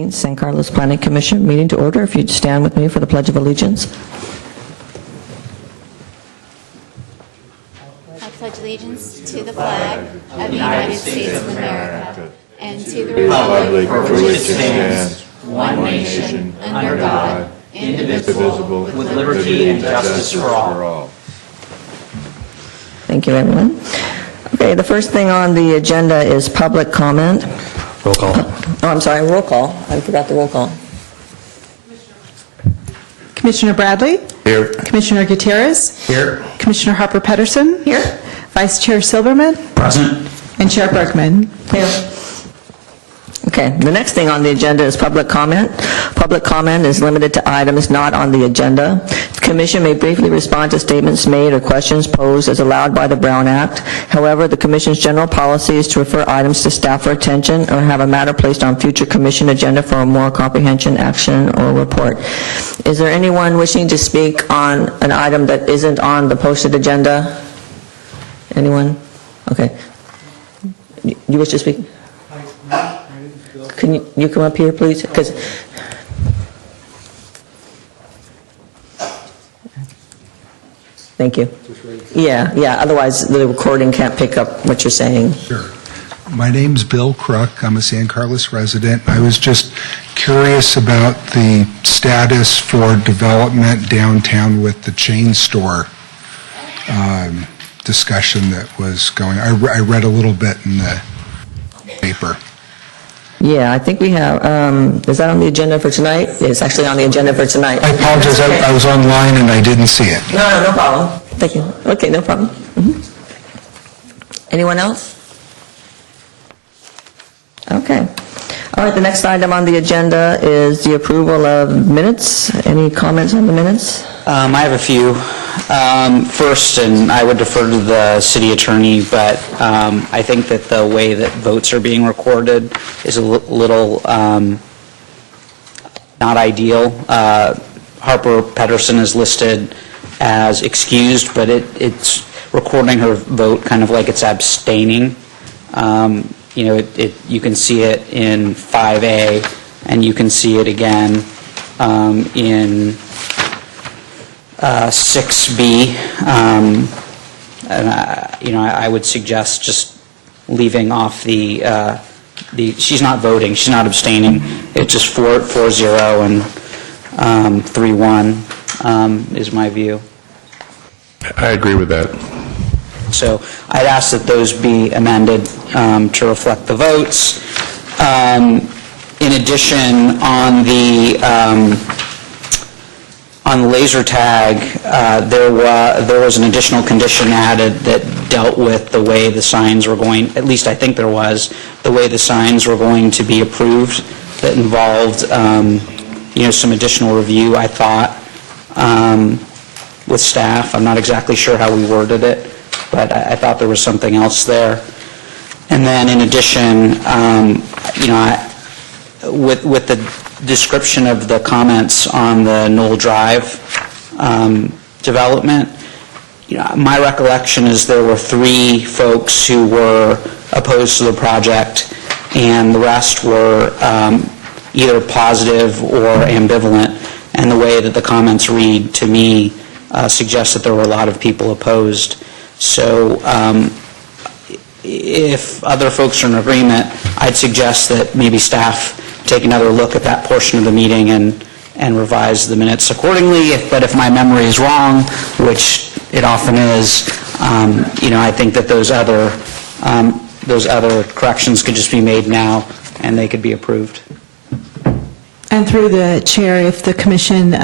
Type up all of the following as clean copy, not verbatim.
15th San Carlos Planning Commission meeting to order. If you'd stand with me for the Pledge of Allegiance. I pledge allegiance to the flag of the United States of America and to the republic for which it stands, one nation, under God, indivisible, with liberty and justice for all. Thank you, everyone. Okay, the first thing on the agenda is public comment. Roll call. Oh, I'm sorry, roll call. I forgot the roll call. Commissioner Bradley? Here. Commissioner Gutierrez? Here. Commissioner Harper Pedersen? Here. Vice Chair Silverman? Present. And Chair Bergman? Here. Okay, the next thing on the agenda is public comment. Public comment is limited to items not on the agenda. The Commission may briefly respond to statements made or questions posed as allowed by the Brown Act. However, the Commission's general policy is to refer items to staff for attention or have a matter placed on future Commission agenda for a more comprehensive action or report. Is there anyone wishing to speak on an item that isn't on the posted agenda? Anyone? Okay. You wish to speak? Can you come up here, please? Because thank you. Yeah, otherwise the recording can't pick up what you're saying. Sure. My name's Bill Crook. I'm a San Carlos resident. I was just curious about the status for development downtown with the chain store discussion that was going. I read a little bit in the paper. Yeah, I think we have, is that on the agenda for tonight? It's actually on the agenda for tonight. I apologize. Okay. I was online and I didn't see it. No problem. Thank you. Okay, no problem. Anyone else? Okay. All right, the next item on the agenda is the approval of minutes. Any comments on the minutes? I have a few. First, and I would defer to the city attorney, but I think that the way that votes are being recorded is a little not ideal. Harper Pedersen is listed as excused, but it's recording her vote kind of like it's abstaining. You can see it in 5A, and you can see it again in 6B, and I would suggest just leaving off the she's not voting, she's not abstaining. It's just 4-0 and 3-1 is my view. I agree with that. So I'd ask that those be amended to reflect the votes. In addition, on the laser tag, there was an additional condition added that dealt with the way the signs were going, at least I think there was, the way the signs were going to be approved that involved, some additional review, I thought, with staff. I'm not exactly sure how we worded it, but I thought there was something else there. And then in addition, with the description of the comments on the Knoll Drive development, my recollection is there were 3 folks who were opposed to the project, and the rest were either positive or ambivalent. And the way that the comments read to me suggests that there were a lot of people opposed. So if other folks are in agreement, I'd suggest that maybe staff take another look at that portion of the meeting and revise the minutes accordingly. But if my memory is wrong, which it often is, I think that those other corrections could just be made now and they could be approved. And through the chair, if the commission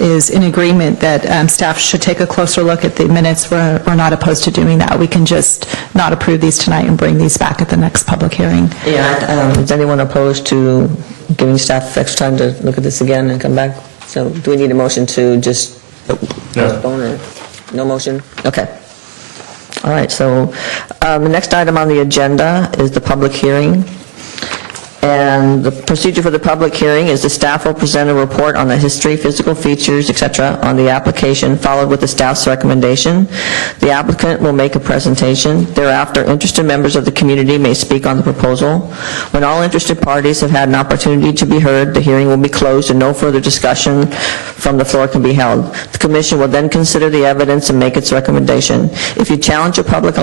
is in agreement that staff should take a closer look at the minutes, we're not opposed to doing that. We can just not approve these tonight and bring these back at the next public hearing. Yeah, is anyone opposed to giving staff extra time to look at this again and come back? So do we need a motion to just postpone or no motion? Okay. All right, so the next item on the agenda is the public hearing. And the procedure for the public hearing is the staff will present a report on the history, physical features, etc., on the application, followed with the staff's recommendation. The applicant will make a presentation. Thereafter, interested members of the community may speak on the proposal. When all interested parties have had an opportunity to be heard, the hearing will be closed and no further discussion from the floor can be held. The commission will then consider the evidence and make its recommendation. If you challenge a public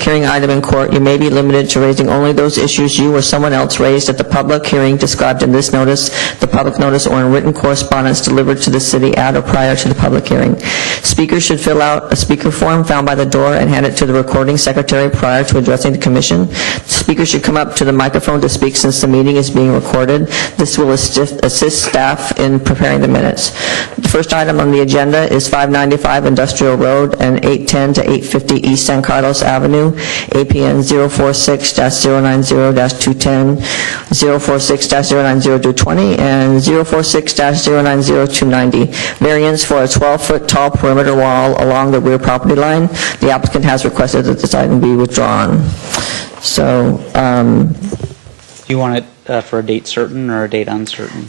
hearing item in court, you may be limited to raising only those issues you or someone else raised at the public hearing described in this notice, the public notice, or in written correspondence delivered to the city at or prior to the public hearing. Speakers should fill out a speaker form found by the door and hand it to the recording secretary prior to addressing the commission. Speakers should come up to the microphone to speak since the meeting is being recorded. This will assist staff in preparing the minutes. The first item on the agenda is 595 Industrial Road and 810 to 850 East San Carlos Avenue, APN 046-090-210, 046-090-220, and 046-090-290. Variance for a 12-foot tall perimeter wall along the rear property line. The applicant has requested that this item be withdrawn. So, Do you want it for a date certain or a date uncertain?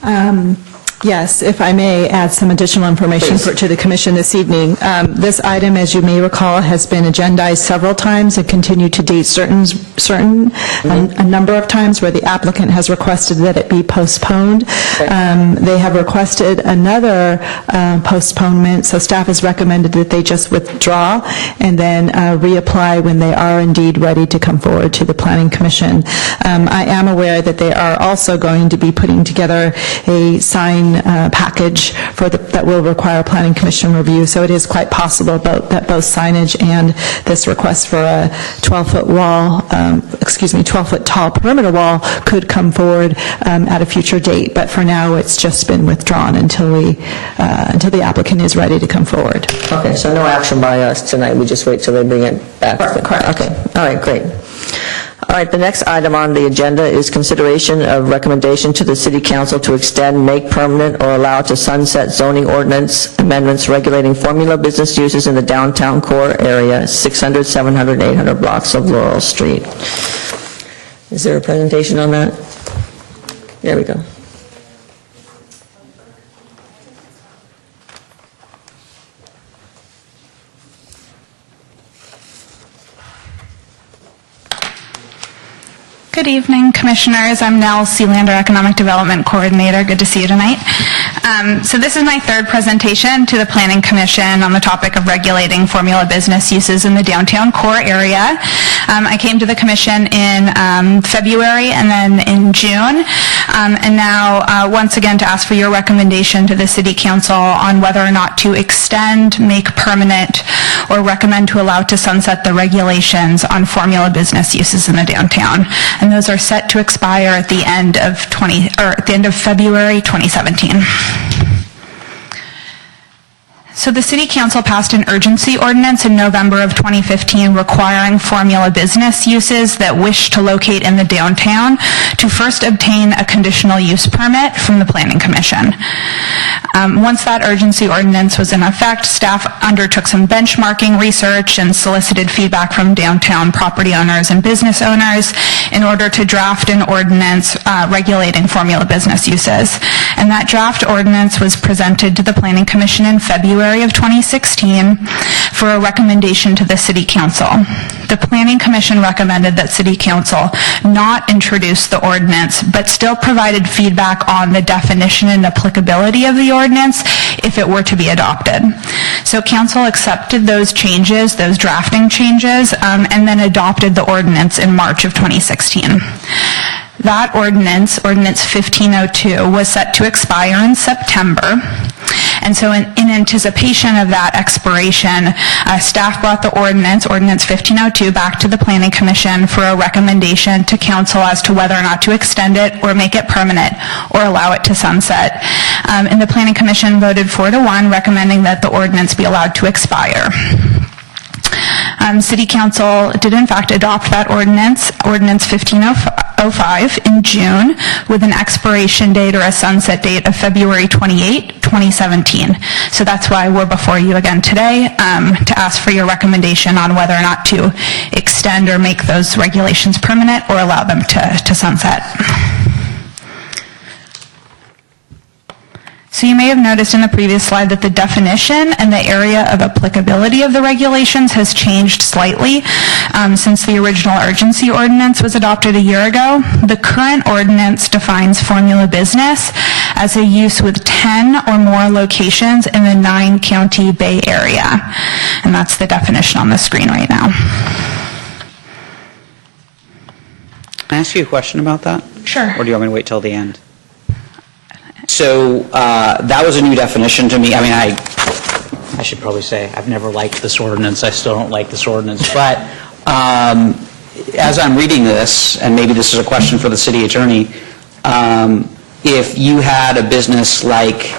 Yes, if I may add some additional information to the commission this evening. This item, as you may recall, has been agendized several times and continued to date certain a number of times where the applicant has requested that it be postponed. They have requested another postponement, so staff has recommended that they just withdraw and then reapply when they are indeed ready to come forward to the Planning Commission. I am aware that they are also going to be putting together a sign package that will require Planning Commission review, so it is quite possible that both signage and this request for a 12-foot tall perimeter wall could come forward at a future date, but for now it's just been withdrawn until the applicant is ready to come forward. okay, so no action by us tonight. We just wait till they bring it back. Correct. Okay, all right, great. All right, the next item on the agenda is consideration of recommendation to the City Council to extend, make permanent, or allow to sunset zoning ordinance amendments regulating formula business uses in the downtown core area, 600, 700, and 800 blocks of Laurel Street. Is there a presentation on that? There we go. Good evening, Commissioners. I'm Nell Sealander, Economic Development Coordinator. Good to see you tonight. So this is my third presentation to the Planning Commission on the topic of regulating formula business uses in the downtown core area. I came to the Commission in February and then in June, and now once again to ask for your recommendation to the City Council on whether or not to extend, make permanent, or recommend to allow to sunset the regulations on formula business uses in the downtown. And those are set to expire at the end of February 2017. So the City Council passed an urgency ordinance in November of 2015 requiring formula business uses that wish to locate in the downtown to first obtain a conditional use permit from the Planning Commission. Once that urgency ordinance was in effect, staff undertook some benchmarking research and solicited feedback from downtown property owners and business owners in order to draft an ordinance regulating formula business uses. And that draft ordinance was presented to the Planning Commission in February of 2016 for a recommendation to the City Council. The Planning Commission recommended that City Council not introduce the ordinance, but still provided feedback on the definition and applicability of the ordinance if it were to be adopted. So Council accepted those changes, those drafting changes, and then adopted the ordinance in March of 2016. That ordinance, Ordinance 1502, was set to expire in September. And so in anticipation of that expiration, staff brought the Ordinance 1502, back to the Planning Commission for a recommendation to Council as to whether or not to extend it or make it permanent or allow it to sunset. And the Planning Commission voted 4-1, recommending that the ordinance be allowed to expire. City Council did in fact adopt that ordinance, Ordinance 1505, in June with an expiration date or a sunset date of February 28, 2017. So that's why we're before you again today to ask for your recommendation on whether or not to extend or make those regulations permanent or allow them to sunset. So you may have noticed in the previous slide that the definition and the area of applicability of the regulations has changed slightly since the original urgency ordinance was adopted a year ago. The current ordinance defines formula business as a use with 10 or more locations in the 9-county Bay Area. And that's the definition on the screen right now. Can I ask you a question about that? Sure. Or do you want me to wait till the end? So that was a new definition to me. I mean, I should probably say I've never liked this ordinance. I still don't like this ordinance. But as I'm reading this, and maybe this is a question for the city attorney, if you had a business like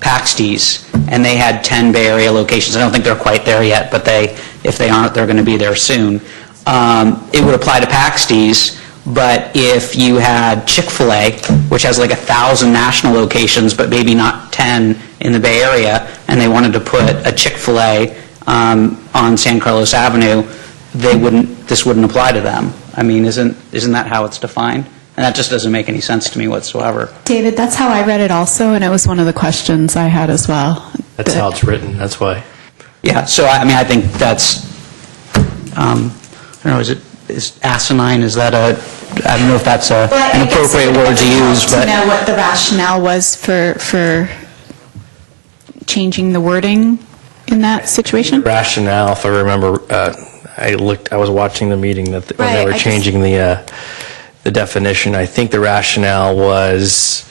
Paxty's and they had 10 Bay Area locations, I don't think they're quite there yet, but if they aren't, they're going to be there soon. It would apply to Paxty's. But if you had Chick-fil-A, which has like 1,000 national locations, but maybe not 10 in the Bay Area, and they wanted to put a Chick-fil-A on San Carlos Avenue, this wouldn't apply to them. I mean, isn't that how it's defined? And that just doesn't make any sense to me whatsoever. David, that's how I read it also, and it was one of the questions I had as well. That's how it's written, that's why. Yeah, so I mean, I think that's, I don't know, is asinine, is that I don't know if that's an appropriate word to use, but. To know what the rationale was for changing the wording in that situation? Rationale, if I remember, I was watching the meeting when they were changing the definition. I think the rationale was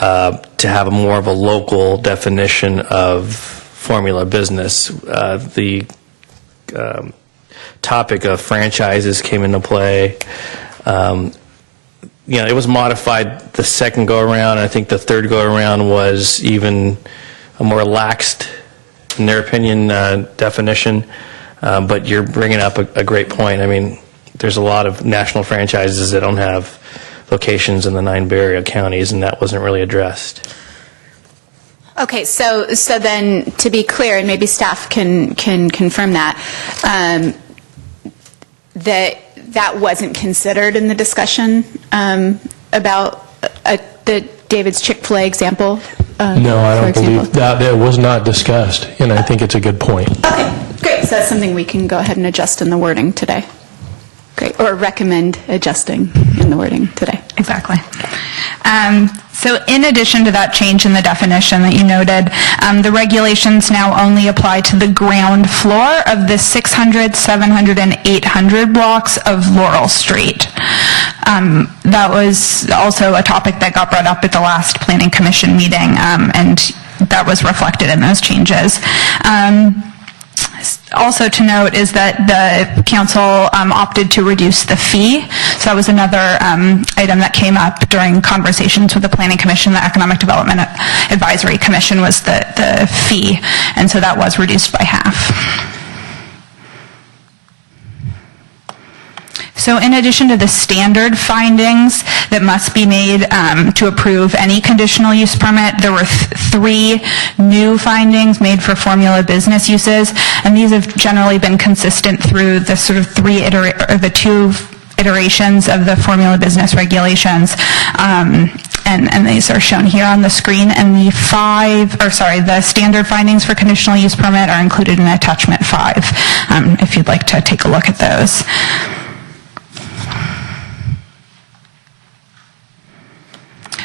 to have more of a local definition of formula business. The topic of franchises came into play. It was modified the second go-around. I think the third go-around was even a more laxed, in their opinion, definition. But you're bringing up a great point. I mean, there's a lot of national franchises that don't have locations in the 9 Bay Area counties, and that wasn't really addressed. Okay, so then, to be clear, and maybe staff can confirm that, that wasn't considered in the discussion about David's Chick-fil-A example? No, I don't for example? believe that was not discussed, and I think it's a good point. Okay, great. So that's something we can go ahead and adjust in the wording today. Great. Or recommend adjusting in the wording today. Exactly. So in addition to that change in the definition that you noted, the regulations now only apply to the ground floor of the 600, 700, and 800 blocks of Laurel Street. That was also a topic that got brought up at the last Planning Commission meeting, and that was reflected in those changes. Also to note is that the council opted to reduce the fee. So that was another item that came up during conversations with the Planning Commission. The Economic Development Advisory Commission was the fee, and so that was reduced by half. So in addition to the standard findings that must be made to approve any conditional use permit, there were 3 new findings made for formula business uses, and these have generally been consistent through the sort of 2 iterations of the formula business regulations. And these are shown here on the screen, and the standard findings for conditional use permit are included in attachment 5, if you'd like to take a look at those.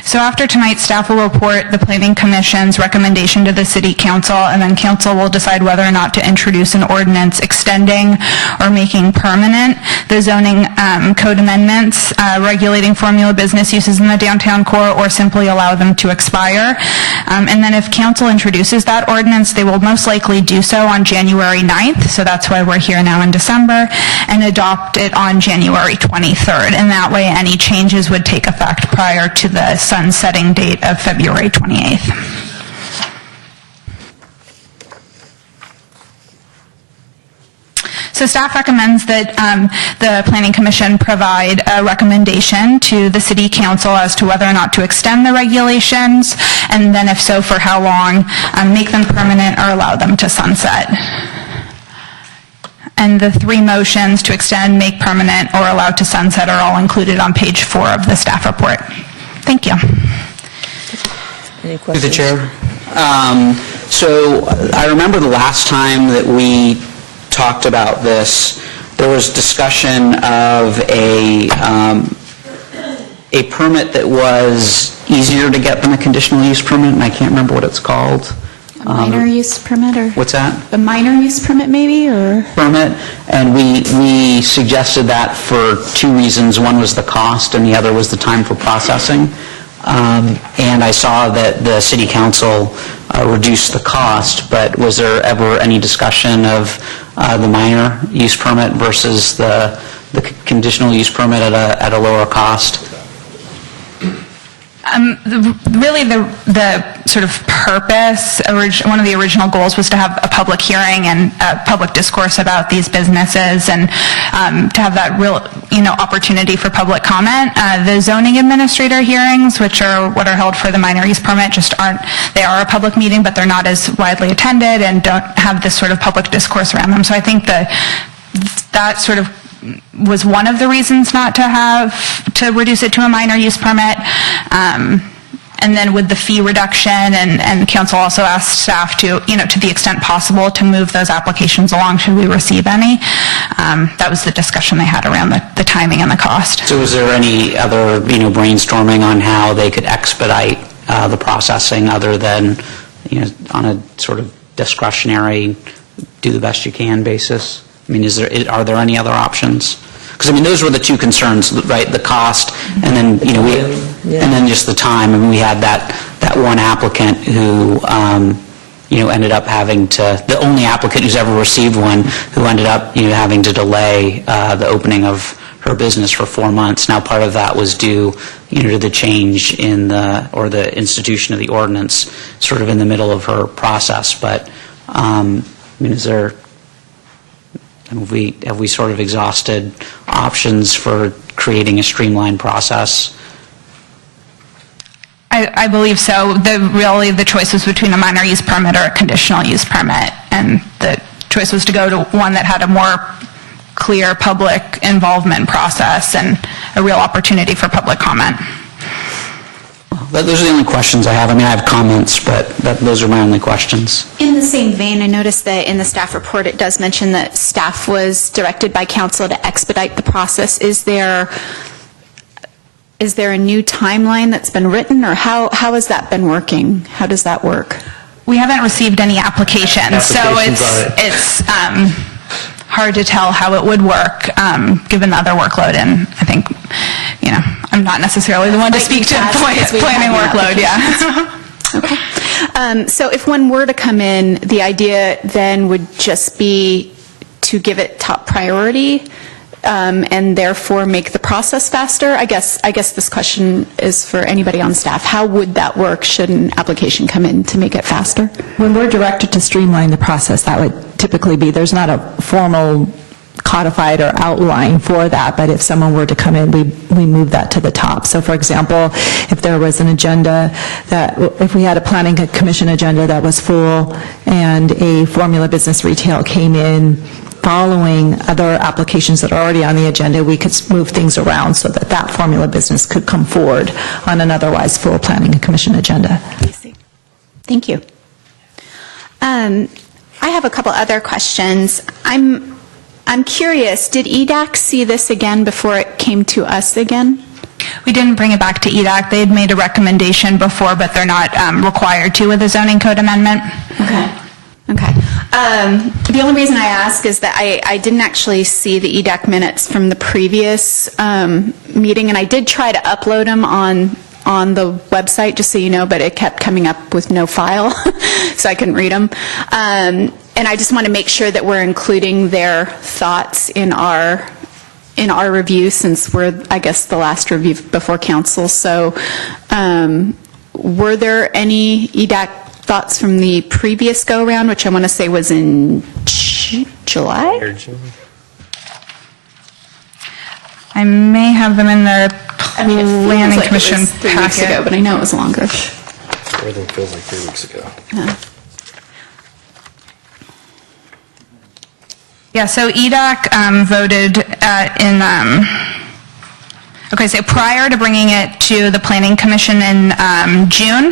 So after tonight, staff will report the Planning Commission's recommendation to the City Council, and then Council will decide whether or not to introduce an ordinance extending or making permanent the zoning code amendments regulating formula business uses in the downtown core, or simply allow them to expire. And then if Council introduces that ordinance, they will most likely do so on January 9th, so that's why we're here now in December, and adopt it on January 23rd. And that way, any changes would take effect prior to the sunsetting date of February 28th. So staff recommends that the Planning Commission provide a recommendation to the City Council as to whether or not to extend the regulations, and then if so, for how long, make them permanent or allow them to sunset. And the 3 motions to extend, make permanent, or allow to sunset are all included on page 4 of the staff report. Thank you. Any Through questions? the chair. So I remember the last time that we talked about this, there was discussion of a permit that was easier to get than a conditional use permit, and I can't remember what it's called. A minor use permit, or What's that? a minor use permit maybe, or? Permit, and we suggested that for two reasons. One was the cost, and the other was the time for processing. And I saw that the city council reduced the cost, but was there ever any discussion of the minor use permit versus the conditional use permit at a lower cost? Really, the sort of purpose, one of the original goals was to have a public hearing and public discourse about these businesses, and to have that real, opportunity for public comment. The zoning administrator hearings, which are what are held for the minor use permit, just aren't, they are a public meeting, but they're not as widely attended and don't have this sort of public discourse around them. So I think that sort of was one of the reasons not to reduce it to a minor use permit. And then with the fee reduction, and council also asked staff to, to the extent possible, to move those applications along should we receive any. That was the discussion they had around the timing and the cost. So was there any other, brainstorming on how they could expedite the processing other than, on a sort of discretionary, do the best you can basis? I mean, are there any other options? Because those were the two concerns, right? The cost, and then and then just the time. I mean, we had that one applicant who ended up having to, the only applicant who's ever received one, who ended up having to delay the opening of her business for 4 months. Now, part of that was due to the change in the institution of the ordinance, sort of in the middle of her process. But is there? Have we sort of exhausted options for creating a streamlined process? I believe so. Really, the choice was between a minor use permit or a conditional use permit, and the choice was to go to one that had a more clear public involvement process and a real opportunity for public comment. Those are the only questions I have. I mean, I have comments, but those are my only questions. In the same vein, I noticed that in the staff report, it does mention that staff was directed by council to expedite the process. Is there a new timeline that's been written, or how has that been working? How does that work? We haven't received any applications, so it's hard to tell how it would work, given the other workload, and I think, I'm not necessarily the one to speak to planning workload, yeah. Okay. So if one were to come in, the idea then would just be to give it top priority, and therefore make the process faster? I guess this question is for anybody on staff. How would that work should an application come in to make it faster? When we're directed to streamline the process, that would typically be, there's not a formal codified or outline for that, but if someone were to come in, we move that to the top. So for example, if there was an agenda if we had a planning commission agenda that was full and a formula business retail came in following other applications that are already on the agenda, we could move things around so that formula business could come forward on an otherwise full planning commission agenda. I see. Thank you. I have a couple other questions. I'm curious, did EDAC see this again before it came to us again? We didn't bring it back to EDAC. They had made a recommendation before, but they're not required to with a zoning code amendment. Okay. The only reason I ask is that I didn't actually see the EDAC minutes from the previous meeting, and I did try to upload them on the website, just so you know, but it kept coming up with no file, so I couldn't read them. And I just want to make sure that we're including their thoughts in our review, since we're, I guess, the last review before council. So were there any EDAC thoughts from the previous go-around, which I want to say was in July? I may have them in the I mean, it feels planning like commission it was 3 weeks ago, packet. but I know it was longer. Everything feels like 3 weeks ago. Yeah, so EDAC voted Okay, so prior to bringing it to the Planning Commission in June,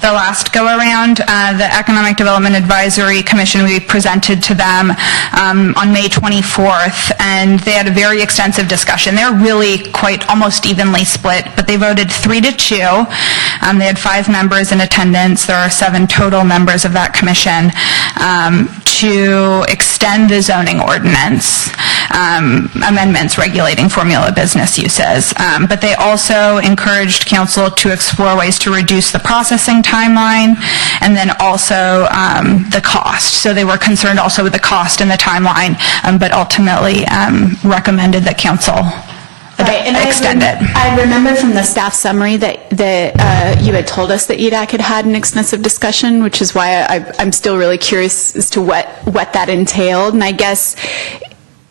the last go-around, the Economic Development Advisory Commission, we presented to them on May 24th, and they had a very extensive discussion. They're really quite almost evenly split, but they voted 3-2. They had 5 members in attendance. There are 7 total members of that commission to extend the zoning ordinance amendments regulating formula business uses. But they also encouraged council to explore ways to reduce the processing timeline and then also the cost. So they were concerned also with the cost and the timeline, but ultimately recommended that council extend it. I remember from the staff summary that you had told us that EDAC had an extensive discussion, which is why I'm still really curious as to what that entailed. And I guess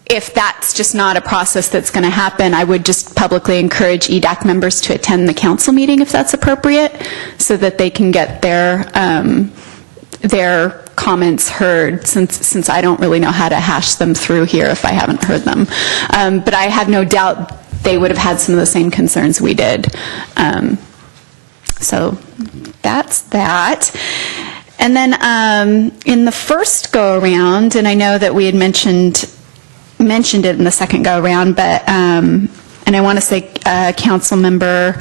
if that's just not a process that's going to happen, I would just publicly encourage EDAC members to attend the council meeting if that's appropriate, so that they can get their comments heard, since I don't really know how to hash them through here if I haven't heard them. But I have no doubt they would have had some of the same concerns we did. So that's that. And then in the first go-around, and I know that we had mentioned it in the second go-around, but, and I want to say council member,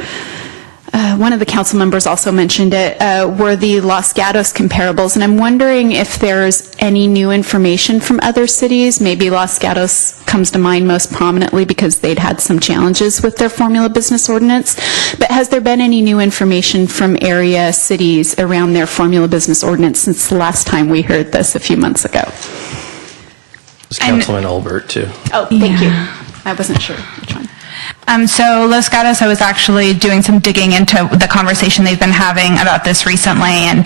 one of the council members also mentioned it, were the Los Gatos comparables. And I'm wondering if there's any new information from other cities. Maybe Los Gatos comes to mind most prominently because they'd had some challenges with their formula business ordinance. But has there been any new information from area cities around their formula business ordinance since the last time we heard this a few months ago? It's Councilman Olbert, too. Oh, thank you. I wasn't sure which one. So Los Gatos, I was actually doing some digging into the conversation they've been having about this recently, and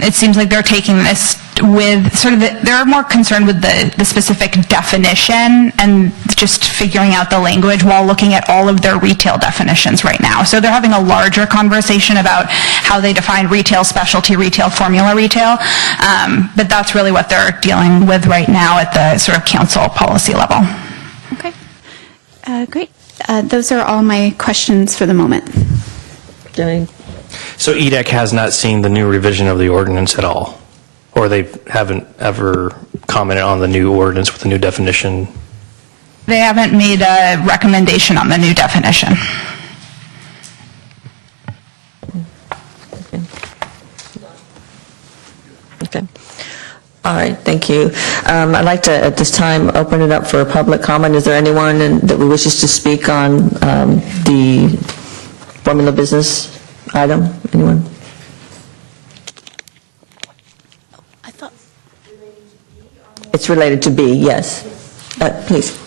it seems like they're taking this with sort of they're more concerned with the specific definition and just figuring out the language while looking at all of their retail definitions right now. So they're having a larger conversation about how they define retail, specialty retail, formula retail, but that's really what they're dealing with right now at the sort of council policy level. Okay. Great. Those are all my questions for the moment. So EDAC has not seen the new revision of the ordinance at all? Or they haven't ever commented on the new ordinance with the new definition? They haven't made a recommendation on the new definition. Okay. All right, thank you. I'd like to, at this time, open it up for public comment. Is there anyone that wishes to speak on the formula business item? Anyone? I thought. It's related to B, yes. Please.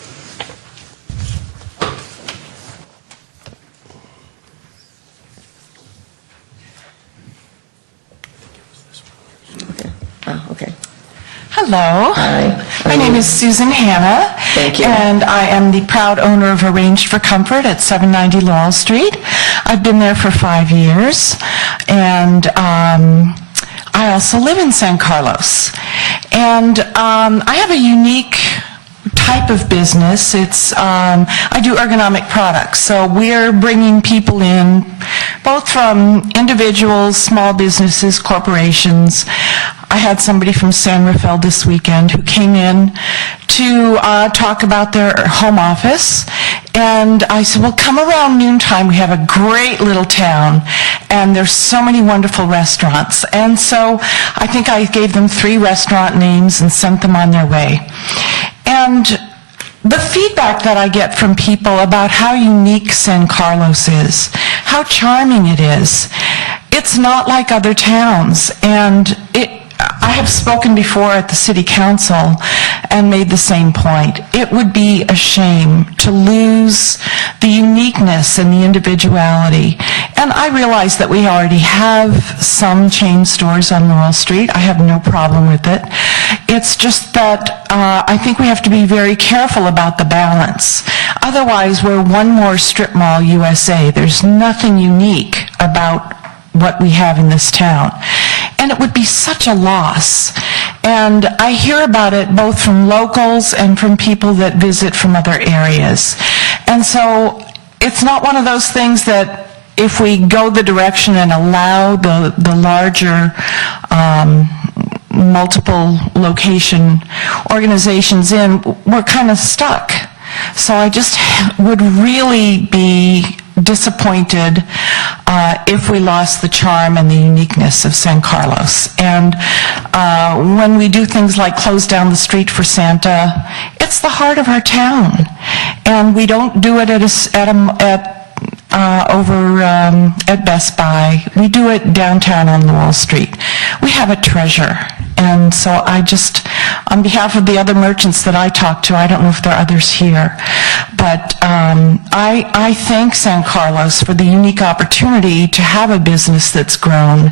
Okay. Oh, okay. Hello. Hi. My name is Susan Hanna. Thank you. And I am the proud owner of Arranged for Comfort at 790 Laurel Street. I've been there for 5 years. And I also live in San Carlos. And I have a unique type of business. It's I do ergonomic products, so we're bringing people in, both from individuals, small businesses, corporations. I had somebody from San Rafael this weekend who came in to talk about their home office, and I said, well, come around noontime. We have a great little town, and there's so many wonderful restaurants. And so I think I gave them 3 restaurant names and sent them on their way. And the feedback that I get from people about how unique San Carlos is, how charming it is, it's not like other towns. And I have spoken before at the city council and made the same point. It would be a shame to lose the uniqueness and the individuality. And I realize that we already have some chain stores on Laurel Street. I have no problem with it. It's just that I think we have to be very careful about the balance. Otherwise, we're one more strip mall USA. There's nothing unique about what we have in this town. And it would be such a loss. And I hear about it both from locals and from people that visit from other areas. And so it's not one of those things that if we go the direction and allow the larger multiple location organizations in, we're kind of stuck. So I just would really be disappointed if we lost the charm and the uniqueness of San Carlos. And when we do things like close down the street for Santa, it's the heart of our town. And we don't do it at Best Buy. We do it downtown on Laurel Street. We have a treasure. And so I just, on behalf of the other merchants that I talked to, I don't know if there are others here, but I thank San Carlos for the unique opportunity to have a business that's grown.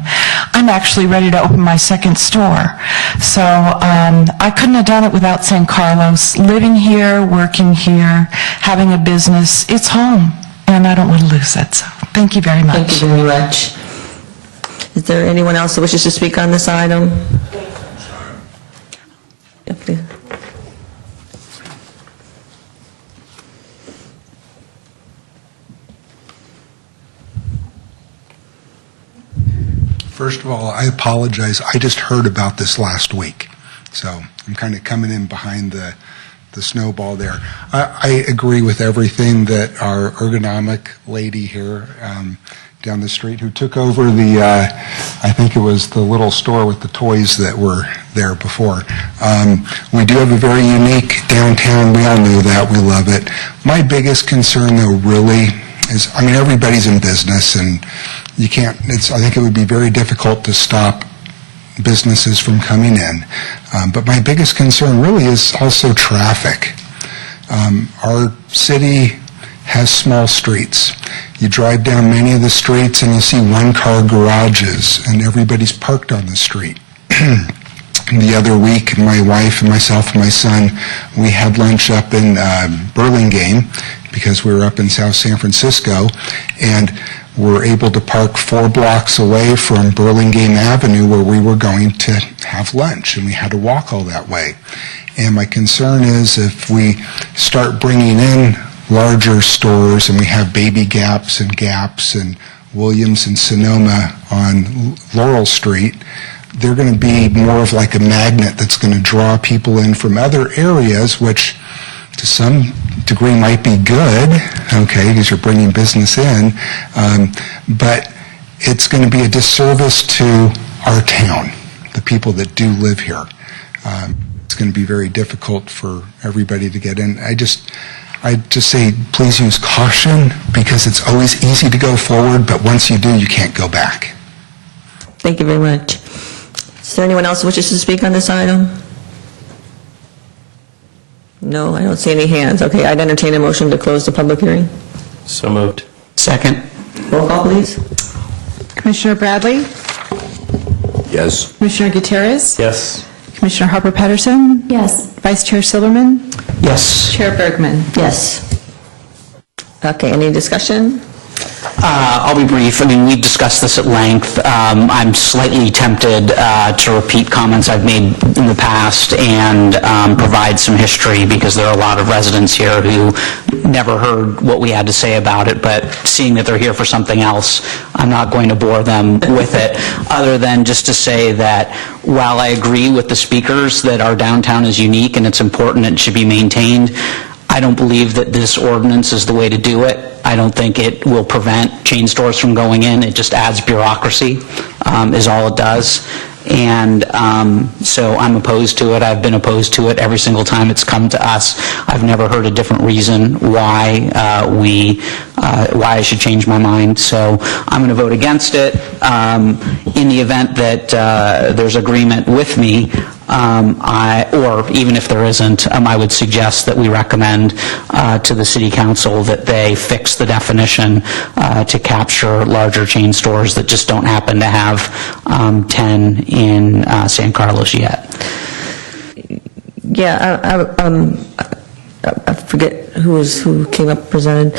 I'm actually ready to open my second store. So I couldn't have done it without San Carlos. Living here, working here, having a business, it's home. And I don't want to lose that, so thank you very much. Thank you very much. Is there anyone else that wishes to speak on this item? Yeah, please. First of all, I apologize. I just heard about this last week, so I'm kind of coming in behind the snowball there. I agree with everything that our ergonomic lady here down the street who took over the, I think it was the little store with the toys that were there before. We do have a very unique downtown. We all know that. We love it. My biggest concern, though, really is, I mean, everybody's in business, and you can't, I think it would be very difficult to stop businesses from coming in. But my biggest concern really is also traffic. Our city has small streets. You drive down many of the streets and you see one-car garages and everybody's parked on the street. The other week, my wife and myself and my son, we had lunch up in Burlingame because we were up in South San Francisco, and were able to park 4 blocks away from Burlingame Avenue where we were going to have lunch, and we had to walk all that way. And my concern is if we start bringing in larger stores and we have Baby Gaps and Williams and Sonoma on Laurel Street, they're going to be more of like a magnet that's going to draw people in from other areas, which to some degree might be good, okay, because you're bringing business in, but it's going to be a disservice to our town, the people that do live here. It's going to be very difficult for everybody to get in. I just say, please use caution, because it's always easy to go forward, but once you do, you can't go back. Thank you very much. Is there anyone else who wishes to speak on this item? No, I don't see any hands. Okay, I'd entertain a motion to close the public hearing. So moved. Second. Roll call, please. Commissioner Bradley? Yes. Commissioner Gutierrez? Yes. Commissioner Harper Patterson? Yes. Vice Chair Silverman? Yes. Chair Bergman? Yes. Okay, any discussion? I'll be brief. I mean, we've discussed this at length. I'm slightly tempted to repeat comments I've made in the past and provide some history, because there are a lot of residents here who never heard what we had to say about it, but seeing that they're here for something else, I'm not going to bore them with it, other than just to say that while I agree with the speakers that our downtown is unique and it's important and it should be maintained, I don't believe that this ordinance is the way to do it. I don't think it will prevent chain stores from going in. It just adds bureaucracy, is all it does. And so I'm opposed to it. I've been opposed to it every single time it's come to us. I've never heard a different reason why why I should change my mind. So I'm going to vote against it. In the event that there's agreement with me, or even if there isn't, I would suggest that we recommend to the City Council that they fix the definition to capture larger chain stores that just don't happen to have 10 in San Carlos yet. Yeah, I forget who came up presented,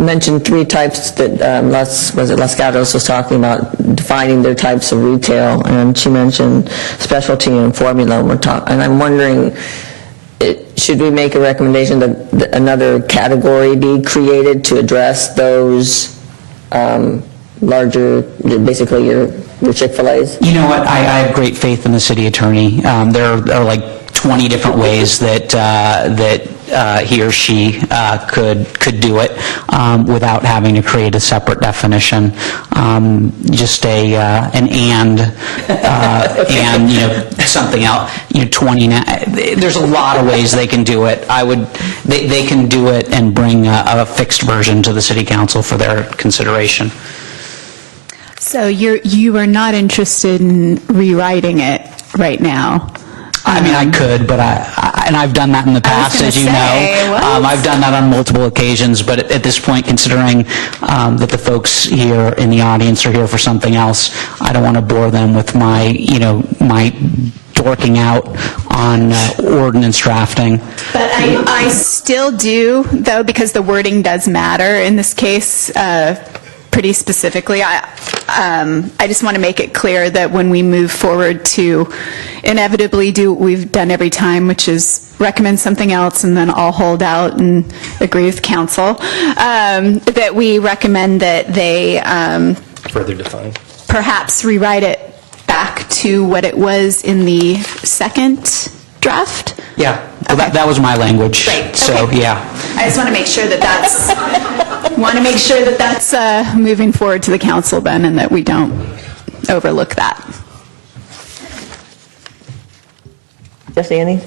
mentioned 3 types that Los Gatos was talking about, defining their types of retail, and she mentioned specialty and formula. And I'm wondering, should we make a recommendation that another category be created to address those larger, basically your Chick-fil-A's? You know what, I have great faith in the city attorney. There are like 20 different ways that he or she could do it without having to create a separate definition. Just an and something else. 20. There's a lot of ways they can do it. They can do it and bring a fixed version to the city council for their consideration. So you are not interested in rewriting it right now? I mean, I could, but I've done that in the past, gonna as you say, know. what? I've done that on multiple occasions, but at this point, considering that the folks here in the audience are here for something else, I don't want to bore them with my dorking out on ordinance drafting. But I still do, though, because the wording does matter in this case, pretty specifically. I just want to make it clear that when we move forward to inevitably do what we've done every time, which is recommend something else and then I'll hold out and agree with council, that we recommend that they Further defined. perhaps rewrite it back to what it was in the second draft. Yeah, well, Okay. that was my language. Great, So, okay. yeah. I just want to make sure that that's moving forward to the council then, and that we don't overlook that. Jesse, any?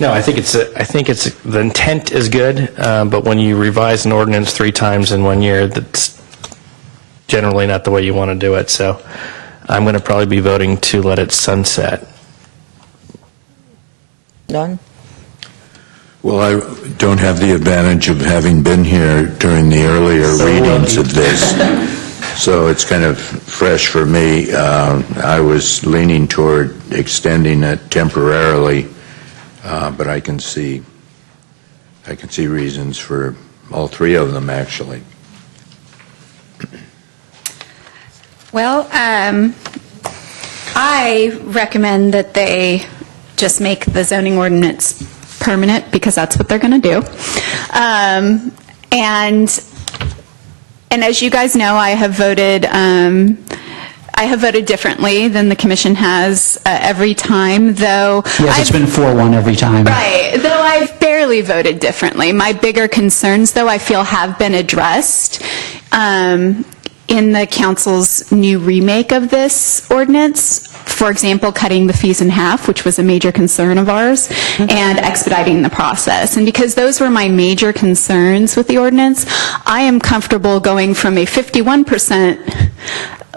No, I think it's the intent is good, but when you revise an ordinance 3 times in 1 year, that's generally not the way you want to do it. So I'm going to probably be voting to let it sunset. Don? Well, I don't have the advantage of having been here during the earlier readings of this, so it's kind of fresh for me. I was leaning toward extending it temporarily, but I can see reasons for all 3 of them, actually. Well, I recommend that they just make the zoning ordinance permanent, because that's what they're going to do. And as you guys know, I have voted differently than the commission has every time, though. Yes, it's been 4-1 every time. Right, though I've barely voted differently. My bigger concerns, though, I feel have been addressed in the council's new remake of this ordinance. For example, cutting the fees in half, which was a major concern of ours, and expediting the process. And because those were my major concerns with the ordinance, I am comfortable going from a 51%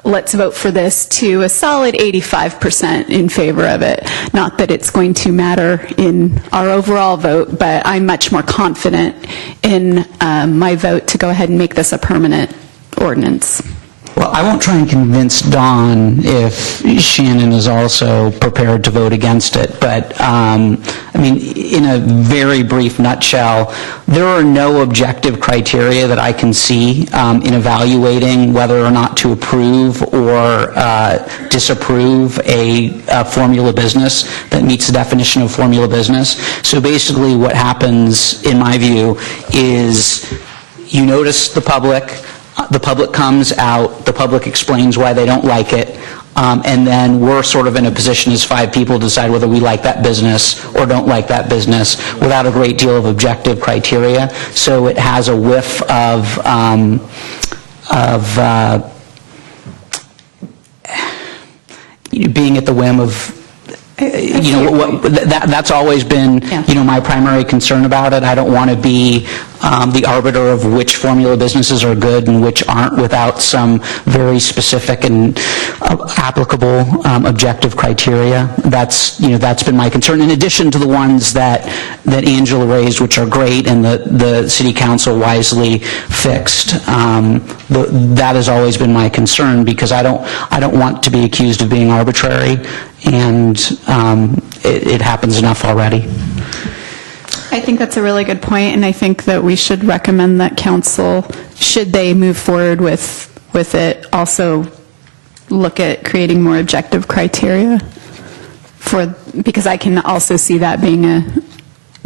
let's vote for this to a solid 85% in favor of it. Not that it's going to matter in our overall vote, but I'm much more confident in my vote to go ahead and make this a permanent ordinance. Well, I won't try and convince Dawn if Shannon is also prepared to vote against it, but, I mean, in a very brief nutshell, there are no objective criteria that I can see in evaluating whether or not to approve or disapprove a formula business that meets the definition of formula business. So basically what happens, in my view, is you notice the public comes out, the public explains why they don't like it, and then we're sort of in a position as 5 people to decide whether we like that business or don't like that business without a great deal of objective criteria. So it has a whiff of being at the whim of, that's always been, my primary concern about it. I don't want to be the arbiter of which formula businesses are good and which aren't without some very specific and applicable objective criteria. That's been my concern, in addition to the ones that Angela raised, which are great and the city council wisely fixed. That has always been my concern, because I don't want to be accused of being arbitrary, and it happens enough already. I think that's a really good point, and I think that we should recommend that council, should they move forward with it, also look at creating more objective criteria because I can also see that being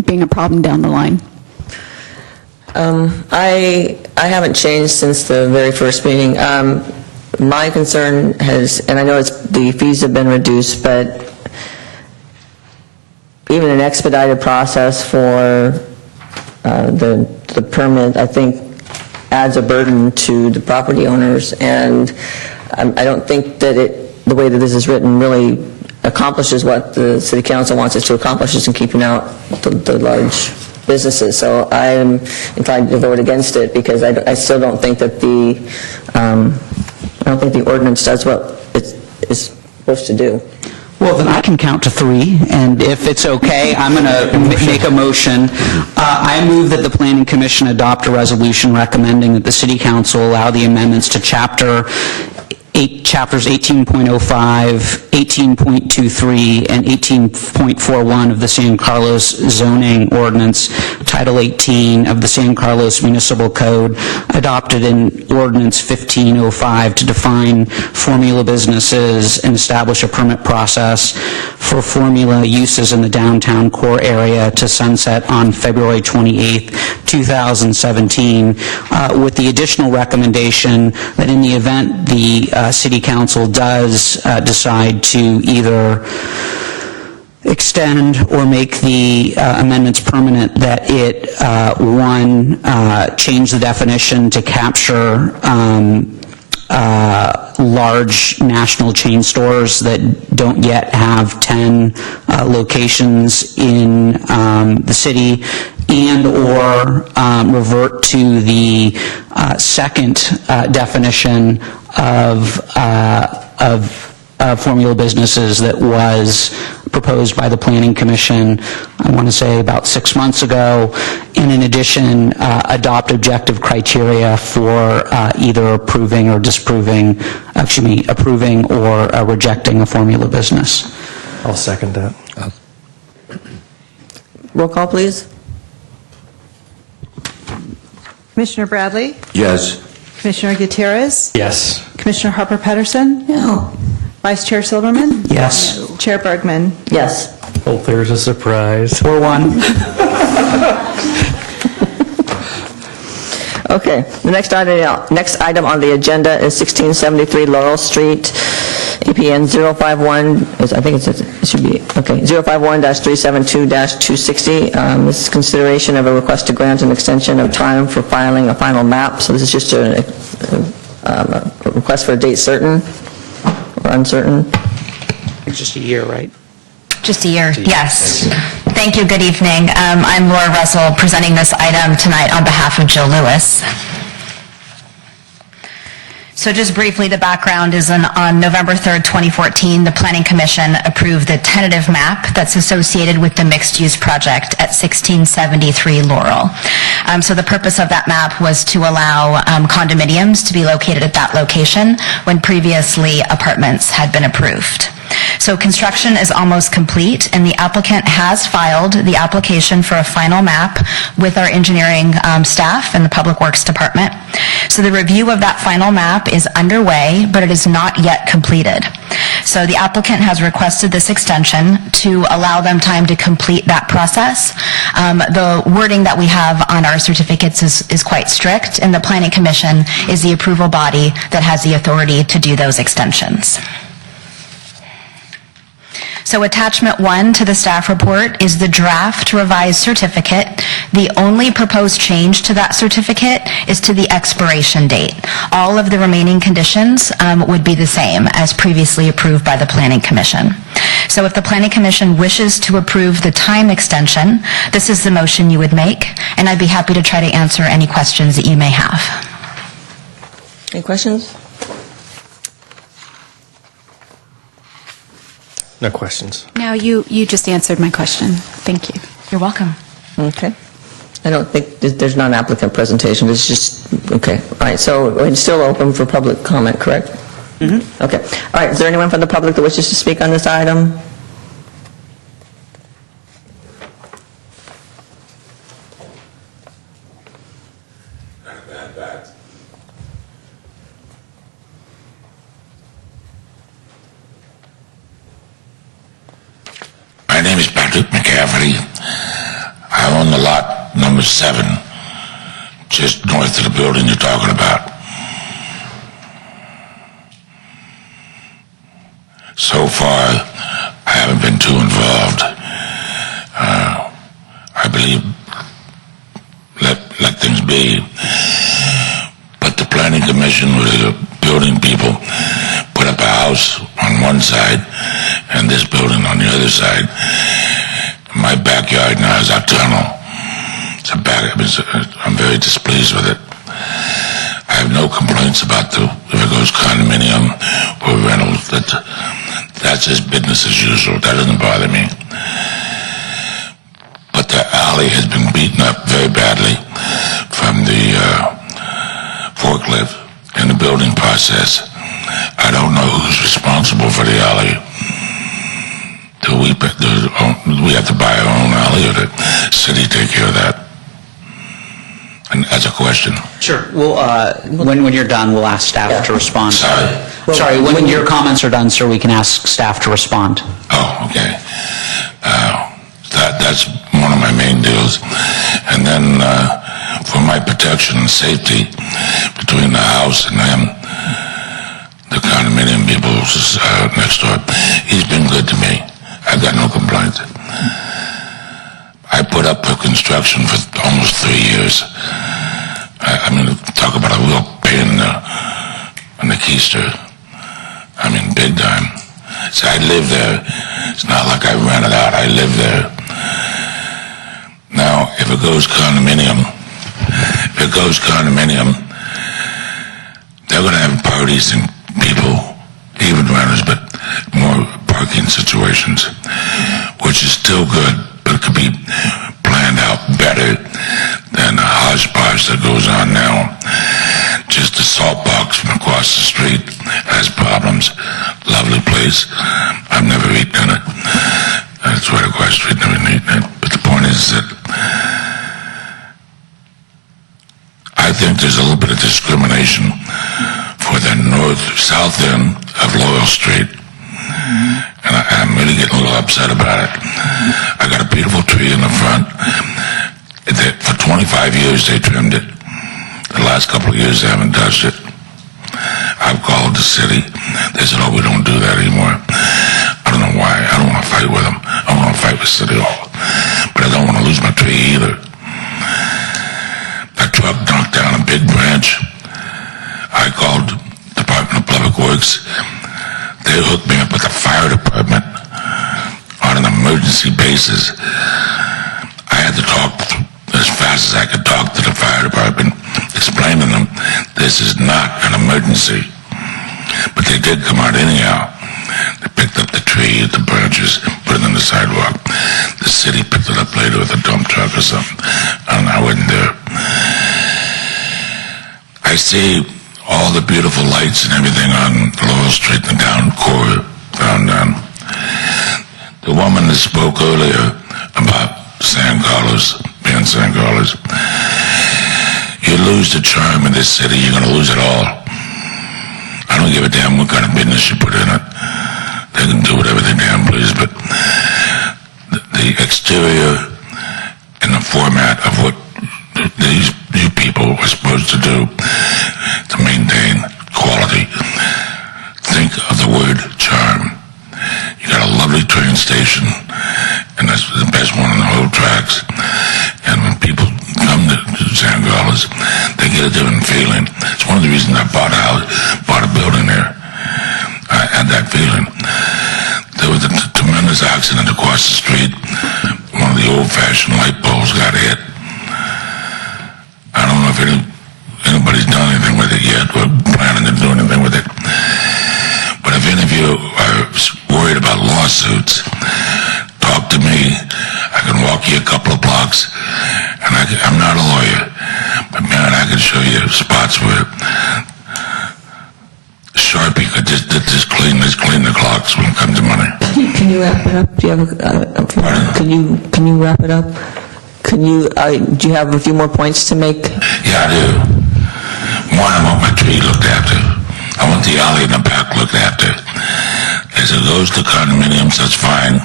being a problem down the line? I haven't changed since the very first meeting. My concern has, and I know the fees have been reduced, but even an expedited process for the permit, I think, adds a burden to the property owners, and I don't think that the way that this is written really accomplishes what the city council wants us to accomplish, is in keeping out the large businesses. So I am inclined to vote against it, because I still don't think that I don't think the ordinance does what it is supposed to do. Well, then I can count to 3, and if it's okay, I'm going to make a motion. I move that the Planning Commission adopt a resolution recommending that the City Council allow the amendments to Chapters 18.05, 18.23, and 18.41 of the San Carlos zoning ordinance, Title 18 of the San Carlos Municipal Code, adopted in Ordinance 1505 to define formula businesses and establish a permit process for formula uses in the downtown core area to sunset on February 28, 2017, with the additional recommendation that in the event the City Council does decide to either extend or make the amendments permanent, that it, one, change the definition to capture large national chain stores that don't yet have 10 locations in the city, and/or revert to the second definition of formula businesses that was proposed by the Planning Commission, I want to say about 6 months ago, and in addition, adopt objective criteria for either approving or disapproving, approving or rejecting a formula business. I'll second that. Roll call, please. Commissioner Bradley? Yes. Commissioner Gutierrez? Yes. Commissioner Harper Pedersen? No. Vice Chair Silverman? Yes. Chair Bergman? Yes. Hope there's a surprise. 4-1. Okay, the next item on the agenda is 1673 Laurel Street, APN 051, I think it should be, okay, 051-372-260. This is consideration of a request to grant an extension of time for filing a final map. So this is just a request for a date certain or uncertain. It's just a year, right? Just a year, yes. Thank you, good evening. I'm Laura Russell, presenting this item tonight on behalf of Jill Lewis. So just briefly, the background is on November 3rd, 2014, the Planning Commission approved the tentative map that's associated with the mixed-use project at 1673 Laurel. So the purpose of that map was to allow condominiums to be located at that location when previously apartments had been approved. So construction is almost complete, and the applicant has filed the application for a final map with our engineering staff and the Public Works Department. So the review of that final map is underway, but it is not yet completed. So the applicant has requested this extension to allow them time to complete that process. The wording that we have on our certificates is quite strict, and the Planning Commission is the approval body that has the authority to do those extensions. So attachment 1 to the staff report is the draft revised certificate. The only proposed change to that certificate is to the expiration date. All of the remaining conditions would be the same as previously approved by the Planning Commission. So if the Planning Commission wishes to approve the time extension, this is the motion you would make, and I'd be happy to try to answer any questions that you may have. Any questions? No questions. No, you just answered my question. Thank you. You're welcome. Okay. I don't think, there's not an applicant presentation, it's just, okay. All right, so it's still open for public comment, correct? Mm-hmm. Okay. All right, is there anyone from the public that wishes to speak on this item? My name is Patrick McCaffrey. I own the lot number 7, just north of the building you're talking about. So far, I haven't been too involved. I believe let things be. But the planning commission with the building people put up a house on one side and this building on the other side. My backyard now is a tunnel. I'm very displeased with it. I have no complaints about if it goes condominium or rental. That's just business as usual. That doesn't bother me. But the alley has been beaten up very badly from the forklift in the building process. I don't know who's responsible for the alley. Do we have to buy our own alley, or the city take care of that? And that's a question. Sure. Well, when you're done, we'll ask staff to respond. Sorry. When your comments are done, sir, we can ask staff to respond. Oh, okay. That's one of my main deals. And then for my protection and safety between the house and them, the condominium people next door, he's been good to me. I've got no complaints. I put up for construction for almost 3 years. I mean, talk about a real pain in the keister. I mean, big time. See, I live there. It's not like I rent it out. I live there. Now, if it goes condominium, they're going to have parties and people, even renters, but more parking situations, which is still good, but it could be planned out better than the hodgepodge that goes on now. Just the salt box from across the street has problems. Lovely place. I've never eaten in it. It's right across the street, never eaten it. But the point is that I think there's a little bit of discrimination for the south end of Loyal Street. And I'm really getting a little upset about it. I got a beautiful tree in the front. For 25 years they trimmed it. The last couple of years they haven't touched it. I've called the city. They said, oh, we don't do that anymore. I don't know why. I don't want to fight with them. I want to fight with City Hall. But I don't want to lose my tree either. That truck knocked down a big branch. I called Department of Public Works. They hooked me up with the fire department on an emergency basis. I had to talk as fast as I could talk to the fire department, explaining them this is not an emergency. But they did come out anyhow. They picked up the tree, the branches, put it on the sidewalk. The city picked it up later with a dump truck or something, and I wasn't there. I see all the beautiful lights and everything on Laurel Street and down core down. The woman that spoke earlier about San Carlos, being San Carlos, you lose the charm of this city, you're going to lose it all. I don't give a damn what kind of business you put in it. They can do whatever they damn please, but the exterior and the format of what these you people are supposed to do to maintain quality. Think of the word charm. You got a lovely train station, and that's the best one on the whole tracks. And when people come to San Carlos, they get a different feeling. It's one of the reasons I bought a building there. I had that feeling. There was a tremendous accident across the street. One of the old-fashioned light poles got hit. I don't know if anybody's done anything with it yet or planning to do anything with it. But if any of you are worried about lawsuits, talk to me. I can walk you a couple of blocks, and I'm not a lawyer, but man, I can show you spots where Sharpie could just clean the clocks when it comes to money. Can you wrap it up? Do you have can you wrap it up? Do you have a few more points to make? Yeah, I do. One, I want my tree looked after. I want the alley in the back looked after. As it goes to condominiums, that's fine.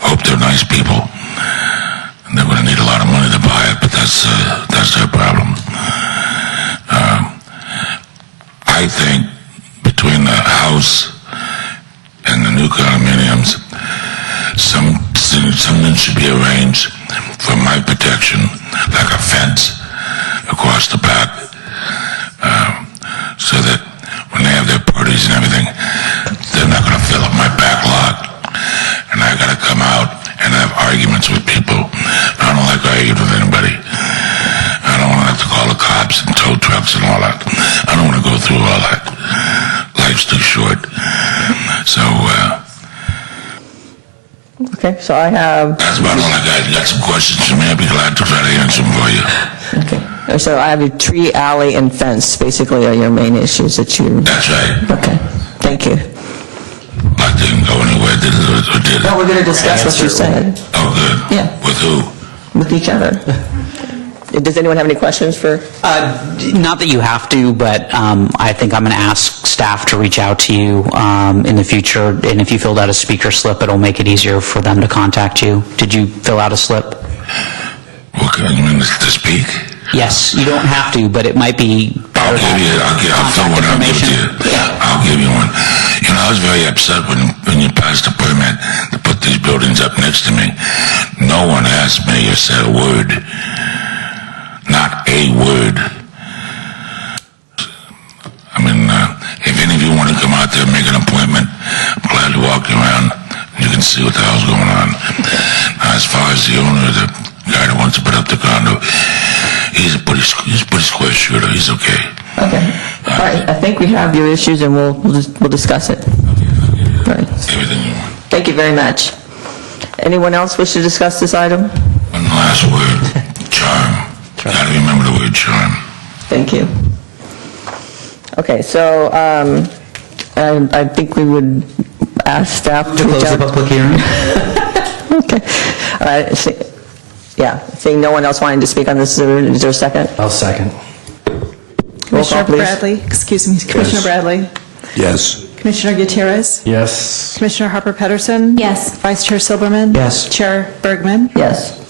Hope they're nice people. they're going to need a lot of money to buy it, but that's their problem. I think between the house and the new condominiums, something should be arranged for my protection, like a fence across the back, so that when they have their parties and everything, they're not going to fill up my back lot, and I got to come out and have arguments with people. I don't like arguing with anybody. I don't want to have to call the cops and tow trucks and all that. I don't want to go through all that. Life's too short. So, Okay, so I have, that's about all I got. You got some questions for me? I'd be glad to try to answer them for you. okay, so I have a tree, alley, and fence, basically are your main issues that you, That's right. okay, thank you. I didn't go anywhere, did it, or did it? No, we're going to discuss what you said Oh, good. Yeah. With who? with each other. Does anyone have any questions for? Not that you have to, but I think I'm going to ask staff to reach out to you in the future, and if you filled out a speaker slip, it'll make it easier for them to contact you. Did you fill out a slip? Okay, you mean to speak? Yes, you don't have to, but it might be better I'll fill contact one out, give it to you. information. I'll give you one. You know, I was very upset when you passed the permit to put these buildings up next to me. No one asked me or said a word. Not a word. I mean, if any of you want to come out there and make an appointment, I'm glad to walk you around. You can see what the hell's going on. Now, as far as the owner, the guy that wants to put up the condo, he's a pretty square shooter. He's okay. Okay, all right, I think we have your issues, and we'll discuss it. All right, Everything you want. thank you very much. Anyone else wish to discuss this item? One last word. Charm. Gotta remember the word charm. Thank you. Okay, so I think we would ask staff to reach out. public hearing? Okay. All right, seeing no one else wanting to speak on this, is there a second? I'll second. Roll call, Commissioner please. Bradley, excuse me, Commissioner Bradley, Yes. Commissioner Gutierrez, Yes. Commissioner Harper-Pedersen. Yes. Vice Chair Silberman. Yes. Chair Bergman. Yes.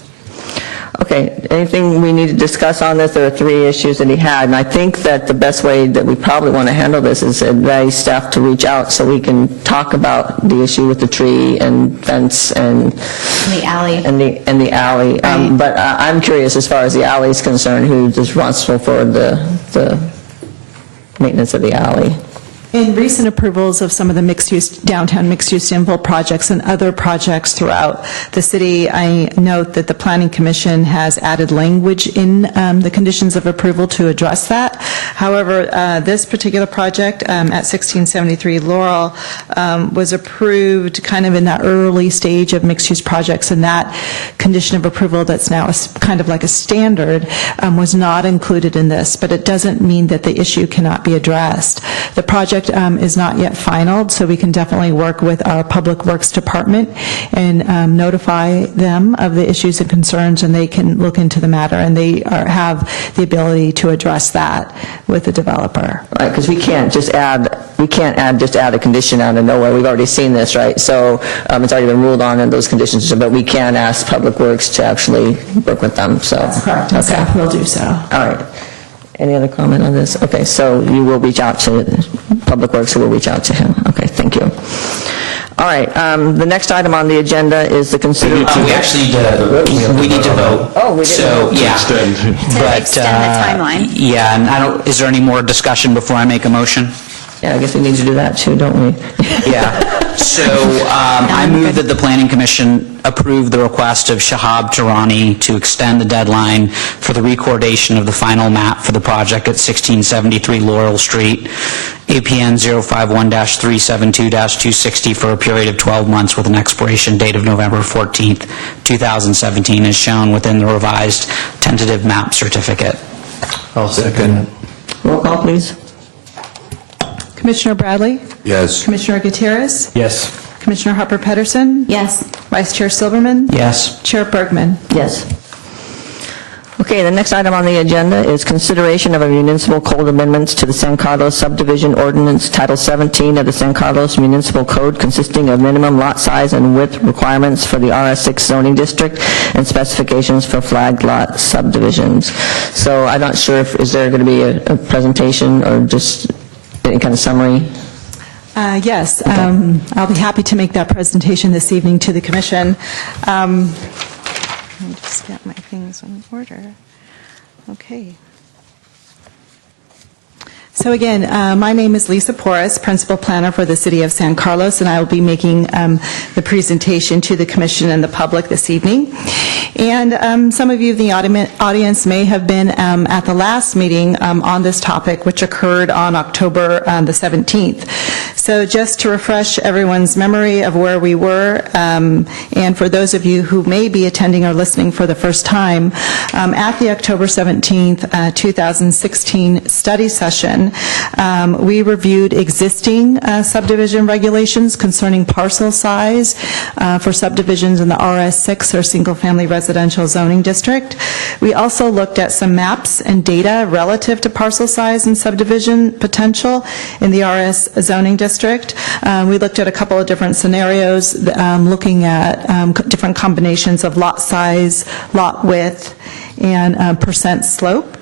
Okay, anything we need to discuss on this? There are three issues that he had, and I think that the best way that we probably want to handle this is advise staff to reach out so we can talk about the issue with the tree and fence and The alley. the alley. But I'm curious, as far as the alley is concerned, who's responsible for the maintenance of the alley? In recent approvals of some of the mixed-use, downtown mixed-use infill projects and other projects throughout the city, I note that the Planning Commission has added language in the conditions of approval to address that. However, this particular project at 1673 Laurel was approved kind of in that early stage of mixed-use projects, and that condition of approval that's now kind of like a standard was not included in this, but it doesn't mean that the issue cannot be addressed. The project is not yet finalized, so we can definitely work with our Public Works Department and notify them of the issues and concerns, and they can look into the matter, and they have the ability to address that with the developer. Right, because we can't just add a condition out of nowhere. We've already seen this, right? So it's already been ruled on in those conditions, but we can ask Public Works to actually work with them, so. Correct, and staff will do so. All right. Any other comment on this? Okay, so you will reach out to Public Works, who will reach out to him. Okay, thank you. All right, the next item on the agenda is the consideration. We actually need to vote. Oh, we didn't So, vote. yeah. To extend the timeline. Yeah, and is there any more discussion before I make a motion? Yeah, I guess we need to do that too, don't we? Yeah. So I move that the Planning Commission approve the request of Shahab Tarani to extend the deadline for the recordation of the final map for the project at 1673 Laurel Street, APN 051-372-260, for a period of 12 months with an expiration date of November 14th, 2017, as shown within the revised tentative map certificate. I'll second. Roll call, please. Commissioner Bradley, Yes. Commissioner Gutierrez, Yes. Commissioner Harper-Pedersen, Yes. Vice Chair Silberman, Yes. Chair Bergman. Yes. Okay, the next item on the agenda is consideration of a municipal code amendments to the San Carlos subdivision ordinance, Title 17 of the San Carlos Municipal Code, consisting of minimum lot size and width requirements for the RS6 zoning district and specifications for flagged lot subdivisions. So I'm not sure if, is there going to be a presentation or just any kind of summary? Yes, I'll be happy to make that presentation this evening to the commission. Let me just get my things in order. Okay. So again, my name is Lisa Porras, Principal Planner for the City of San Carlos, and I will be making the presentation to the Commission and the public this evening. And some of you in the audience may have been at the last meeting on this topic, which occurred on October the 17th. So just to refresh everyone's memory of where we were, and for those of you who may be attending or listening for the first time, at the October 17th, 2016 study session, we reviewed existing subdivision regulations concerning parcel size for subdivisions in the RS6 or single-family residential zoning district. We also looked at some maps and data relative to parcel size and subdivision potential in the RS zoning district. We looked at a couple of different scenarios, looking at different combinations of lot size, lot width, and percent slope.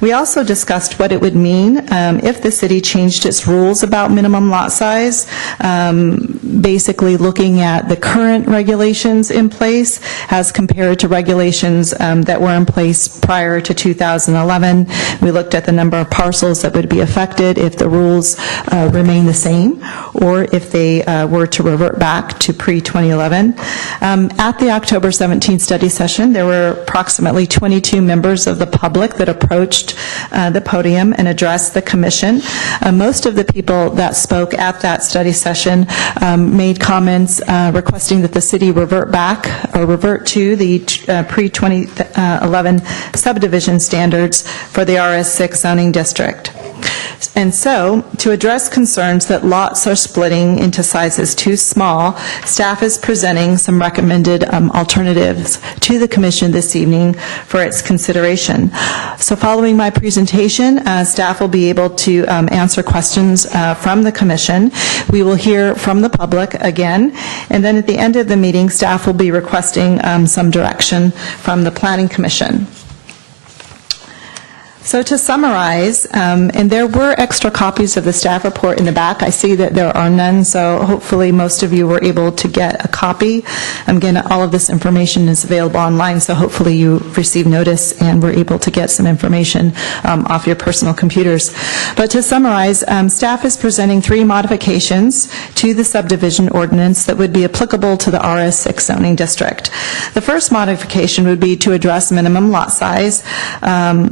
We also discussed what it would mean if the city changed its rules about minimum lot size, basically looking at the current regulations in place as compared to regulations that were in place prior to 2011. We looked at the number of parcels that would be affected if the rules remain the same or if they were to revert back to pre-2011. At the October 17th study session, there were approximately 22 members of the public that approached the podium and addressed the commission. Most of the people that spoke at that study session made comments requesting that the city revert back or revert to the pre-2011 subdivision standards for the RS6 zoning district. And so, to address concerns that lots are splitting into sizes too small, staff is presenting some recommended alternatives to the commission this evening for its consideration. So following my presentation, staff will be able to answer questions from the commission. We will hear from the public again, and then at the end of the meeting, staff will be requesting some direction from the Planning Commission. So to summarize, and there were extra copies of the staff report in the back. I see that there are none, so hopefully most of you were able to get a copy. Again, all of this information is available online, so hopefully you received notice and were able to get some information off your personal computers. But to summarize, staff is presenting 3 modifications to the subdivision ordinance that would be applicable to the RS6 zoning district. The first modification would be to address minimum lot size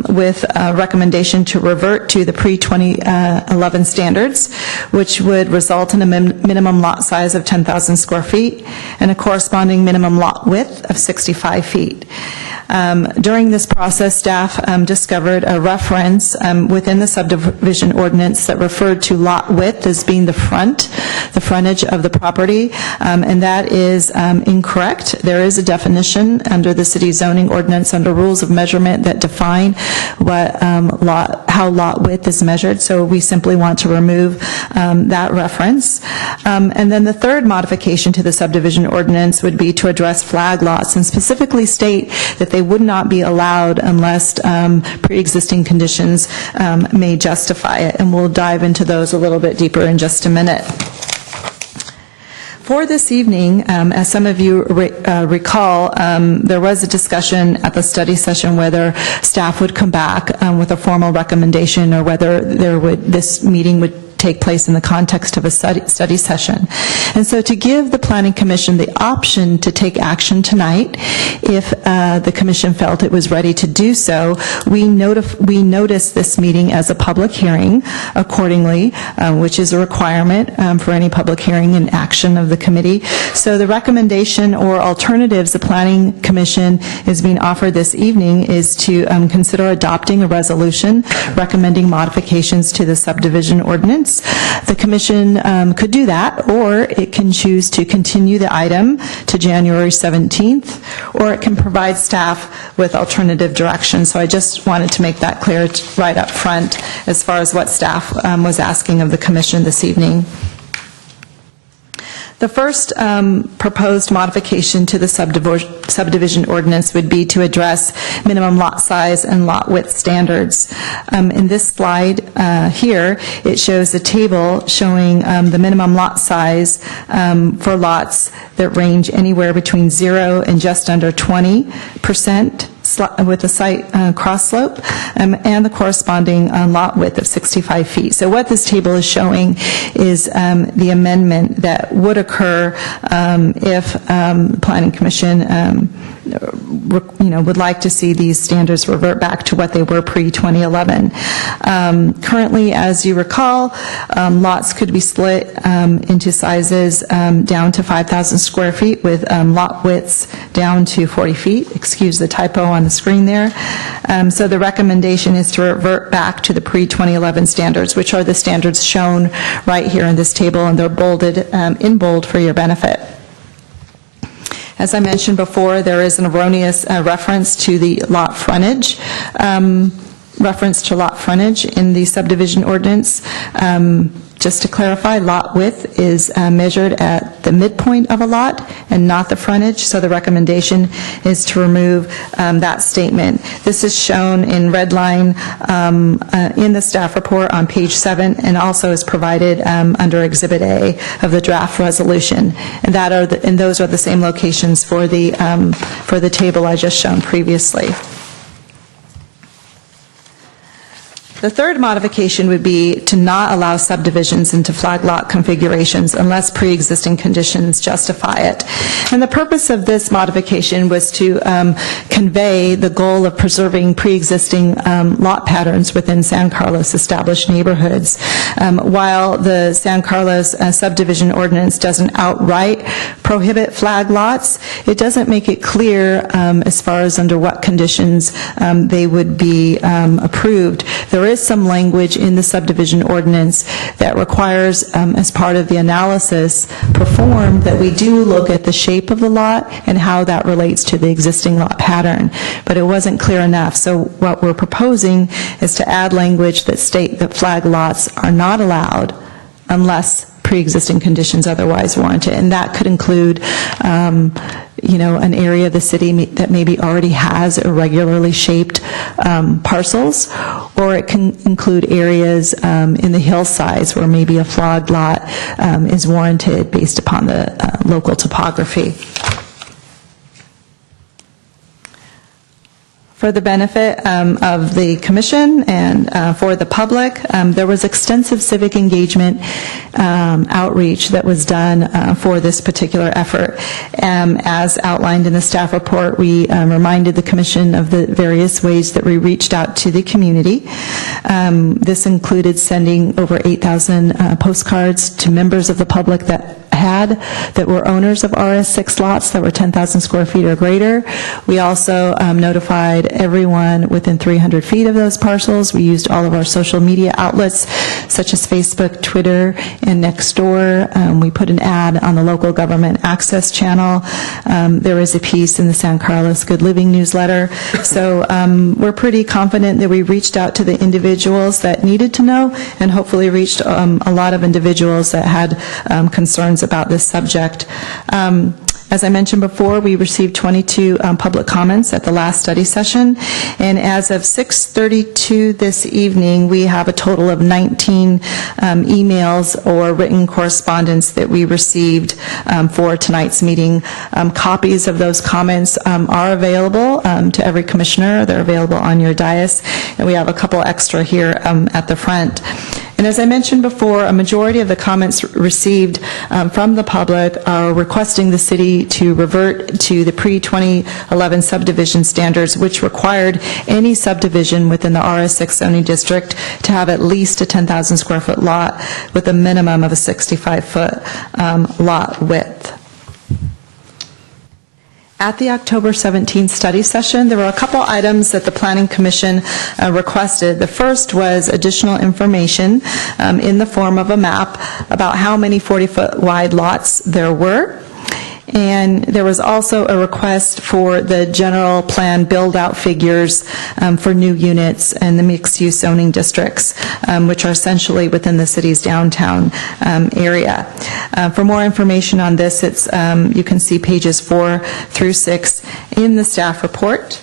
with recommendation to revert to the pre-2011 standards, which would result in a minimum lot size of 10,000 square feet and a corresponding minimum lot width of 65 feet. During this process, staff discovered a reference within the subdivision ordinance that referred to lot width as being the frontage of the property, and that is incorrect. There is a definition under the city zoning ordinance under rules of measurement that define what how lot width is measured, so we simply want to remove that reference. And then the third modification to the subdivision ordinance would be to address flag lots and specifically state that they would not be allowed unless pre-existing conditions may justify it. And we'll dive into those a little bit deeper in just a minute. For this evening, as some of you recall, there was a discussion at the study session whether staff would come back with a formal recommendation or whether this meeting would take place in the context of a study session. And so to give the Planning Commission the option to take action tonight, if the Commission felt it was ready to do so, we noticed this meeting as a public hearing accordingly, which is a requirement for any public hearing and action of the committee. So the recommendation or alternatives the Planning Commission is being offered this evening is to consider adopting a resolution recommending modifications to the subdivision ordinance ordinance. The commission could do that, or it can choose to continue the item to January 17th, or it can provide staff with alternative direction. So I just wanted to make that clear right up front as far as what staff was asking of the commission this evening. The first proposed modification to the subdivision ordinance would be to address minimum lot size and lot width standards. In this slide here, it shows a table showing the minimum lot size for lots that range anywhere between 0 and just under 20% with a site cross slope, and the corresponding lot width of 65 feet. So what this table is showing is the amendment that would occur if the Planning Commission would like to see these standards revert back to what they were pre-2011. Currently, as you recall, lots could be split into sizes down to 5,000 square feet with lot widths down to 40 feet. Excuse the typo on the screen there. So the recommendation is to revert back to the pre-2011 standards, which are the standards shown right here in this table, and they're bolded in bold for your benefit. As I mentioned before, there is an erroneous reference to the lot frontage, in the subdivision ordinance. Just to clarify, lot width is measured at the midpoint of a lot and not the frontage, so the recommendation is to remove that statement. This is shown in red line in the staff report on page 7, and also is provided under Exhibit A of the draft resolution. And those are the same locations for the table I just shown previously. The third modification would be to not allow subdivisions into flag lot configurations unless pre-existing conditions justify it. And the purpose of this modification was to convey the goal of preserving pre-existing lot patterns within San Carlos established neighborhoods. While the San Carlos subdivision ordinance doesn't outright prohibit flag lots, it doesn't make it clear as far as under what conditions they would be approved. There is some language in the subdivision ordinance that requires, as part of the analysis performed, that we do look at the shape of the lot and how that relates to the existing lot pattern. But it wasn't clear enough. So what we're proposing is to add language that state that flag lots are not allowed unless pre-existing conditions otherwise warrant it. And that could include an area of the city that maybe already has irregularly shaped parcels, or it can include areas in the hillsides where maybe a flagged lot is warranted based upon the local topography. For the benefit of the commission and for the public, there was extensive civic engagement outreach that was done for this particular effort. As outlined in the staff report, we reminded the commission of the various ways that we reached out to the community. This included sending over 8,000 postcards to members of the public that were owners of RS6 lots that were 10,000 square feet or greater. We also notified everyone within 300 feet of those parcels. We used all of our social media outlets such as Facebook, Twitter, and Nextdoor. We put an ad on the local government access channel. There is a piece in the San Carlos Good Living newsletter. So we're pretty confident that we reached out to the individuals that needed to know, and hopefully reached a lot of individuals that had concerns about this subject. As I mentioned before, we received 22 public comments at the last study session, and as of 6:32 this evening, we have a total of 19 emails or written correspondence that we received for tonight's meeting. Copies of those comments are available to every commissioner. They're available on your dais, and we have a couple extra here at the front. And as I mentioned before, a majority of the comments received from the public are requesting the city to revert to the pre-2011 subdivision standards, which required any subdivision within the RS6 zoning district to have at least a 10,000 square foot lot with a minimum of a 65-foot lot width. At the October 17th study session, there were a couple items that the Planning Commission requested. The first was additional information in the form of a map about how many 40-foot wide lots there were. And there was also a request for the general plan build-out figures for new units and the mixed-use zoning districts, which are essentially within the city's downtown area. For more information on this, it's you can see pages 4 through 6 in the staff report.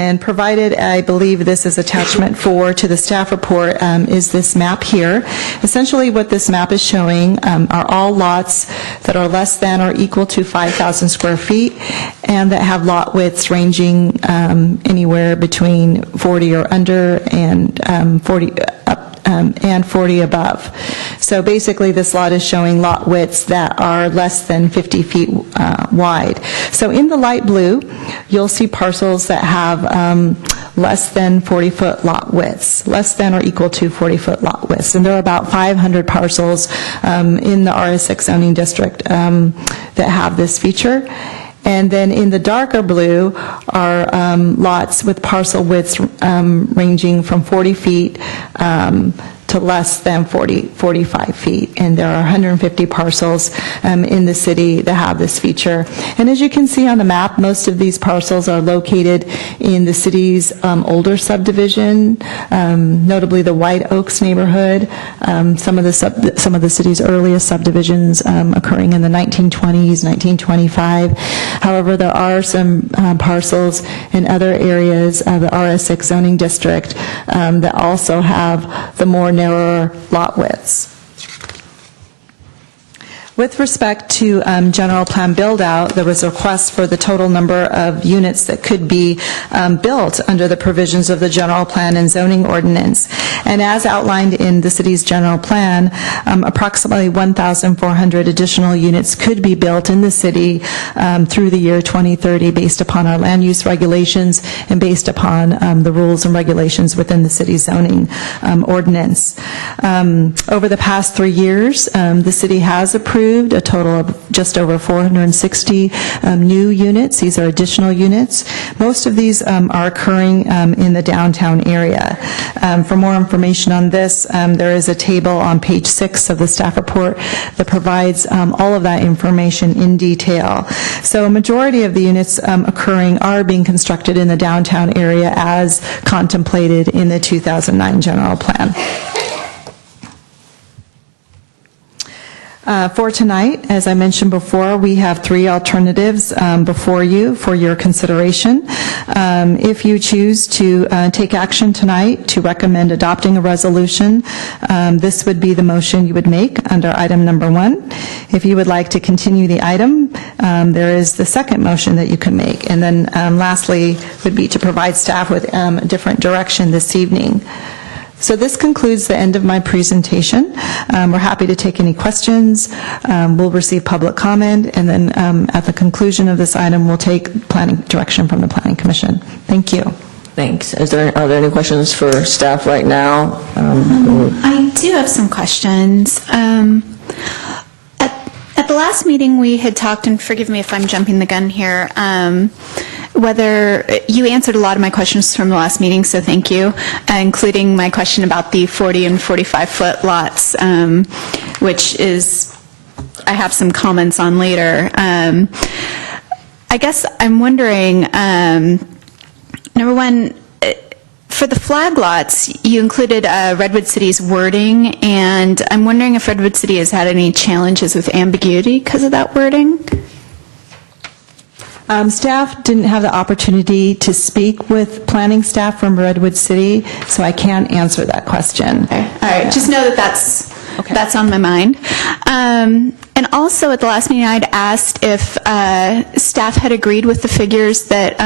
And provided, I believe this is attachment 4 to the staff report, is this map here. Essentially what this map is showing are all lots that are less than or equal to 5,000 square feet and that have lot widths ranging anywhere between 40 or under and 40 up and 40 above. So basically, this lot is showing lot widths that are less than 50 feet wide. So in the light blue, you'll see parcels that have less than 40-foot lot widths, less than or equal to 40-foot lot widths. And there are about 500 parcels in the RS6 zoning district that have this feature. And then in the darker blue are lots with parcel widths ranging from 40 feet to less than 45 feet. And there are 150 parcels in the city that have this feature. And as you can see on the map, most of these parcels are located in the city's older subdivision, notably the White Oaks neighborhood, some of the city's earliest subdivisions occurring in the 1920s, 1925. However, there are some parcels in other areas of the RS6 zoning district that also have the more narrower lot widths. With respect to general plan build-out, there was a request for the total number of units that could be built under the provisions of the general plan and zoning ordinance. And as outlined in the city's general plan, approximately 1,400 additional units could be built in the city through the year 2030 based upon our land use regulations and based upon the rules and regulations within the city's zoning ordinance. Over the past 3 years, the city has approved a total of just over 460 new units. These are additional units. Most of these are occurring in the downtown area. For more information on this, there is a table on page 6 of the staff report that provides all of that information in detail. So a majority of the units occurring are being constructed in the downtown area as contemplated in the 2009 general plan. For tonight, as I mentioned before, we have 3 alternatives before you for your consideration. If you choose to take action tonight to recommend adopting a resolution, this would be the motion you would make under item number 1. If you would like to continue the item, there is the second motion that you can make. And then lastly would be to provide staff with a different direction this evening. So this concludes the end of my presentation. We're happy to take any questions. We'll receive public comment, and then at the conclusion of this item, we'll take planning direction from the Planning Commission. Thank you. Thanks. Are there any questions for staff right now? I do have some questions. At the last meeting, we had talked, and forgive me if I'm jumping the gun here, whether you answered a lot of my questions from the last meeting, so thank you, including my question about the 40 and 45-foot lots, which is, I have some comments on later. I guess I'm wondering, number one, for the flag lots, you included Redwood City's wording, and I'm wondering if Redwood City has had any challenges with ambiguity because of that wording? Staff didn't have the opportunity to speak with planning staff from Redwood City, so I can't answer that question. Okay. All right. Just know that that's on my mind. And also at the last meeting, I'd asked if staff had agreed with the figures that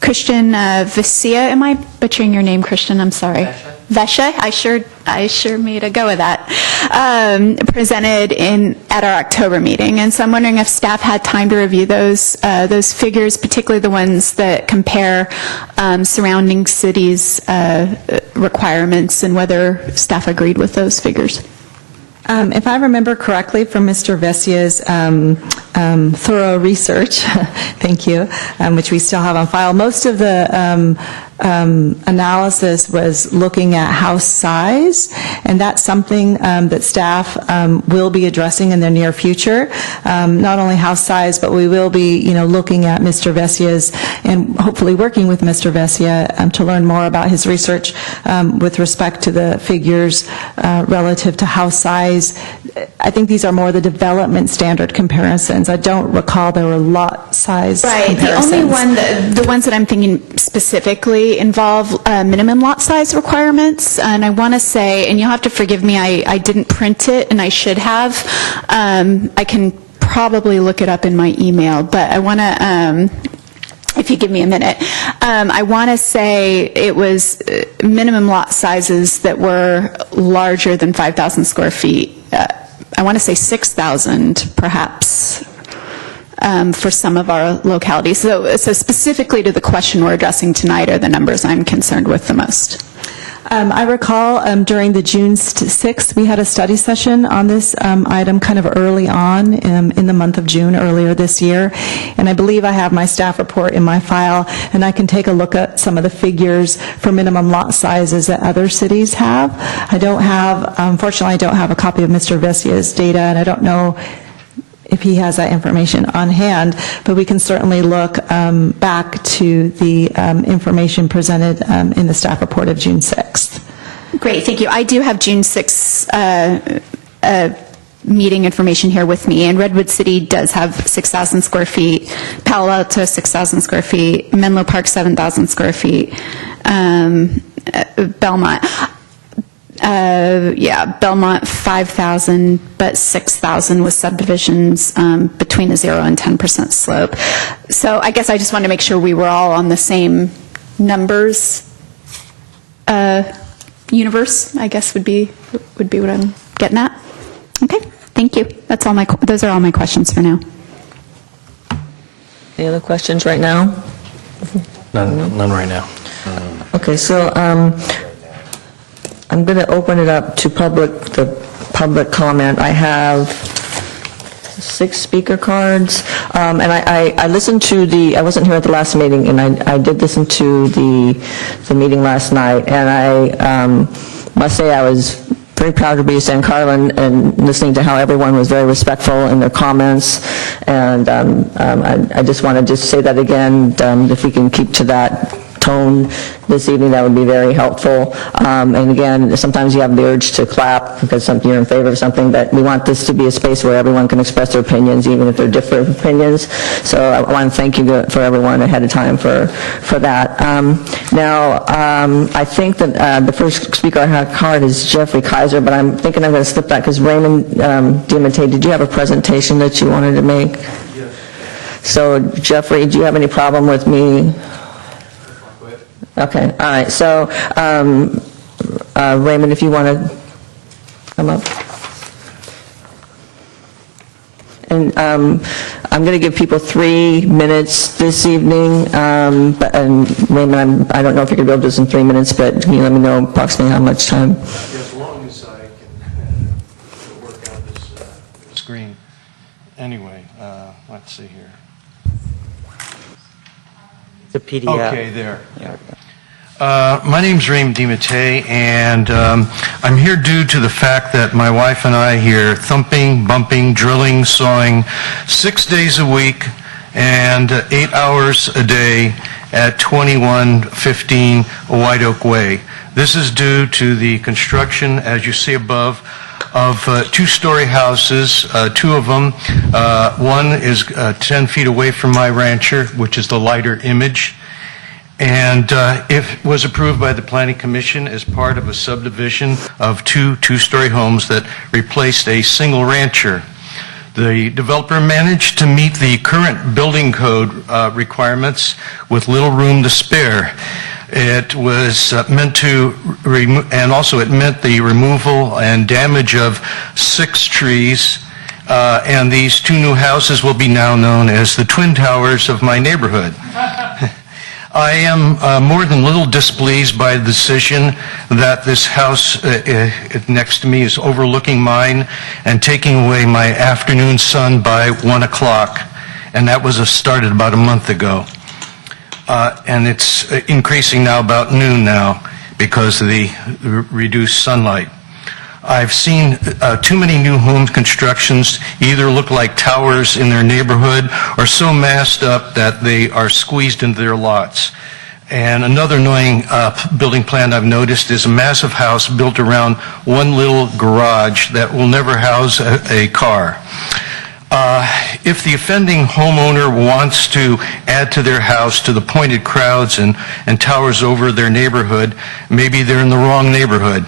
Christian Vesia, am I butchering your name, Christian? I'm sorry. Vesha? I sure made a go of that. Presented at our October meeting, and so I'm wondering if staff had time to review those figures, particularly the ones that compare surrounding cities' requirements, and whether staff agreed with those figures. If I remember correctly from Mr. Vesia's thorough research, thank you, which we still have on file, most of the analysis was looking at house size, and that's something that staff will be addressing in the near future. Not only house size, but we will be, looking at Mr. Vesia's and hopefully working with Mr. Vesia to learn more about his research with respect to the figures relative to house size. I think these are more the development standard comparisons. I don't recall there were lot size comparisons. The only one, the ones that I'm thinking specifically involve minimum lot size requirements, and I want to say, and you'll have to forgive me, I didn't print it, and I should have. I can probably look it up in my email, but I want to, if you give me a minute, I want to say it was minimum lot sizes that were larger than 5,000 square feet. I want to say 6,000 perhaps for some of our localities. So specifically to the question we're addressing tonight are the numbers I'm concerned with the most. I recall during the June 6th, we had a study session on this item kind of early on in the month of June earlier this year, and I believe I have my staff report in my file, and I can take a look at some of the figures for minimum lot sizes that other cities have. Unfortunately, I don't have a copy of Mr. Vesia's data, and I don't know if he has that information on hand, but we can certainly look back to the information presented in the staff report of June 6th. Great, thank you. I do have June 6th meeting information here with me, and Redwood City does have 6,000 square feet, Palo Alto 6,000 square feet, Menlo Park 7,000 square feet, Belmont. Belmont 5,000, but 6,000 with subdivisions between a 0 and 10% slope. So I guess I just wanted to make sure we were all on the same numbers universe, I guess would be what I'm getting at. Okay, thank you. Those are all my questions for now. Any other questions right now? None right now. Okay, so I'm going to open it up to the public comment. I have 6 speaker cards, and I listened to I wasn't here at the last meeting, and I did listen to the meeting last night, and I must say I was very proud to be a San Carlin and listening to how everyone was very respectful in their comments, and I just want to say that again, if we can keep to that tone this evening, that would be very helpful. And again, sometimes you have the urge to clap because you're in favor of something, but we want this to be a space where everyone can express their opinions, even if they're different opinions. So I want to thank you for everyone ahead of time for that. Now, I think that the first speaker I have card is Jeffrey Kaiser, but I'm thinking I'm going to slip that because Raymond Diamante, did you have a presentation that you wanted to make? Yes. So, Jeffrey, do you have any problem with me? Okay, all right. So, Raymond, if you want to come up. And I'm going to give people 3 minutes this evening. And Raymond, I don't know if you're going to be able to do this in 3 minutes, but can you let me know approximately how much time? As long as I can work out this screen. Anyway, let's see here. The PDF. Okay, there. My name's Raymond Diamante, and I'm here due to the fact that my wife and I hear thumping, bumping, drilling, sawing 6 days a week and 8 hours a day at 2115 White Oak Way. This is due to the construction, as you see above, of 2-story houses, 2 of them. One is 10 feet away from my rancher, which is the lighter image. And it was approved by the Planning Commission as part of a subdivision of 2 2-story homes that replaced a single rancher. The developer managed to meet the current building code requirements with little room to spare. It was meant to and also it meant the removal and damage of 6 trees, and these 2 new houses will be now known as the Twin Towers of my neighborhood. I am more than a little displeased by the decision that this house next to me is overlooking mine and taking away my afternoon sun by 1 o'clock. And that was started about a month ago. And it's increasing now about noon now because of the reduced sunlight. I've seen too many new home constructions either look like towers in their neighborhood or so massed up that they are squeezed into their lots. And another annoying building plan I've noticed is a massive house built around one little garage that will never house a car. If the offending homeowner wants to add to their house to the pointed crowds and towers over their neighborhood, maybe they're in the wrong neighborhood.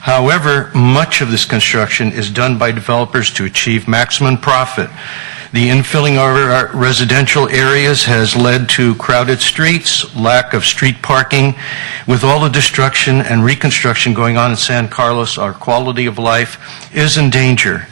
However, much of this construction is done by developers to achieve maximum profit. The infilling of our residential areas has led to crowded streets, lack of street parking. With all the destruction and reconstruction going on in San Carlos, our quality of life is in danger.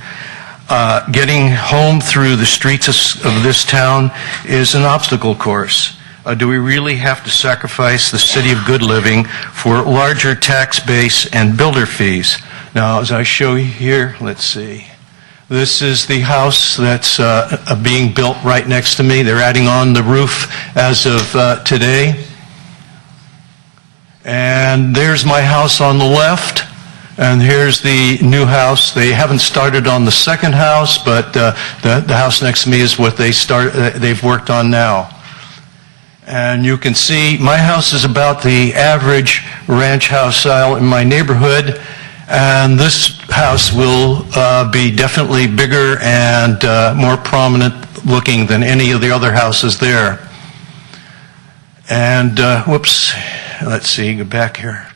Getting home through the streets of this town is an obstacle course. Do we really have to sacrifice the city of good living for larger tax base and builder fees? Now, as I show you here, let's see. This is the house that's being built right next to me. They're adding on the roof as of today. And there's my house on the left. And here's the new house. They haven't started on the second house, but the house next to me is what they've worked on now. And you can see my house is about the average ranch house style in my neighborhood, and this house will be definitely bigger and more prominent looking than any of the other houses there. And whoops, let's see, go back here.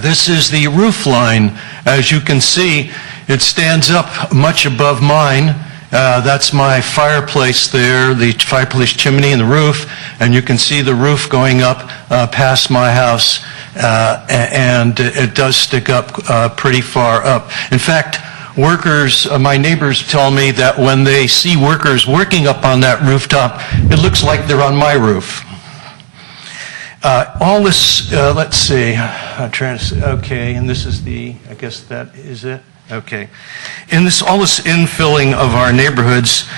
This is the roof line. As you can see, it stands up much above mine. That's my fireplace there, the fireplace chimney and the roof, and you can see the roof going up past my house, and it does stick up pretty far up. In fact, workers, my neighbors tell me that when they see workers working up on that rooftop, it looks like they're on my roof. All this, let's see, I'm trying to see, okay, and this is the, I guess that is it. Okay. In this, all this infilling of our neighborhoods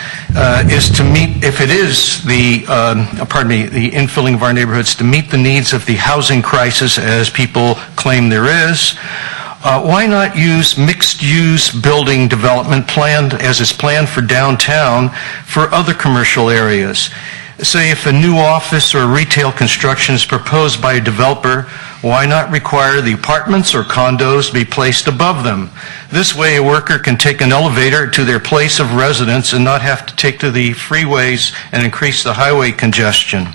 is to meet, if it is the, the infilling of our neighborhoods to meet the needs of the housing crisis as people claim there is, why not use mixed-use building development planned as is planned for downtown for other commercial areas? Say if a new office or retail construction is proposed by a developer, why not require the apartments or condos be placed above them? This way a worker can take an elevator to their place of residence and not have to take to the freeways and increase the highway congestion.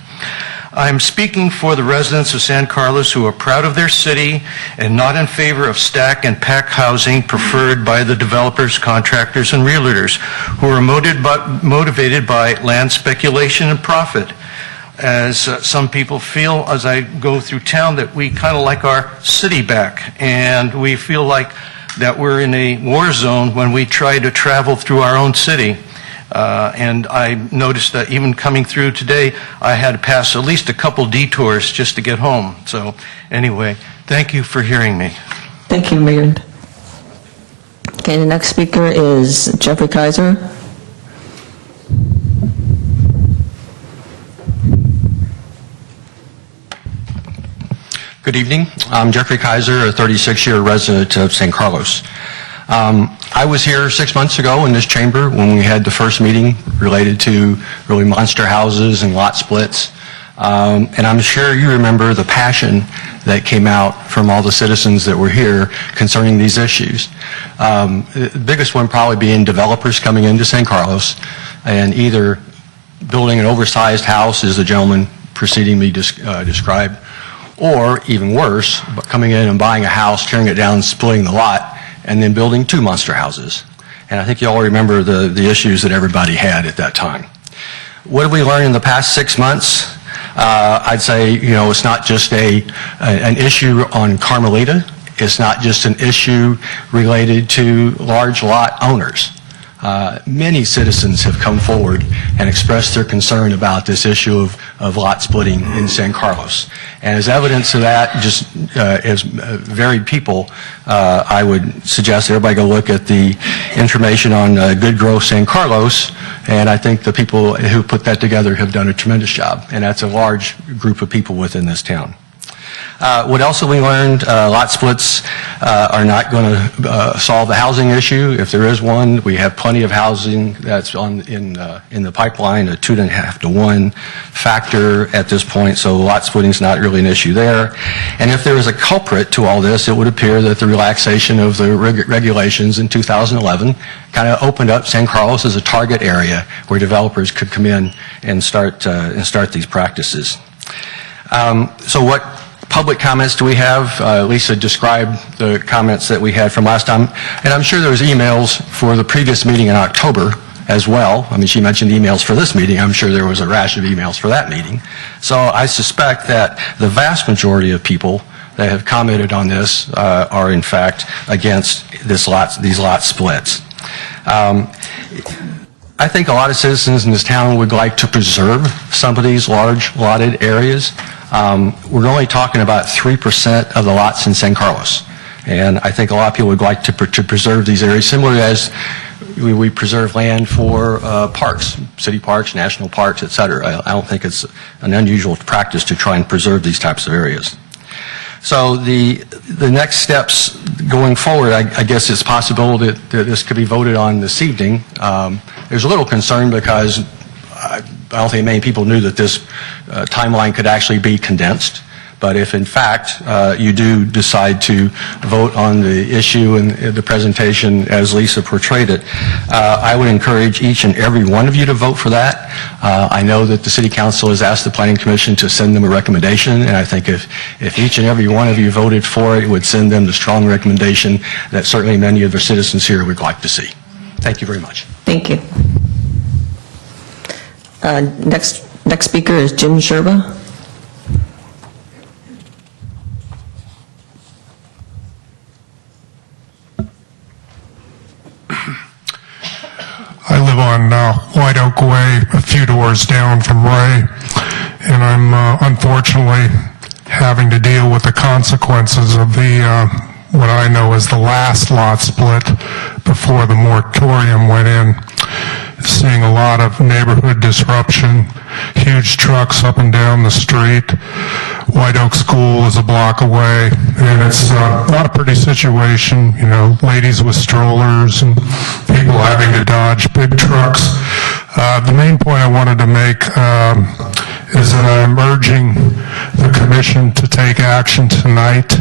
I'm speaking for the residents of San Carlos who are proud of their city and not in favor of stack and pack housing preferred by the developers, contractors, and realtors who are motivated by land speculation and profit. As some people feel as I go through town that we kind of like our city back, and we feel like that we're in a war zone when we try to travel through our own city. And I noticed that even coming through today, I had to pass at least a couple detours just to get home. So anyway, thank you for hearing me. Thank you, Mayor. Okay, the next speaker is Jeffrey Kaiser. Good evening. I'm Jeffrey Kaiser, a 36-year resident of San Carlos. I was here 6 months ago in this chamber when we had the first meeting related to really monster houses and lot splits. And I'm sure you remember the passion that came out from all the citizens that were here concerning these issues. The biggest one probably being developers coming into San Carlos and either building an oversized house, as the gentleman preceding me described, or even worse, coming in and buying a house, tearing it down, splitting the lot, and then building two monster houses. And I think you all remember the issues that everybody had at that time. What have we learned in the past 6 months? I'd say, it's not just an issue on Carmelita. It's not just an issue related to large lot owners. many citizens have come forward and expressed their concern about this issue of lot splitting in San Carlos. And as evidence of that, just as varied people, I would suggest everybody go look at the information on Good Growth San Carlos, and I think the people who put that together have done a tremendous job, and that's a large group of people within this town. What else have we learned? Lot splits are not going to solve the housing issue. If there is one, we have plenty of housing that's in the pipeline, a 2.5 to 1 factor at this point, so lot splitting is not really an issue there. And if there is a culprit to all this, it would appear that the relaxation of the regulations in 2011 kind of opened up San Carlos as a target area where developers could come in and start these practices. So what public comments do we have? Lisa described the comments that we had from last time, and I'm sure there was emails for the previous meeting in October as well. I mean, she mentioned emails for this meeting. I'm sure there was a rash of emails for that meeting. So I suspect that the vast majority of people that have commented on this are in fact against these lot splits. I think a lot of citizens in this town would like to preserve some of these large lotted areas. We're only talking about 3% of the lots in San Carlos. And I think a lot of people would like to preserve these areas, similar as we preserve land for parks, city parks, national parks, et cetera. I don't think it's an unusual practice to try and preserve these types of areas. So the next steps going forward, I guess it's possible that this could be voted on this evening. There's a little concern because I don't think many people knew that this timeline could actually be condensed. But if in fact you do decide to vote on the issue and the presentation as Lisa portrayed it, I would encourage each and every one of you to vote for that. I know that the City Council has asked the Planning Commission to send them a recommendation, and I think if each and every one of you voted for it, it would send them the strong recommendation that certainly many of the citizens here would like to see. Thank you very much. Thank you. Next speaker is Jim Sherba. I live on White Oak Way, a few doors down from Ray, and I'm unfortunately having to deal with the consequences of the what I know is the last lot split before the moratorium went in. Seeing a lot of neighborhood disruption, huge trucks up and down the street. White Oak School is a block away, and it's not a pretty situation, you know, ladies with strollers and people having to dodge big trucks. The main point I wanted to make is that I'm urging the commission to take action tonight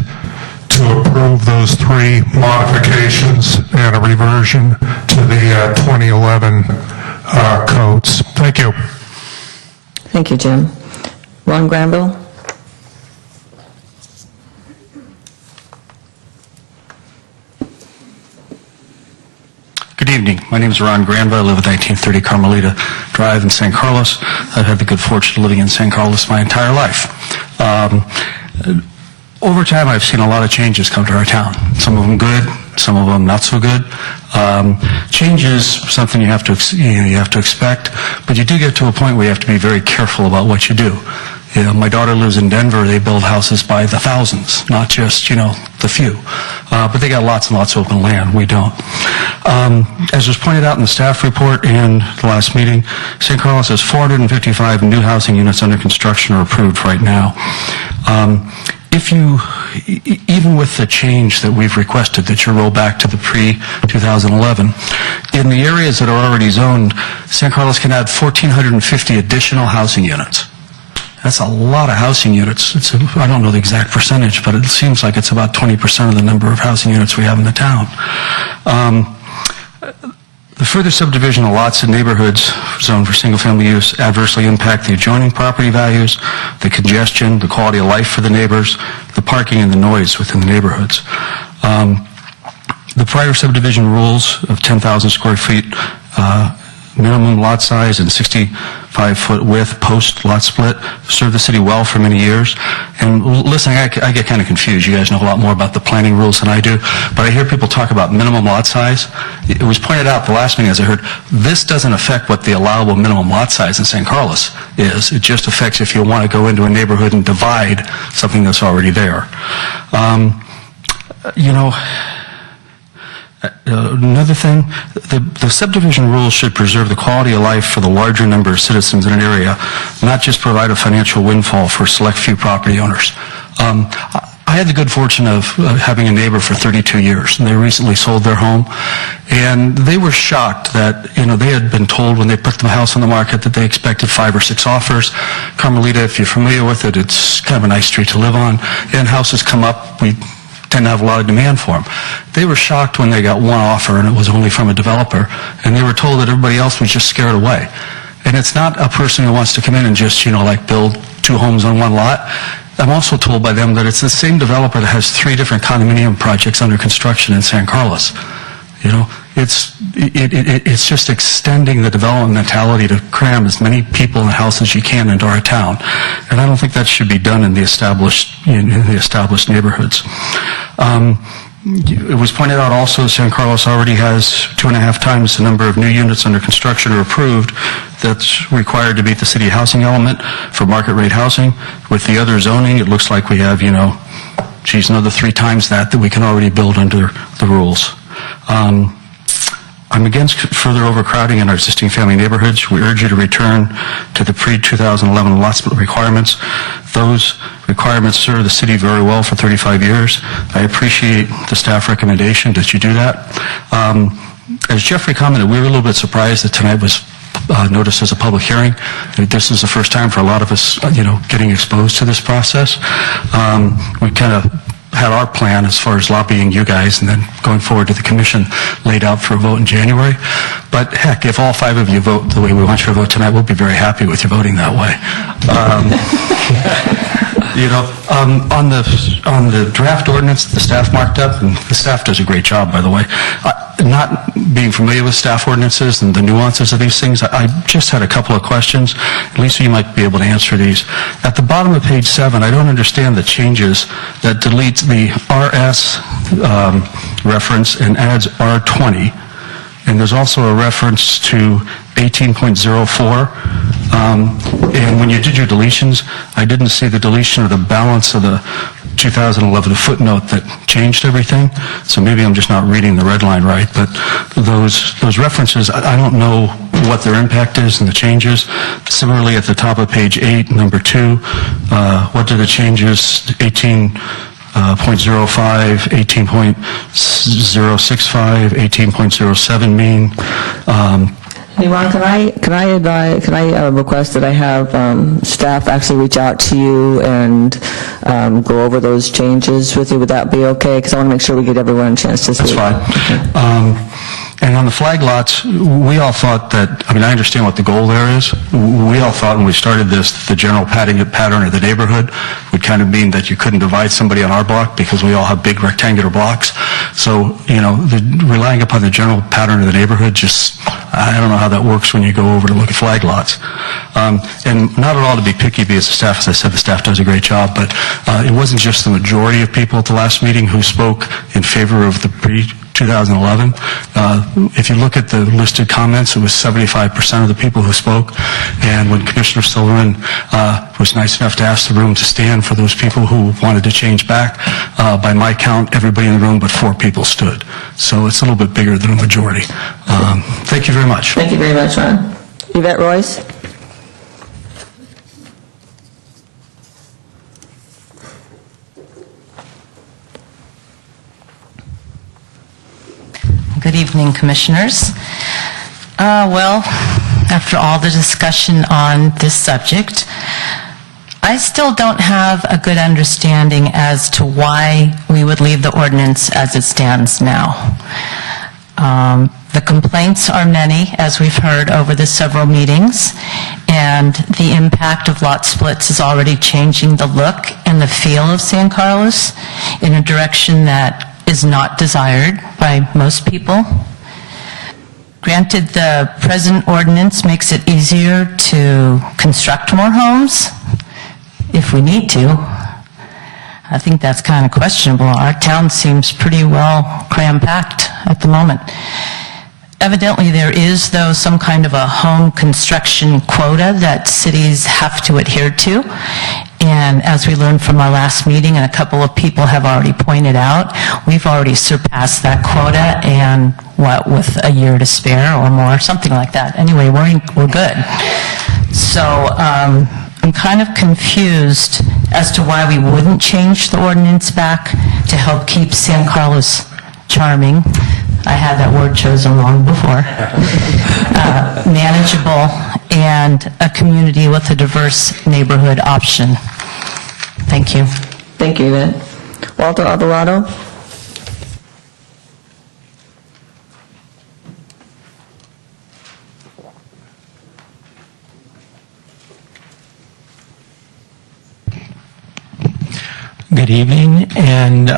to approve those 3 modifications and a reversion to the 2011 codes. Thank you. Thank you, Jim. Ron Granville? Good evening. My name is Ron Granville. I live at 1930 Carmelita Drive in San Carlos. I've had the good fortune of living in San Carlos my entire life. Over time, I've seen a lot of changes come to our town. Some of them good, some of them not so good. Change is something you have to expect, but you do get to a point where you have to be very careful about what you do. You know, my daughter lives in Denver. They build houses by the thousands, not just, the few. But they got lots and lots of open land. We don't. As was pointed out in the staff report and the last meeting, San Carlos has 455 new housing units under construction or approved right now. Even with the change that we've requested, that you roll back to the pre-2011, in the areas that are already zoned, San Carlos can add 1,450 additional housing units. That's a lot of housing units. I don't know the exact percentage, but it seems like it's about 20% of the number of housing units we have in the town. The further subdivision of lots and neighborhoods zoned for single-family use adversely impact the adjoining property values, the congestion, the quality of life for the neighbors, the parking, and the noise within the neighborhoods. The prior subdivision rules of 10,000 square feet minimum lot size and 60 5-foot width post lot split, served the city well for many years. And listening, I get kind of confused. You guys know a lot more about the planning rules than I do, but I hear people talk about minimum lot size. It was pointed out the last meeting, as I heard, this doesn't affect what the allowable minimum lot size in San Carlos is. It just affects if you want to go into a neighborhood and divide something that's already there. Another thing, the subdivision rules should preserve the quality of life for the larger number of citizens in an area, not just provide a financial windfall for a select few property owners. I had the good fortune of having a neighbor for 32 years, and they recently sold their home, and they were shocked that, they had been told when they put the house on the market that they expected 5 or 6 offers. Carmelita, if you're familiar with it, it's kind of a nice street to live on, and houses come up, we tend to have a lot of demand for them. They were shocked when they got one offer, and it was only from a developer, and they were told that everybody else was just scared away. And it's not a person who wants to come in and just, build 2 homes on one lot. I'm also told by them that it's the same developer that has 3 different condominium projects under construction in San Carlos. It's just extending the development mentality to cram as many people in the house as you can into our town, and I don't think that should be done in the established neighborhoods. It was pointed out also San Carlos already has 2.5 times the number of new units under construction or approved that's required to meet the city housing element for market rate housing. With the other zoning, it looks like we have, another 3 times that we can already build under the rules. I'm against further overcrowding in our existing family neighborhoods. We urge you to return to the pre-2011 lot split requirements. Those requirements serve the city very well for 35 years. I appreciate the staff recommendation that you do that. As Jeffrey commented, we were a little bit surprised that tonight was noticed as a public hearing. This is the first time for a lot of us, getting exposed to this process. We kind of had our plan as far as lobbying you guys and then going forward to the commission laid out for a vote in January. But heck, if all 5 of you vote the way we want you to vote tonight, we'll be very happy with you voting that way. On the draft ordinance the staff marked up, and the staff does a great job, by the way. Not being familiar with staff ordinances and the nuances of these things, I just had a couple of questions. Lisa, you might be able to answer these. At the bottom of page 7, I don't understand the changes that deletes the RS reference and adds R20. And there's also a reference to 18.04. And when you did your deletions, I didn't see the deletion of the balance of the 2011 footnote that changed everything. So maybe I'm just not reading the red line right. But those references, I don't know what their impact is and the changes. Similarly, at the top of page 8, number 2, what do the changes 18.05, 18.065, 18.07 mean? Hey, Ron, can I request that I have staff actually reach out to you and go over those changes with you? Would that be okay? Because I want to make sure we get everyone a chance to speak. That's fine. And on the flag lots, we all thought that, I understand what the goal there is. We all thought when we started this, the general pattern of the neighborhood would kind of mean that you couldn't divide somebody on our block because we all have big rectangular blocks. So, relying upon the general pattern of the neighborhood, I don't know how that works when you go over to look at flag lots. And not at all to be picky because the staff, as I said, the staff does a great job, but it wasn't just the majority of people at the last meeting who spoke in favor of the pre-2011. If you look at the listed comments, it was 75% of the people who spoke. And when Commissioner Silverman was nice enough to ask the room to stand for those people who wanted to change back, by my count, everybody in the room but 4 people stood. So it's a little bit bigger than a majority. Thank you very much. Thank you very much, Ron. Yvette Royce? Good evening, Commissioners. After all the discussion on this subject, I still don't have a good understanding as to why we would leave the ordinance as it stands now. The complaints are many, as we've heard over the several meetings, and the impact of lot splits is already changing the look and the feel of San Carlos in a direction that is not desired by most people. Granted, the present ordinance makes it easier to construct more homes if we need to. I think that's kind of questionable. Our town seems pretty well cram-packed at the moment. Evidently, there is, though, some kind of a home construction quota that cities have to adhere to. And as we learned from our last meeting, and a couple of people have already pointed out, we've already surpassed that quota, and with a year to spare or more, something like that. Anyway, we're good. So I'm kind of confused as to why we wouldn't change the ordinance back to help keep San Carlos charming. I had that word chosen long before. Manageable, and a community with a diverse neighborhood option. Thank you. Thank you, Yvette. Walter Alvarado? Good evening, and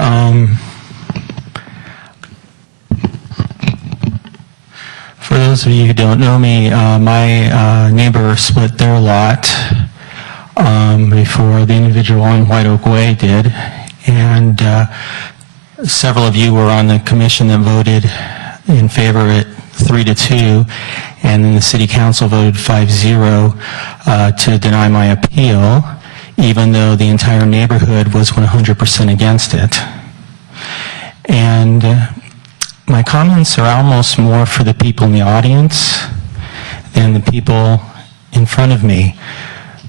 for those of you who don't know me, my neighbor split their lot before the individual on White Oak Way did, and several of you were on the commission that voted in favor at 3-2, and then the city council voted 5-0 to deny my appeal, even though the entire neighborhood was 100% against it. And my comments are almost more for the people in the audience than the people in front of me,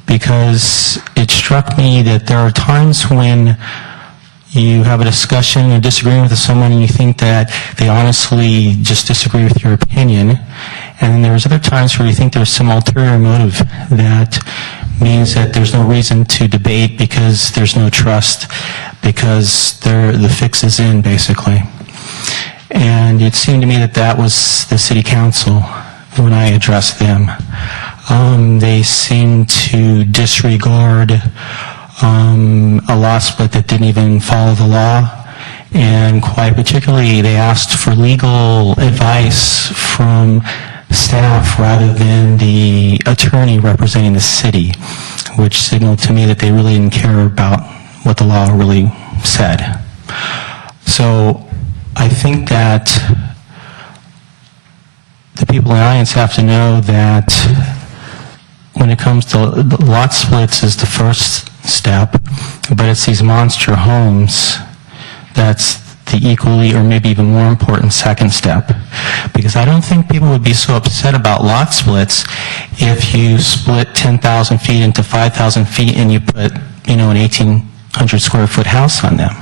because it struck me that there are times when you have a discussion or disagreeing with someone and you think that they honestly just disagree with your opinion, and then there's other times where you think there's some ulterior motive that means that there's no reason to debate because there's no trust, because the fix is in, basically. And it seemed to me that that was the city council when I addressed them. They seemed to disregard a law split that didn't even follow the law, and quite particularly they asked for legal advice from staff rather than the attorney representing the city, which signaled to me that they really didn't care about what the law really said. So I think that the people in the audience have to know that when it comes to lot splits is the first step, but it's these monster homes that's the equally or maybe even more important second step. Because I don't think people would be so upset about lot splits if you split 10,000 feet into 5,000 feet and you put, an 1,800 square foot house on them.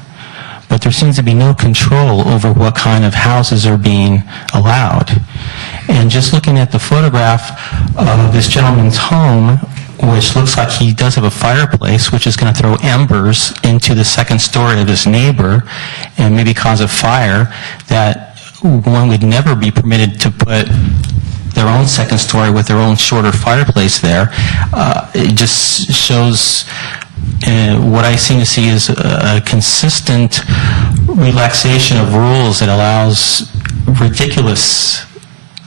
But there seems to be no control over what kind of houses are being allowed. And just looking at the photograph of this gentleman's home, which looks like he does have a fireplace, which is going to throw embers into the second story of his neighbor and maybe cause a fire, that one would never be permitted to put their own second story with their own shorter fireplace there. It just shows what I seem to see is a consistent relaxation of rules that allows ridiculous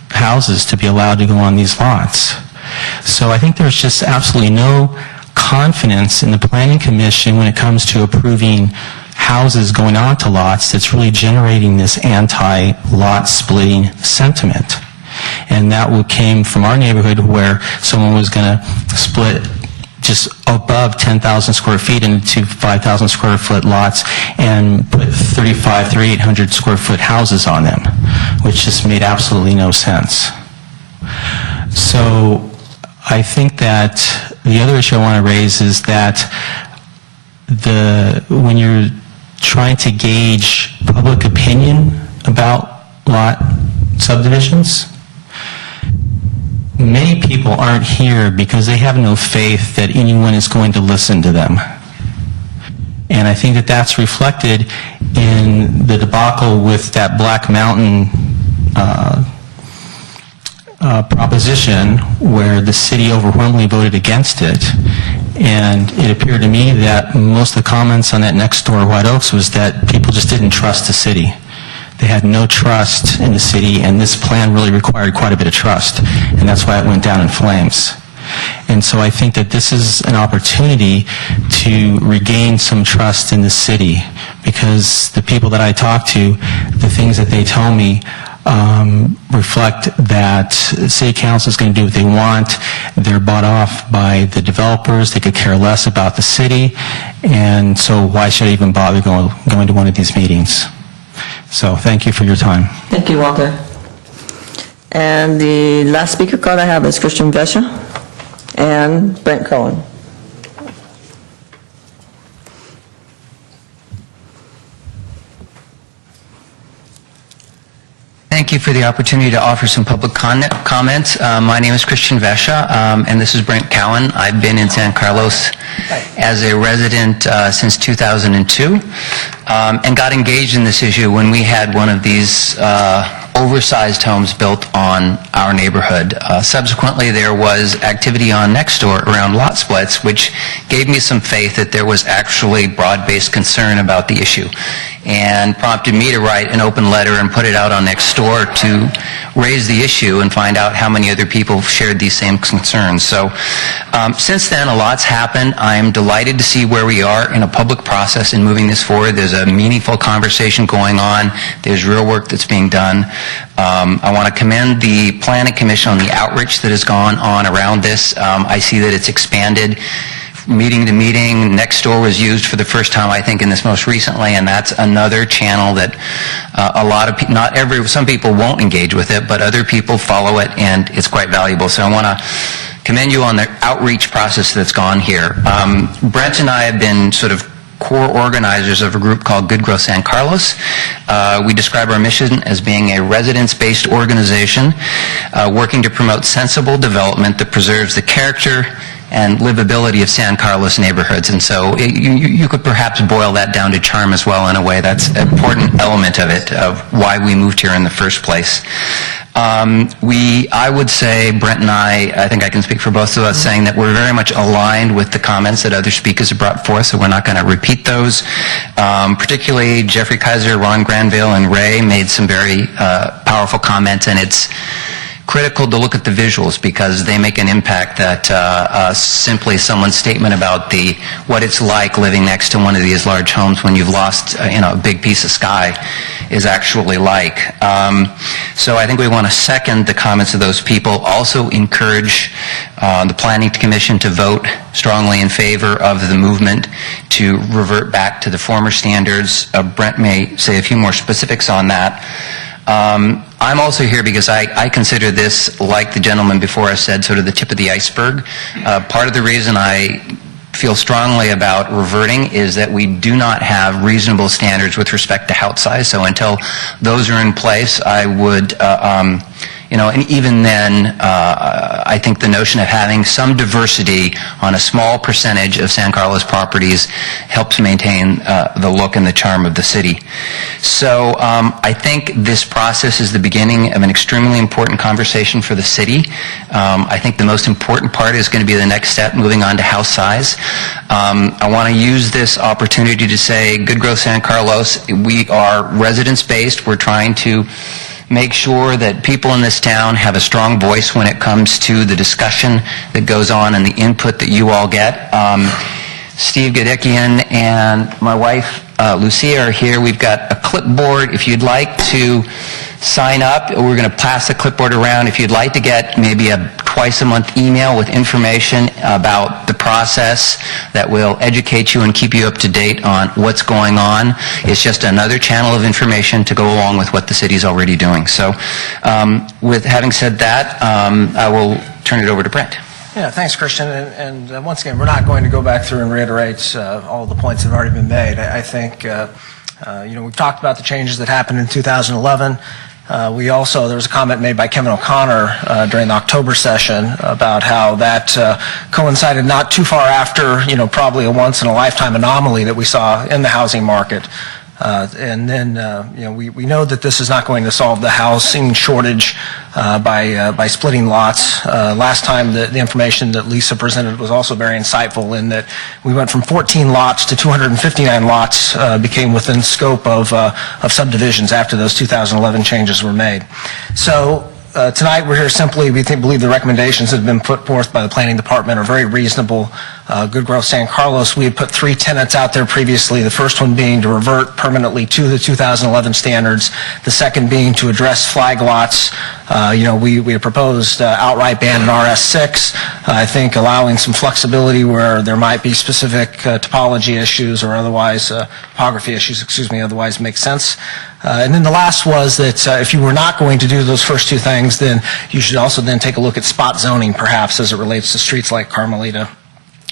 houses to be allowed to go on these lots. So I think there's just absolutely no confidence in the Planning Commission when it comes to approving houses going onto lots that's really generating this anti-lot splitting sentiment. And that came from our neighborhood where someone was going to split just above 10,000 square feet into 5,000 square foot lots and put 3,800 square foot houses on them, which just made absolutely no sense. So I think that the other issue I want to raise is that when you're trying to gauge public opinion about lot subdivisions, many people aren't here because they have no faith that anyone is going to listen to them. And I think that that's reflected in the debacle with that Black Mountain proposition where the city overwhelmingly voted against it. And it appeared to me that most of the comments on that next door White Oaks was that people just didn't trust the city. They had no trust in the city, and this plan really required quite a bit of trust, and that's why it went down in flames. And so I think that this is an opportunity to regain some trust in the city, because the people that I talk to, the things that they tell me reflect that city council is going to do what they want. They're bought off by the developers. They could care less about the city, and so why should I even bother going to one of these meetings? So thank you for your time. Thank you, Walter. And the last speaker card I have is Christian Vesha and Brent Cohen. Thank you for the opportunity to offer some public comments. My name is Christian Vesha, and this is Brent Cowan. I've been in San Carlos as a resident since 2002, and got engaged in this issue when we had one of these oversized homes built on our neighborhood. Subsequently, there was activity on Nextdoor around lot splits, which gave me some faith that there was actually broad-based concern about the issue, and prompted me to write an open letter and put it out on Nextdoor to raise the issue and find out how many other people shared these same concerns. So since then, a lot's happened. I'm delighted to see where we are in a public process in moving this forward. There's a meaningful conversation going on. There's real work that's being done. I want to commend the Planning Commission on the outreach that has gone on around this. I see that it's expanded meeting to meeting. Nextdoor was used for the first time, I think, in this most recently, and that's another channel that a lot of people, some people won't engage with it, but other people follow it, and it's quite valuable. So I want to commend you on the outreach process that's gone here. Brent and I have been sort of core organizers of a group called Good Growth San Carlos. We describe our mission as being a residence-based organization working to promote sensible development that preserves the character and livability of San Carlos neighborhoods. And so you could perhaps boil that down to charm as well in a way. That's an important element of it, of why we moved here in the first place. I would say, Brent and I think I can speak for both of us, saying that we're very much aligned with the comments that other speakers have brought forth, so we're not going to repeat those. Particularly Jeffrey Kaiser, Ron Granville, and Ray made some very powerful comments, and it's critical to look at the visuals because they make an impact that simply someone's statement about what it's like living next to one of these large homes when you've lost a big piece of sky is actually like. So I think we want to second the comments of those people, also encourage the Planning Commission to vote strongly in favor of the movement to revert back to the former standards. Brent may say a few more specifics on that. I'm also here because I consider this, like the gentleman before us said, sort of the tip of the iceberg. Part of the reason I feel strongly about reverting is that we do not have reasonable standards with respect to house size. So until those are in place, I would, and even then, I think the notion of having some diversity on a small percentage of San Carlos properties helps maintain the look and the charm of the city. So I think this process is the beginning of an extremely important conversation for the city. I think the most important part is going to be the next step, moving on to house size. I want to use this opportunity to say, Good Growth San Carlos, we are residence-based. We're trying to make sure that people in this town have a strong voice when it comes to the discussion that goes on and the input that you all get. Steve Godekian and my wife, Lucia, are here. We've got a clipboard. If you'd like to sign up, we're going to pass the clipboard around. If you'd like to get maybe a twice-a-month email with information about the process that will educate you and keep you up to date on what's going on, it's just another channel of information to go along with what the city's already doing. So with having said that, I will turn it over to Brent. Yeah, thanks, Christian. And once again, we're not going to go back through and reiterate all the points that have already been made. I think, we've talked about the changes that happened in 2011. There was a comment made by Kevin O'Connor during the October session about how that coincided not too far after, probably a once-in-a-lifetime anomaly that we saw in the housing market. And then, we know that this is not going to solve the housing shortage by splitting lots. Last time, the information that Lisa presented was also very insightful in that we went from 14 lots to 259 lots became within scope of subdivisions after those 2011 changes were made. So tonight, we're here simply, believe the recommendations that have been put forth by the Planning Department are very reasonable. Good Growth San Carlos, we had put 3 tenets out there previously, the first one being to revert permanently to the 2011 standards, the second being to address flag lots. We had proposed outright ban in RS6, I think allowing some flexibility where there might be specific topology issues or otherwise, topography issues, otherwise makes sense. And then the last was that if you were not going to do those first 2 things, then you should also then take a look at spot zoning, perhaps, as it relates to streets like Carmelita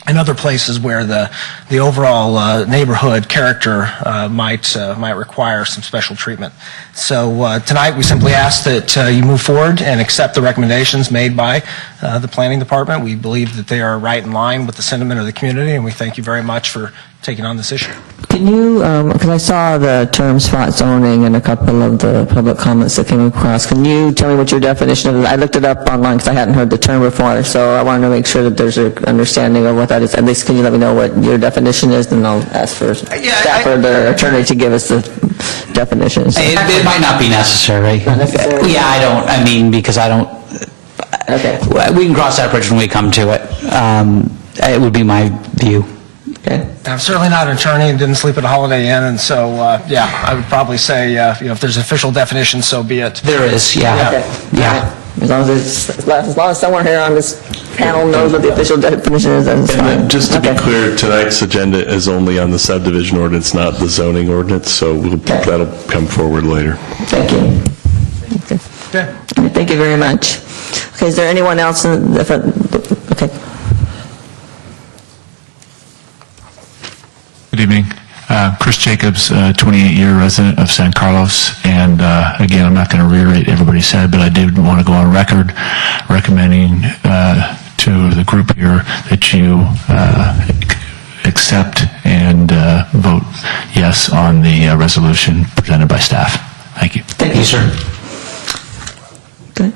and other places where the overall neighborhood character might require some special treatment. So tonight, we simply ask that you move forward and accept the recommendations made by the Planning Department. We believe that they are right in line with the sentiment of the community, and we thank you very much for taking on this issue. Can you, because I saw the term spot zoning in a couple of the public comments that came across, can you tell me what your definition of it? I looked it up online because I hadn't heard the term before, so I wanted to make sure that there's an understanding of what that is. At least can you let me know what your definition is, then I'll ask for staff or the attorney to give us the definitions. It might not be necessary. Yeah, I mean, because I don't... Okay. We can cross that bridge when we come to it. It would be my view. Okay. I'm certainly not an attorney and didn't sleep at a Holiday Inn, and so, I would probably say, if there's an official definition, so be it. There is, yeah. Okay. Yeah. As long as someone here on this panel knows what the official definition is, then it's fine. Just to be clear, tonight's agenda is only on the subdivision ordinance, not the zoning ordinance, so that'll come forward later. Thank you. Okay. Thank you very much. Okay, is there anyone else in the front? Okay. Good evening. Chris Jacobs, 28-year resident of San Carlos, and again, I'm not going to reiterate everybody said, but I did want to go on record recommending to the group here that you accept and vote yes on the resolution presented by staff. Thank you. Thank you, sir. Okay.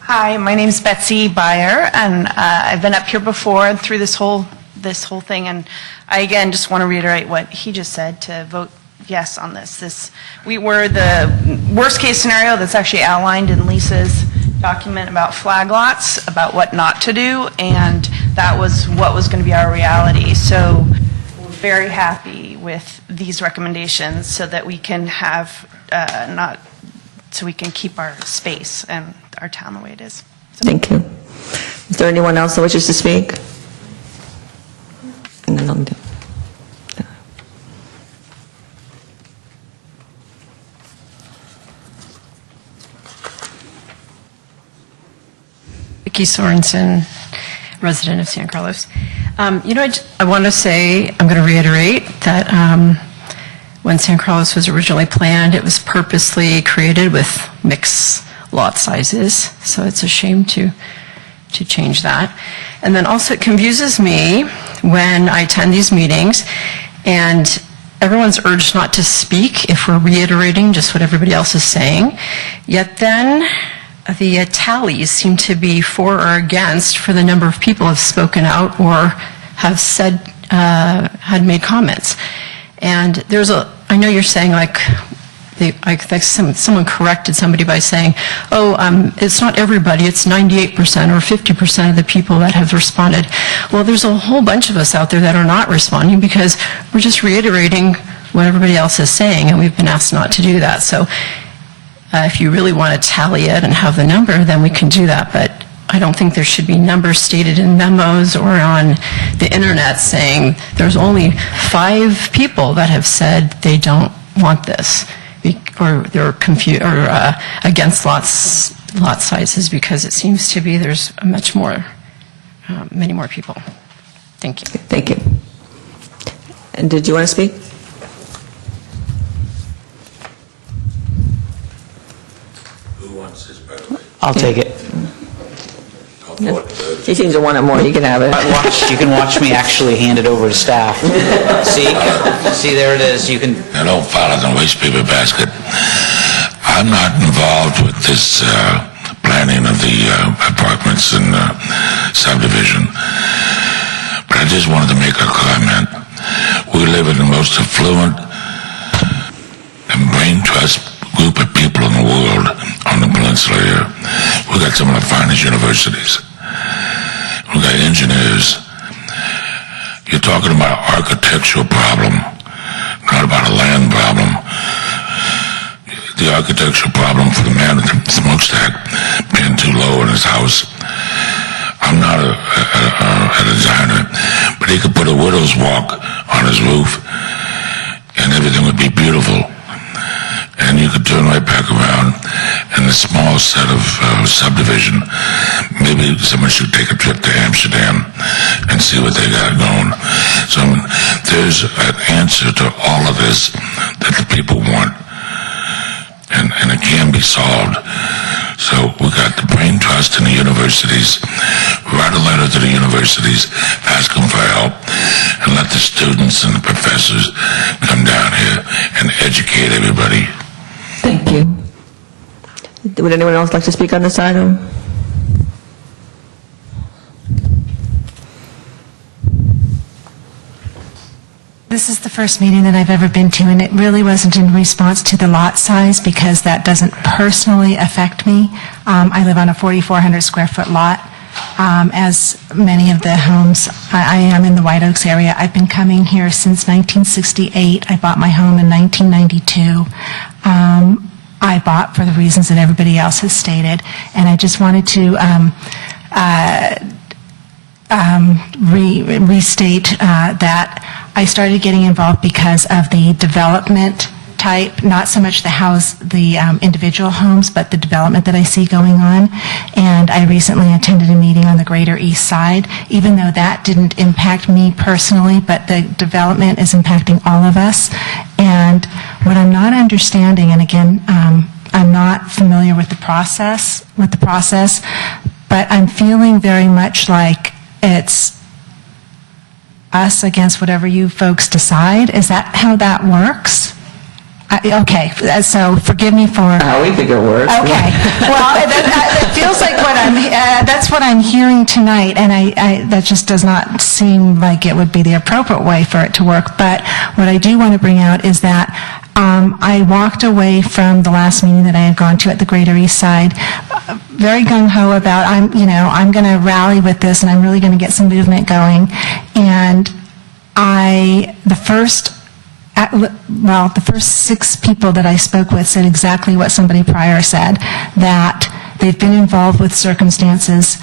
Hi, my name's Betsy Byer, and I've been up here before and through this whole thing, and I again just want to reiterate what he just said, to vote yes on this. We were the worst case scenario that's actually outlined in Lisa's document about flag lots, about what not to do, and that was what was going to be our reality. So we're very happy with these recommendations so that we can have so we can keep our space and our town the way it is. Thank you. Is there anyone else that wishes to speak? And then I'll do. Vicki Sorensen, resident of San Carlos. I want to say, I'm going to reiterate that when San Carlos was originally planned, it was purposely created with mixed lot sizes, so it's a shame to change that. And then also it confuses me when I attend these meetings and everyone's urged not to speak if we're reiterating just what everybody else is saying, yet then the tallies seem to be for or against for the number of people who have spoken out or have said, had made comments. And I know you're saying I think someone corrected somebody by saying, it's not everybody, it's 98% or 50% of the people that have responded. Well, there's a whole bunch of us out there that are not responding because we're just reiterating what everybody else is saying, and we've been asked not to do that. So if you really want to tally it and have the number, then we can do that. But I don't think there should be numbers stated in memos or on the internet saying there's only 5 people that have said they don't want this, or they're confused or against lot sizes, because it seems to be there's much more, many more people. Thank you. Thank you. And did you want to speak? I'll take it. He seems to want it more. You can have it. You can watch me actually hand it over to staff. See, there it is. You can. I don't fall in the waste paper basket. I'm not involved with this planning of the apartments and subdivision, but I just wanted to make a comment. We live in the most affluent and brain trust group of people in the world on the peninsula here. We got some of the finest universities. We got engineers. You're talking about an architectural problem, not about a land problem. The architectural problem for the man with the smokestack being too low in his house. I'm not a designer, but he could put a widow's walk on his roof and everything would be beautiful. And you could turn right back around in a small set of subdivision. Maybe someone should take a trip to Amsterdam and see what they got going. So there's an answer to all of this that the people want. And it can be solved. So we got the brain trust in the universities. Write a letter to the universities, ask them for help, and let the students and the professors come down here and educate everybody. Thank you. Would anyone else like to speak on this item? This is the first meeting that I've ever been to, and it really wasn't in response to the lot size because that doesn't personally affect me. I live on a 4,400 square foot lot. As many of the homes, I am in the White Oaks area. I've been coming here since 1968. I bought my home in 1992. I bought for the reasons that everybody else has stated, and I just wanted to restate that I started getting involved because of the development type, not so much the individual homes, but the development that I see going on. And I recently attended a meeting on the Greater East Side, even though that didn't impact me personally, but the development is impacting all of us. And what I'm not understanding, and again, I'm not familiar with the process, but I'm feeling very much like it's us against whatever you folks decide. Is that how that works? Okay, so forgive me for... How we think it works. Okay, well, it feels like that's what I'm hearing tonight, and that just does not seem like it would be the appropriate way for it to work. But what I do want to bring out is that I walked away from the last meeting that I had gone to at the Greater East Side very gung-ho about, I'm going to rally with this, and I'm really going to get some movement going. And the first 6 people that I spoke with said exactly what somebody prior said, that they've been involved with circumstances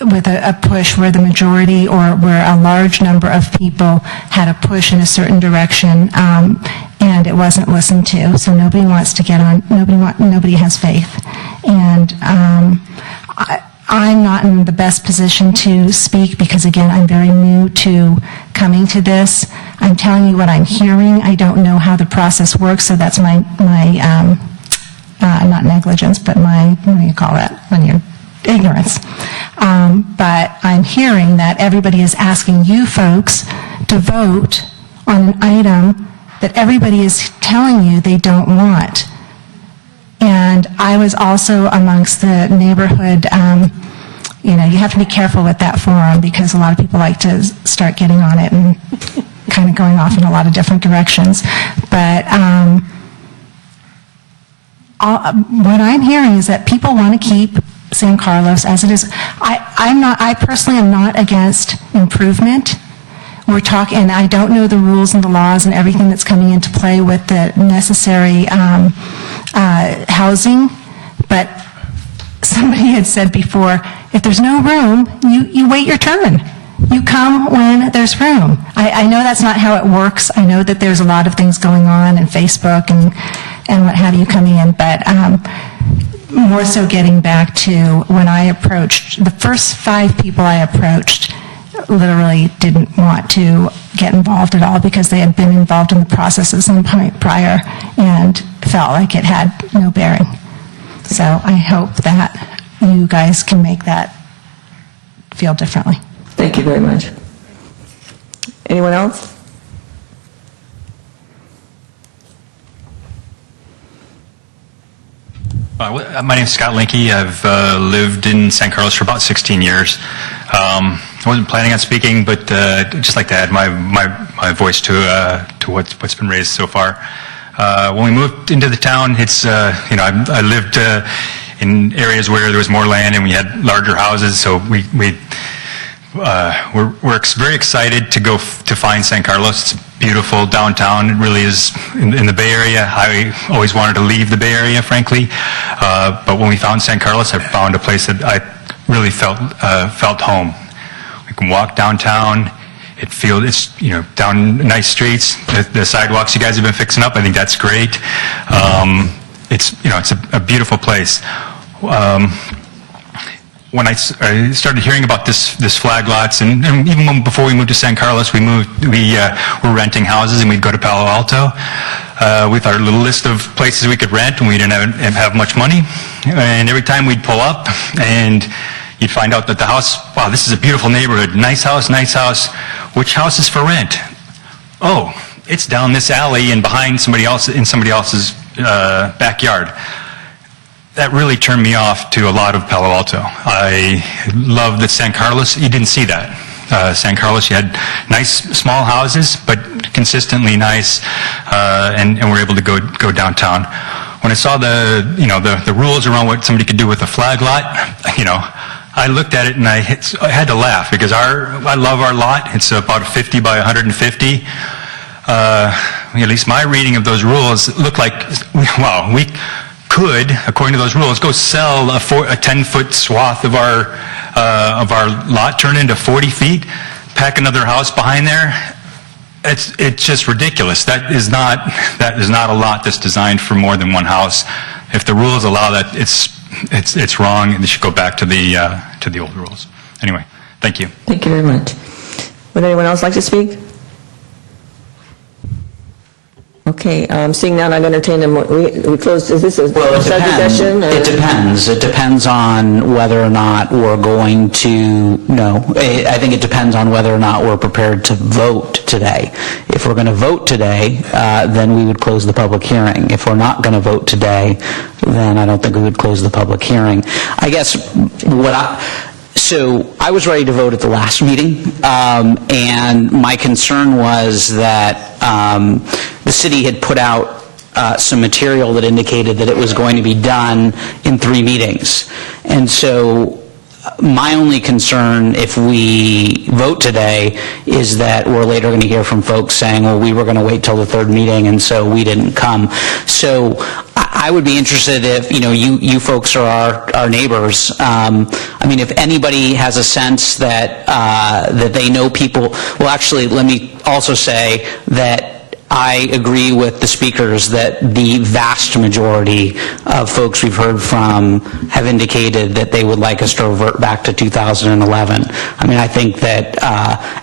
with a push where the majority or where a large number of people had a push in a certain direction, and it wasn't listened to. So nobody wants to get on, nobody has faith. And I'm not in the best position to speak because, again, I'm very new to coming to this. I'm telling you what I'm hearing. I don't know how the process works, so that's my not negligence, but what do you call that when you're ignorance. But I'm hearing that everybody is asking you folks to vote on an item that everybody is telling you they don't want. And I was also amongst the neighborhood, you have to be careful with that forum because a lot of people like to start getting on it and kind of going off in a lot of different directions. But what I'm hearing is that people want to keep San Carlos as it is. I personally am not against improvement. We're talking, and I don't know the rules and the laws and everything that's coming into play with the necessary housing, but somebody had said before, if there's no room, you wait your turn. You come when there's room. I know that's not how it works. I know that there's a lot of things going on, and Facebook and what have you coming in, but more so getting back to when I approached, the first 5 people I approached literally didn't want to get involved at all because they had been involved in the process at some point prior and felt like it had no bearing. So I hope that you guys can make that feel differently. Thank you very much. Anyone else? My name is Scott Linke. I've lived in San Carlos for about 16 years. I wasn't planning on speaking, but I'd just like to add my voice to what's been raised so far. When we moved into the town, it's I lived in areas where there was more land and we had larger houses, so we're very excited to find San Carlos. It's beautiful downtown. It really is in the Bay Area. I always wanted to leave the Bay Area, frankly, but when we found San Carlos, I found a place that I really felt home. We can walk downtown. It's down nice streets. The sidewalks you guys have been fixing up, I think that's great. It's a beautiful place. When I started hearing about this flag lots, and even before we moved to San Carlos, we were renting houses, and we'd go to Palo Alto with our little list of places we could rent, and we didn't have much money. And every time we'd pull up, and you'd find out that the house, wow, this is a beautiful neighborhood, nice house, nice house. Which house is for rent? Oh, it's down this alley and behind somebody else's backyard. That really turned me off to a lot of Palo Alto. I love that San Carlos, you didn't see that. San Carlos, you had nice small houses, but consistently nice, and we're able to go downtown. When I saw the rules around what somebody could do with a flag lot, I looked at it and I had to laugh because I love our lot. It's about 50 by 150. At least my reading of those rules looked like, wow, we could, according to those rules, go sell a 10-foot swath of our lot, turn it into 40 feet, pack another house behind there. It's just ridiculous. That is not a lot that's designed for more than one house. If the rules allow that, it's wrong, and they should go back to the old rules. Anyway, thank you. Thank you very much. Would anyone else like to speak? Okay, seeing none, I'm going to entertain them. We closed, is this a study session? It depends. It depends on whether or not we're going to, I think it depends on whether or not we're prepared to vote today. If we're going to vote today, then we would close the public hearing. If we're not going to vote today, then I don't think we would close the public hearing. I guess So I was ready to vote at the last meeting, and my concern was that the city had put out some material that indicated that it was going to be done in 3 meetings. And so my only concern if we vote today is that we're later going to hear from folks saying, well, we were going to wait till the 3rd meeting and so we didn't come. So I would be interested if, you folks are our neighbors. If anybody has a sense that that they know people, well, actually, let me also say that I agree with the speakers that the vast majority of folks we've heard from have indicated that they would like us to revert back to 2011. I think that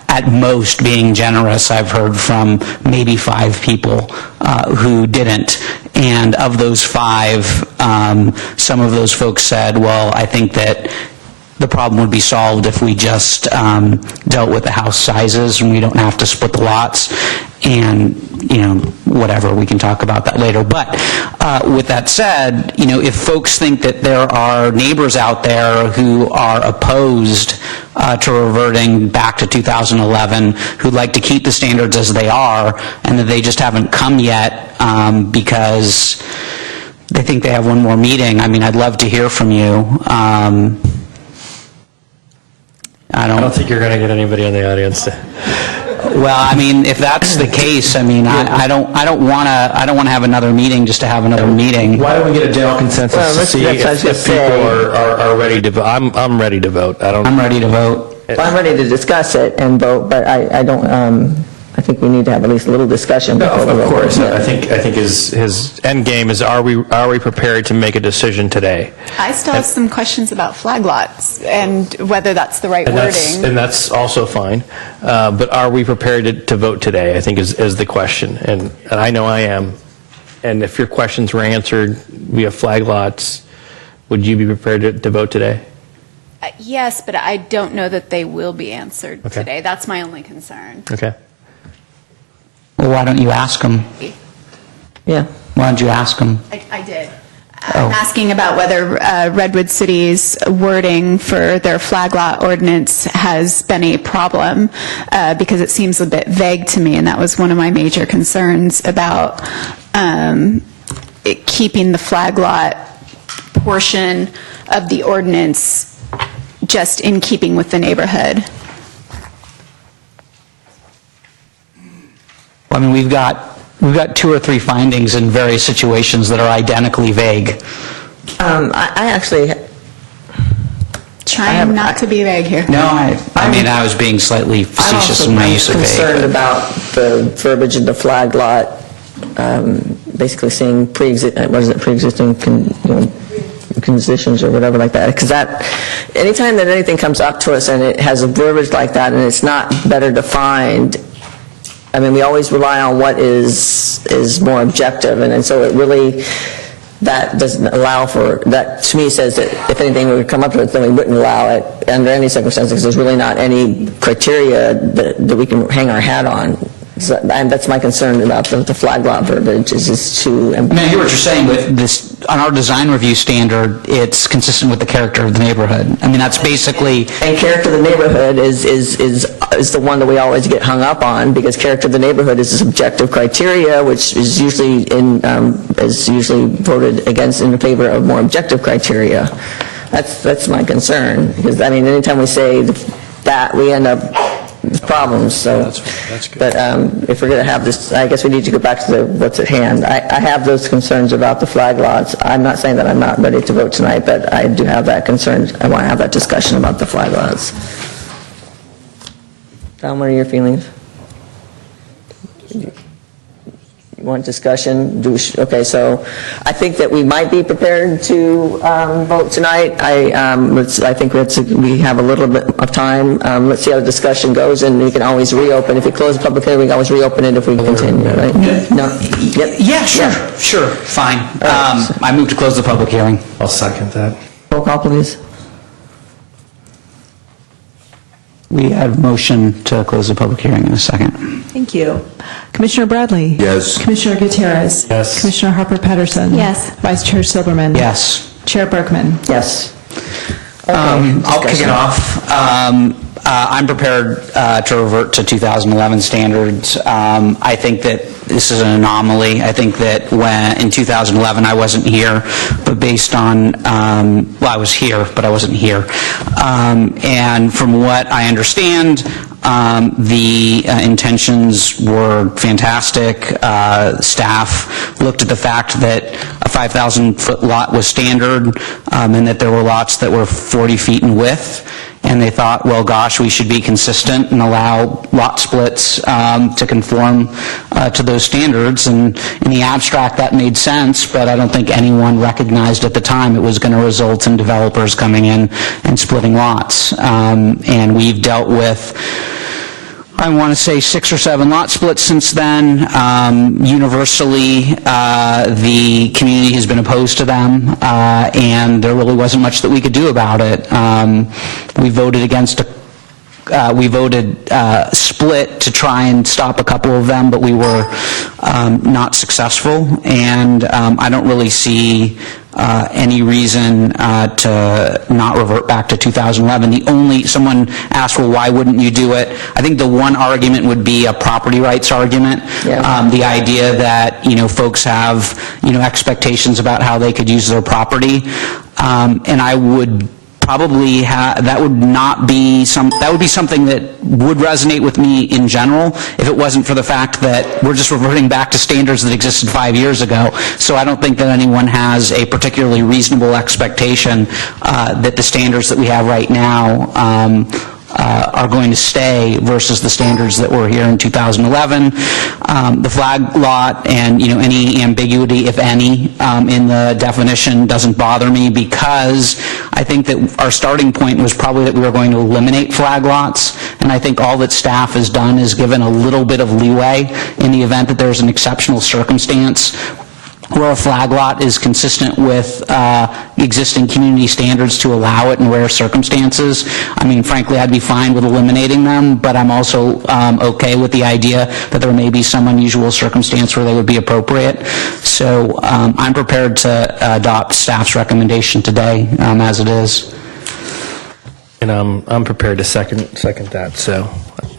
at most, being generous, I've heard from maybe 5 people who didn't. And of those 5, some of those folks said, well, I think that the problem would be solved if we just dealt with the house sizes and we don't have to split the lots. And, whatever, we can talk about that later. But with that said, if folks think that there are neighbors out there who are opposed to reverting back to 2011, who'd like to keep the standards as they are, and that they just haven't come yet because they think they have one more meeting, I'd love to hear from you. I don't think you're going to get anybody in the audience to... Well, if that's the case, I don't want to have another meeting just to have another meeting. Why don't we get a general consensus to see if people are ready to vote? I'm ready to vote. I'm ready to vote. Well, I'm ready to discuss it and vote, but I don't, I think we need to have at least a little discussion. No, of course. I think his end game is, are we prepared to make a decision today? I still have some questions about flag lots and whether that's the right wording. And that's also fine. But are we prepared to vote today, I think is the question. And I know I am. And if your questions were answered via flag lots, would you be prepared to vote today? Yes, but I don't know that they will be answered Okay. today. That's my only concern. Okay. Well, why don't you ask them? Yeah. Why don't you ask them? I did. I'm asking about whether Redwood City's wording for their flag lot ordinance has been a problem, because it seems a bit vague to me, and that was one of my major concerns about keeping the flag lot portion of the ordinance just in keeping with the neighborhood. I mean, we've got 2 or 3 findings in various situations that are identically vague. I actually, Trying not to be vague here. No, I was being slightly facetious in my use of I'm vague. concerned about the verbiage of the flag lot, basically saying pre-existing conditions or whatever like that. Because anytime that anything comes up to us and it has a verbiage like that and it's not better defined, I mean, we always rely on what is more objective, and so it really, that doesn't allow for, that to me says that if anything would come up to it, then we wouldn't allow it under any circumstances, because there's really not any criteria that we can hang our hat on. So, and that's my concern about the flag lot verbiage, is just too... I mean, I hear what you're saying, but this, on our design review standard, it's consistent with the character of the neighborhood. I mean, that's basically... And character of the neighborhood is the one that we always get hung up on, because character of the neighborhood is a subjective criteria, which is usually voted against in favor of more objective criteria. That's my concern, because I mean, anytime we say that, we end up with problems. So that's good. But if we're going to have this, I guess we need to go back to what's at hand. I have those concerns about the flag lots. I'm not saying that I'm not ready to vote tonight, but I do have that concern. I want to have that discussion about the flag lots. Tom, what are your feelings? You want discussion? Okay, so I think that we might be prepared to vote tonight. I think we have a little bit of time. Let's see how the discussion goes, and we can always reopen. If we close the public hearing, we can always reopen it if we continue, right? No? Yep. Yeah, sure, fine. I move to close the public hearing. I'll second that. Roll call, please. We have motion to close the public hearing in a second. Thank you. Commissioner Bradley? Yes. Commissioner Gutierrez? Yes. Commissioner Harper-Patterson? Yes. Vice Chair Silberman? Yes. Chair Berkman? Yes. I'll kick it off. I'm prepared to revert to 2011 standards. I think that this is an anomaly. I think that when in 2011 I wasn't here, but based on, well, I was here, but I wasn't here. And from what I understand, the intentions were fantastic. Staff looked at the fact that a 5,000-foot lot was standard, and that there were lots that were 40 feet in width. And they thought, well, gosh, we should be consistent and allow lot splits to conform to those standards. And in the abstract, that made sense, but I don't think anyone recognized at the time it was going to result in developers coming in and splitting lots. And we've dealt with, I want to say, 6 or 7 lot splits since then. Universally, the community has been opposed to them, and there really wasn't much that we could do about it. We voted against we voted split to try and stop a couple of them, but we were not successful, and I don't really see any reason to not revert back to 2011. Someone asked, well, why wouldn't you do it? I think the one argument would be a property rights argument. Yeah. The idea that, folks have, expectations about how they could use their property. And I would probably that would be something that would resonate with me in general if it wasn't for the fact that we're just reverting back to standards that existed 5 years ago. So I don't think that anyone has a particularly reasonable expectation that the standards that we have right now are going to stay versus the standards that were here in 2011. The flag lot and any ambiguity, if any, in the definition doesn't bother me, because I think that our starting point was probably that we were going to eliminate flag lots, and I think all that staff has done is given a little bit of leeway in the event that there's an exceptional circumstance where a flag lot is consistent with existing community standards to allow it in rare circumstances. I mean, frankly, I'd be fine with eliminating them, but I'm also okay with the idea that there may be some unusual circumstance where they would be appropriate. So I'm prepared to adopt staff's recommendation today as it is. And I'm prepared to second that, so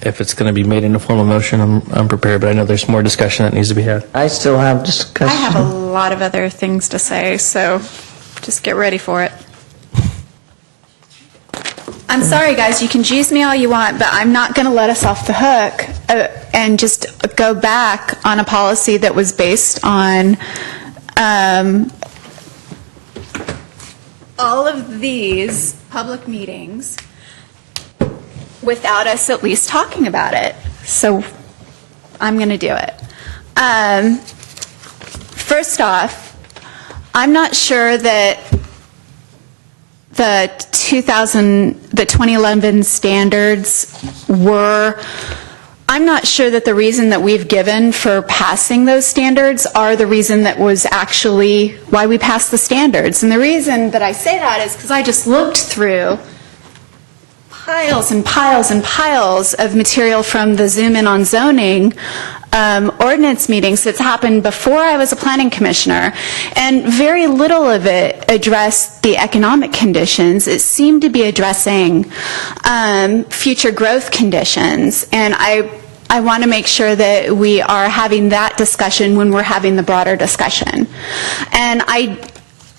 if it's going to be made in a formal motion, I'm prepared, but I know there's more discussion that needs to be had. I still have discussion. I have a lot of other things to say, so just get ready for it. I'm sorry, guys, you can juice me all you want, but I'm not going to let us off the hook and just go back on a policy that was based on all of these public meetings without us at least talking about it. So I'm going to do it. First off, I'm not sure that the 2011 standards were, I'm not sure that the reason that we've given for passing those standards are the reason that was actually why we passed the standards. And the reason that I say that is because I just looked through piles and piles and piles of material from the Zoom In on Zoning ordinance meetings that's happened before I was a planning commissioner, and very little of it addressed the economic conditions. It seemed to be addressing future growth conditions, and I want to make sure that we are having that discussion when we're having the broader discussion. And I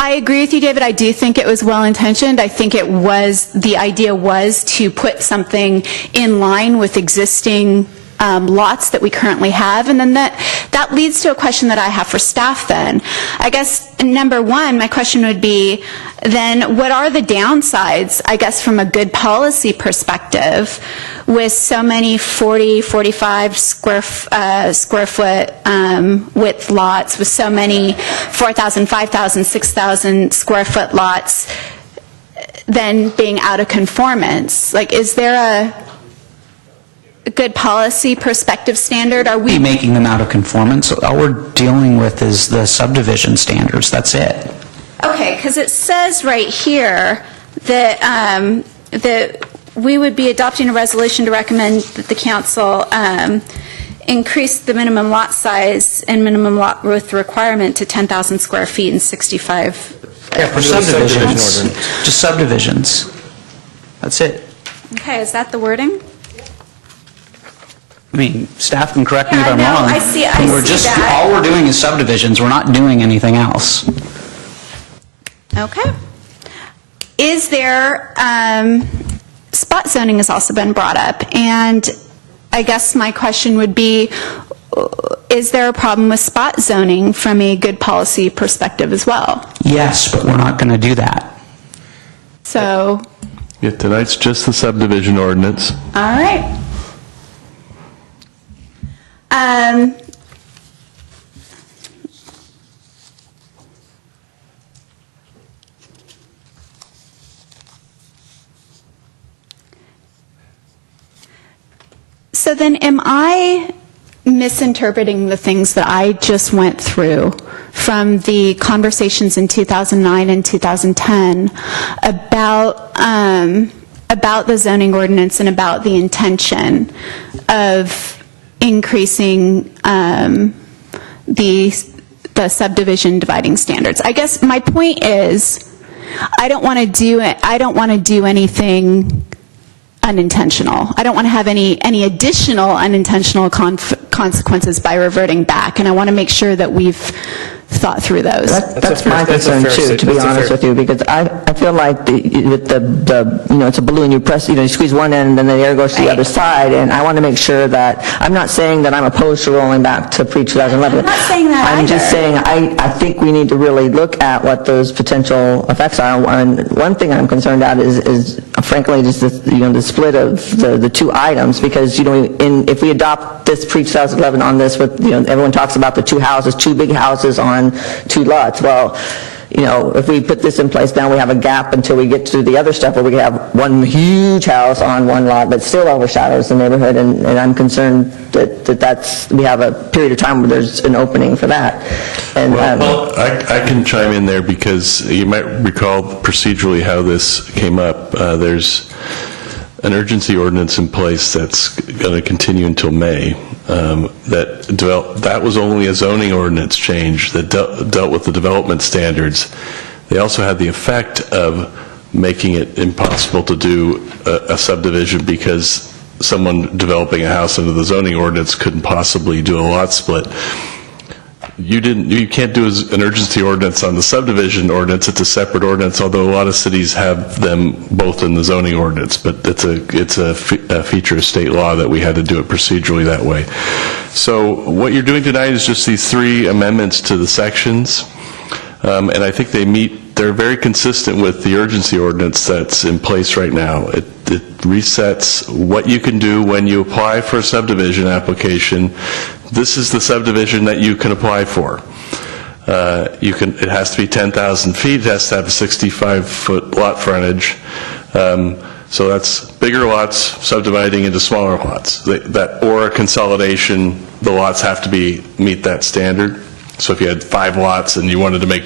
agree with you, David. I do think it was well-intentioned. I think it was, the idea was to put something in line with existing lots that we currently have. And then that leads to a question that I have for staff then. I guess, number one, my question would be, then what are the downsides, I guess, from a good policy perspective with so many 40, 45 square foot width lots, with so many 4,000, 5,000, 6,000 square foot lots then being out of conformance? Like, is there a good policy perspective standard? Are we making them out of conformance? All we're dealing with is the subdivision standards. That's it. Okay, because it says right here that that we would be adopting a resolution to recommend that the council increase the minimum lot size and minimum lot width requirement to 10,000 square feet and 65. Yeah, for subdivisions. Just subdivisions. That's it. Okay, is that the wording? I mean, staff can correct me if I'm no, wrong. I see that. All we're doing is subdivisions. We're not doing anything else. Okay. Is there, spot zoning has also been brought up, and I guess my question would be, is there a problem with spot zoning from a good policy perspective as well? Yes, but we're not going to do that. So, Yeah, tonight's just the subdivision ordinance. all right. So then am I misinterpreting the things that I just went through from the conversations in 2009 and 2010 about the zoning ordinance and about the intention of increasing the subdivision dividing standards? I guess my point is, I don't want to do anything unintentional. I don't want to have any additional unintentional consequences by reverting back, and I want to make sure that we've thought through those. That's my concern too, to be honest with you, because I feel like with the it's a balloon, you press, you squeeze one end and then the air goes to the other side, and I want to make sure that, I'm not saying that I'm opposed to rolling back to pre-2011. I'm not saying that I'm just either. saying I think we need to really look at what those potential effects are. And one thing I'm concerned about is frankly just the split of the two items, because if we adopt this pre-2011 on this, with everyone talks about the two big houses on two lots. Well, if we put this in place now, we have a gap until we get to the other stuff where we have one huge house on one lot, but still overshadows the neighborhood, and I'm concerned that we have a period of time where there's an opening for that. And Well, I can chime in there because you might recall procedurally how this came up. There's an urgency ordinance in place that's going to continue until May. That was only a zoning ordinance change that dealt with the development standards. They also had the effect of making it impossible to do a subdivision because someone developing a house under the zoning ordinance couldn't possibly do a lot split. You can't do an urgency ordinance on the subdivision ordinance. It's a separate ordinance, although a lot of cities have them both in the zoning ordinance. But it's a feature of state law that we had to do it procedurally that way. So what you're doing tonight is just these 3 amendments to the sections, and I think they're very consistent with the urgency ordinance that's in place right now. It resets what you can do when you apply for a subdivision application. This is the subdivision that you can apply for. It has to be 10,000 feet. It has to have a 65-foot lot frontage. So that's bigger lots subdividing into smaller lots. Or a consolidation, the lots have to meet that standard. So if you had 5 lots and you wanted to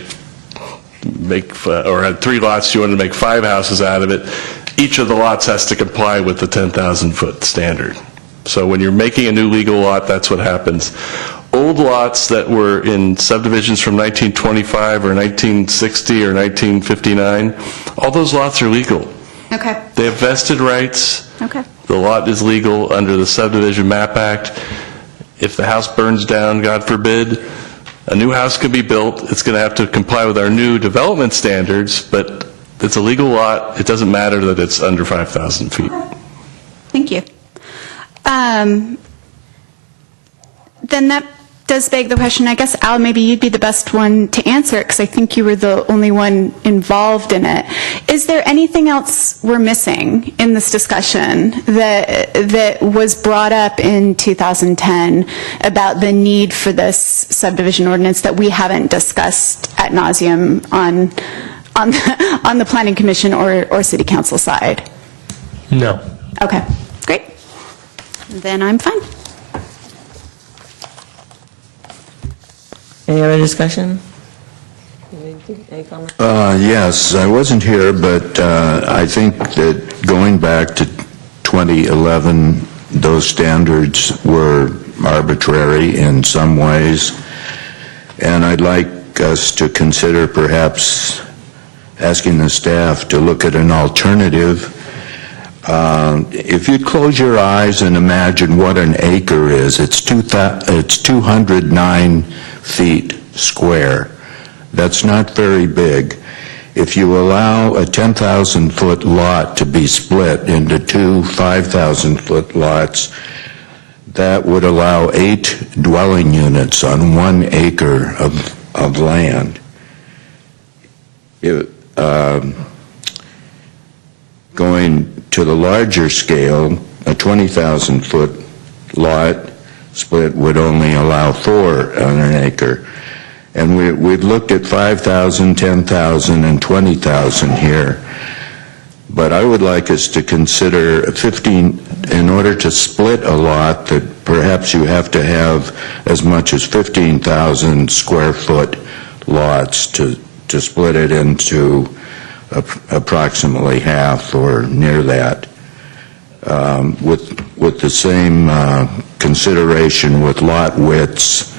or had 3 lots, you wanted to make 5 houses out of it, each of the lots has to comply with the 10,000-foot standard. So when you're making a new legal lot, that's what happens. Old lots that were in subdivisions from 1925 or 1960 or 1959, all those lots are legal. Okay. They have vested rights. Okay. The lot is legal under the Subdivision Map Act. If the house burns down, God forbid, a new house can be built. It's going to have to comply with our new development standards, but it's a legal lot. It doesn't matter that it's under 5,000 feet. Thank you. Then that does beg the question, I guess, Al, maybe you'd be the best one to answer it because I think you were the only one involved in it. Is there anything else we're missing in this discussion that was brought up in 2010 about the need for this subdivision ordinance that we haven't discussed ad nauseum on the Planning Commission or City Council side? No. Okay, great. Then I'm fine. Any other discussion? Any comments? Yes, I wasn't here, but I think that going back to 2011, those standards were arbitrary in some ways, and I'd like us to consider perhaps asking the staff to look at an alternative. If you close your eyes and imagine what an acre is, it's 209 feet square. That's not very big. If you allow a 10,000-foot lot to be split into 2 5,000-foot lots, that would allow 8 dwelling units on 1 acre of land. Going to the larger scale, a 20,000-foot lot split would only allow 4 on an acre. And we've looked at 5,000, 10,000, and 20,000 here. But I would like us to consider 15, in order to split a lot, that perhaps you have to have as much as 15,000 square foot lots to split it into approximately half or near that, with the same consideration with lot widths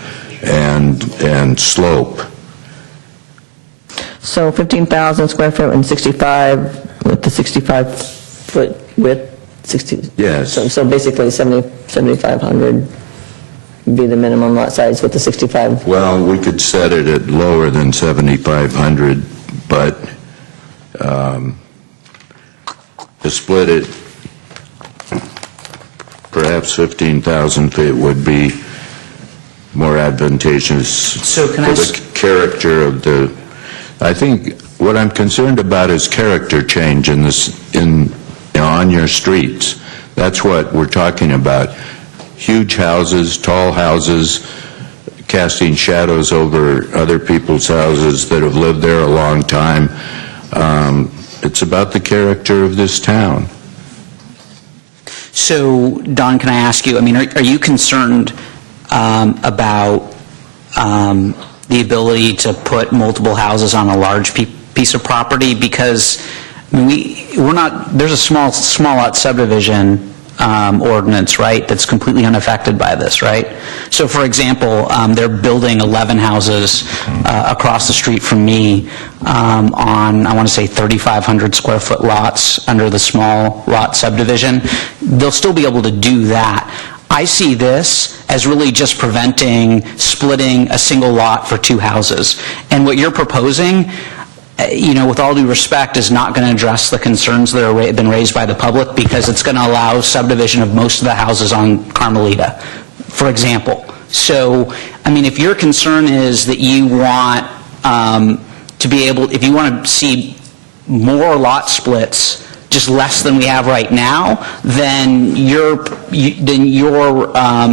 and slope. So 15,000 square foot and 65 with the 65-foot width, 60. Yes. So basically 7,500 would be the minimum lot size with the 65. Well, we could set it at lower than 7,500, but to split it, perhaps 15,000 feet would be more advantageous So can for the character of the. I think what I'm concerned about is character change on your streets. That's what we're talking about. Huge houses, tall houses casting shadows over other people's houses that have lived there a long time. It's about the character of this town. So, Don, can I ask you, I mean, are you concerned about the ability to put multiple houses on a large piece of property? Because I mean, we're not, there's a small lot subdivision ordinance, right, that's completely unaffected by this, right? So, for example, they're building 11 houses across the street from me on, I want to say, 3,500 square foot lots under the small lot subdivision. They'll still be able to do that. I see this as really just preventing splitting a single lot for two houses. And what you're proposing, you know, with all due respect, is not going to address the concerns that have been raised by the public, because it's going to allow subdivision of most of the houses on Carmelita, for example. So, I mean, if your concern is that you want to be able, if you want to see more lot splits, just less than we have right now, then your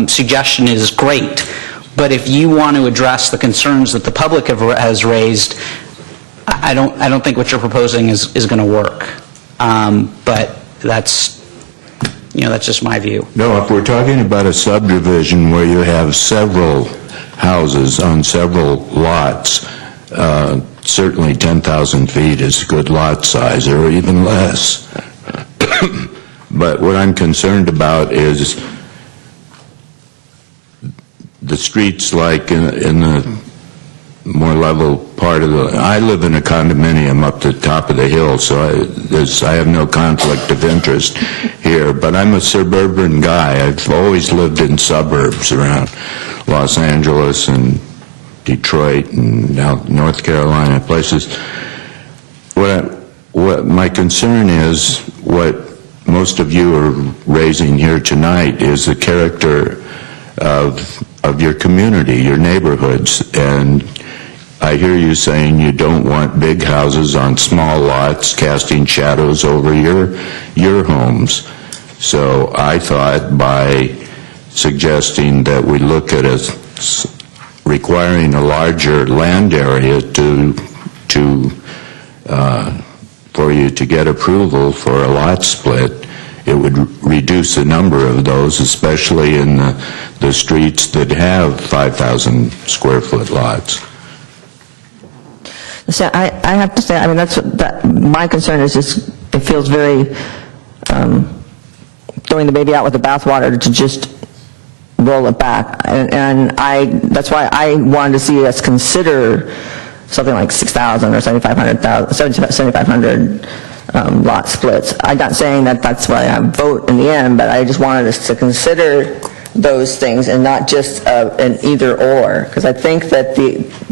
suggestion is great. But if you want to address the concerns that the public has raised, I don't think what you're proposing is going to work. But that's, you know, that's just my view. No, if we're talking about a subdivision where you have several houses on several lots, certainly 10,000 feet is a good lot size, or even less. But what I'm concerned about is the streets, like in the more level part of the, I live in a condominium up the top of the hill, so I have no conflict of interest here, but I'm a suburban guy. I've always lived in suburbs around Los Angeles and Detroit and out North Carolina, places. What my concern is, what most of you are raising here tonight, is the character of your community, your neighborhoods. And I hear you saying you don't want big houses on small lots casting shadows over your homes. So I thought by suggesting that we look at requiring a larger land area for you to get approval for a lot split, it would reduce the number of those, especially in the streets that have 5,000 square foot lots. So I have to say, I mean, my concern is just, it feels very throwing the baby out with the bathwater to just roll it back. And that's why I wanted to see us consider something like 6,000 or 7,500 lot splits. I'm not saying that that's why I vote in the end, but I just wanted us to consider those things and not just an either or, because I think that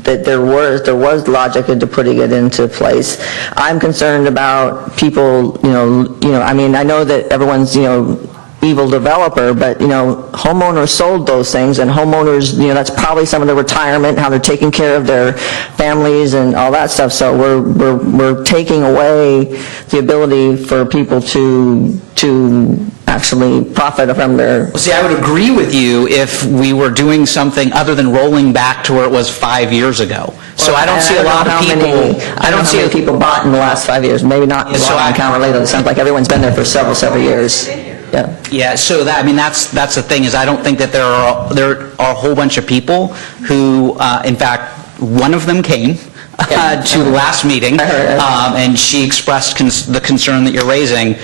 there was logic into putting it into place. I'm concerned about people, you know, I mean, I know that everyone's, you know, evil developer, but, you know, homeowners sold those things, and homeowners, you know, that's probably some of their retirement, how they're taking care of their families and all that stuff. So we're taking away the ability for people to actually profit from their... Well, see, I would agree with you if we were doing something other than rolling back to where it was 5 years ago. So I don't see a lot of people... I don't see how many people bought in the last 5 years. Maybe not a lot on Carmelita. It sounds like everyone's been there for several years. Yeah, so that, I mean, that's the thing, is I don't think that there are a whole bunch of people who, in fact, one of them came to the last meeting, and she expressed the concern that you're raising,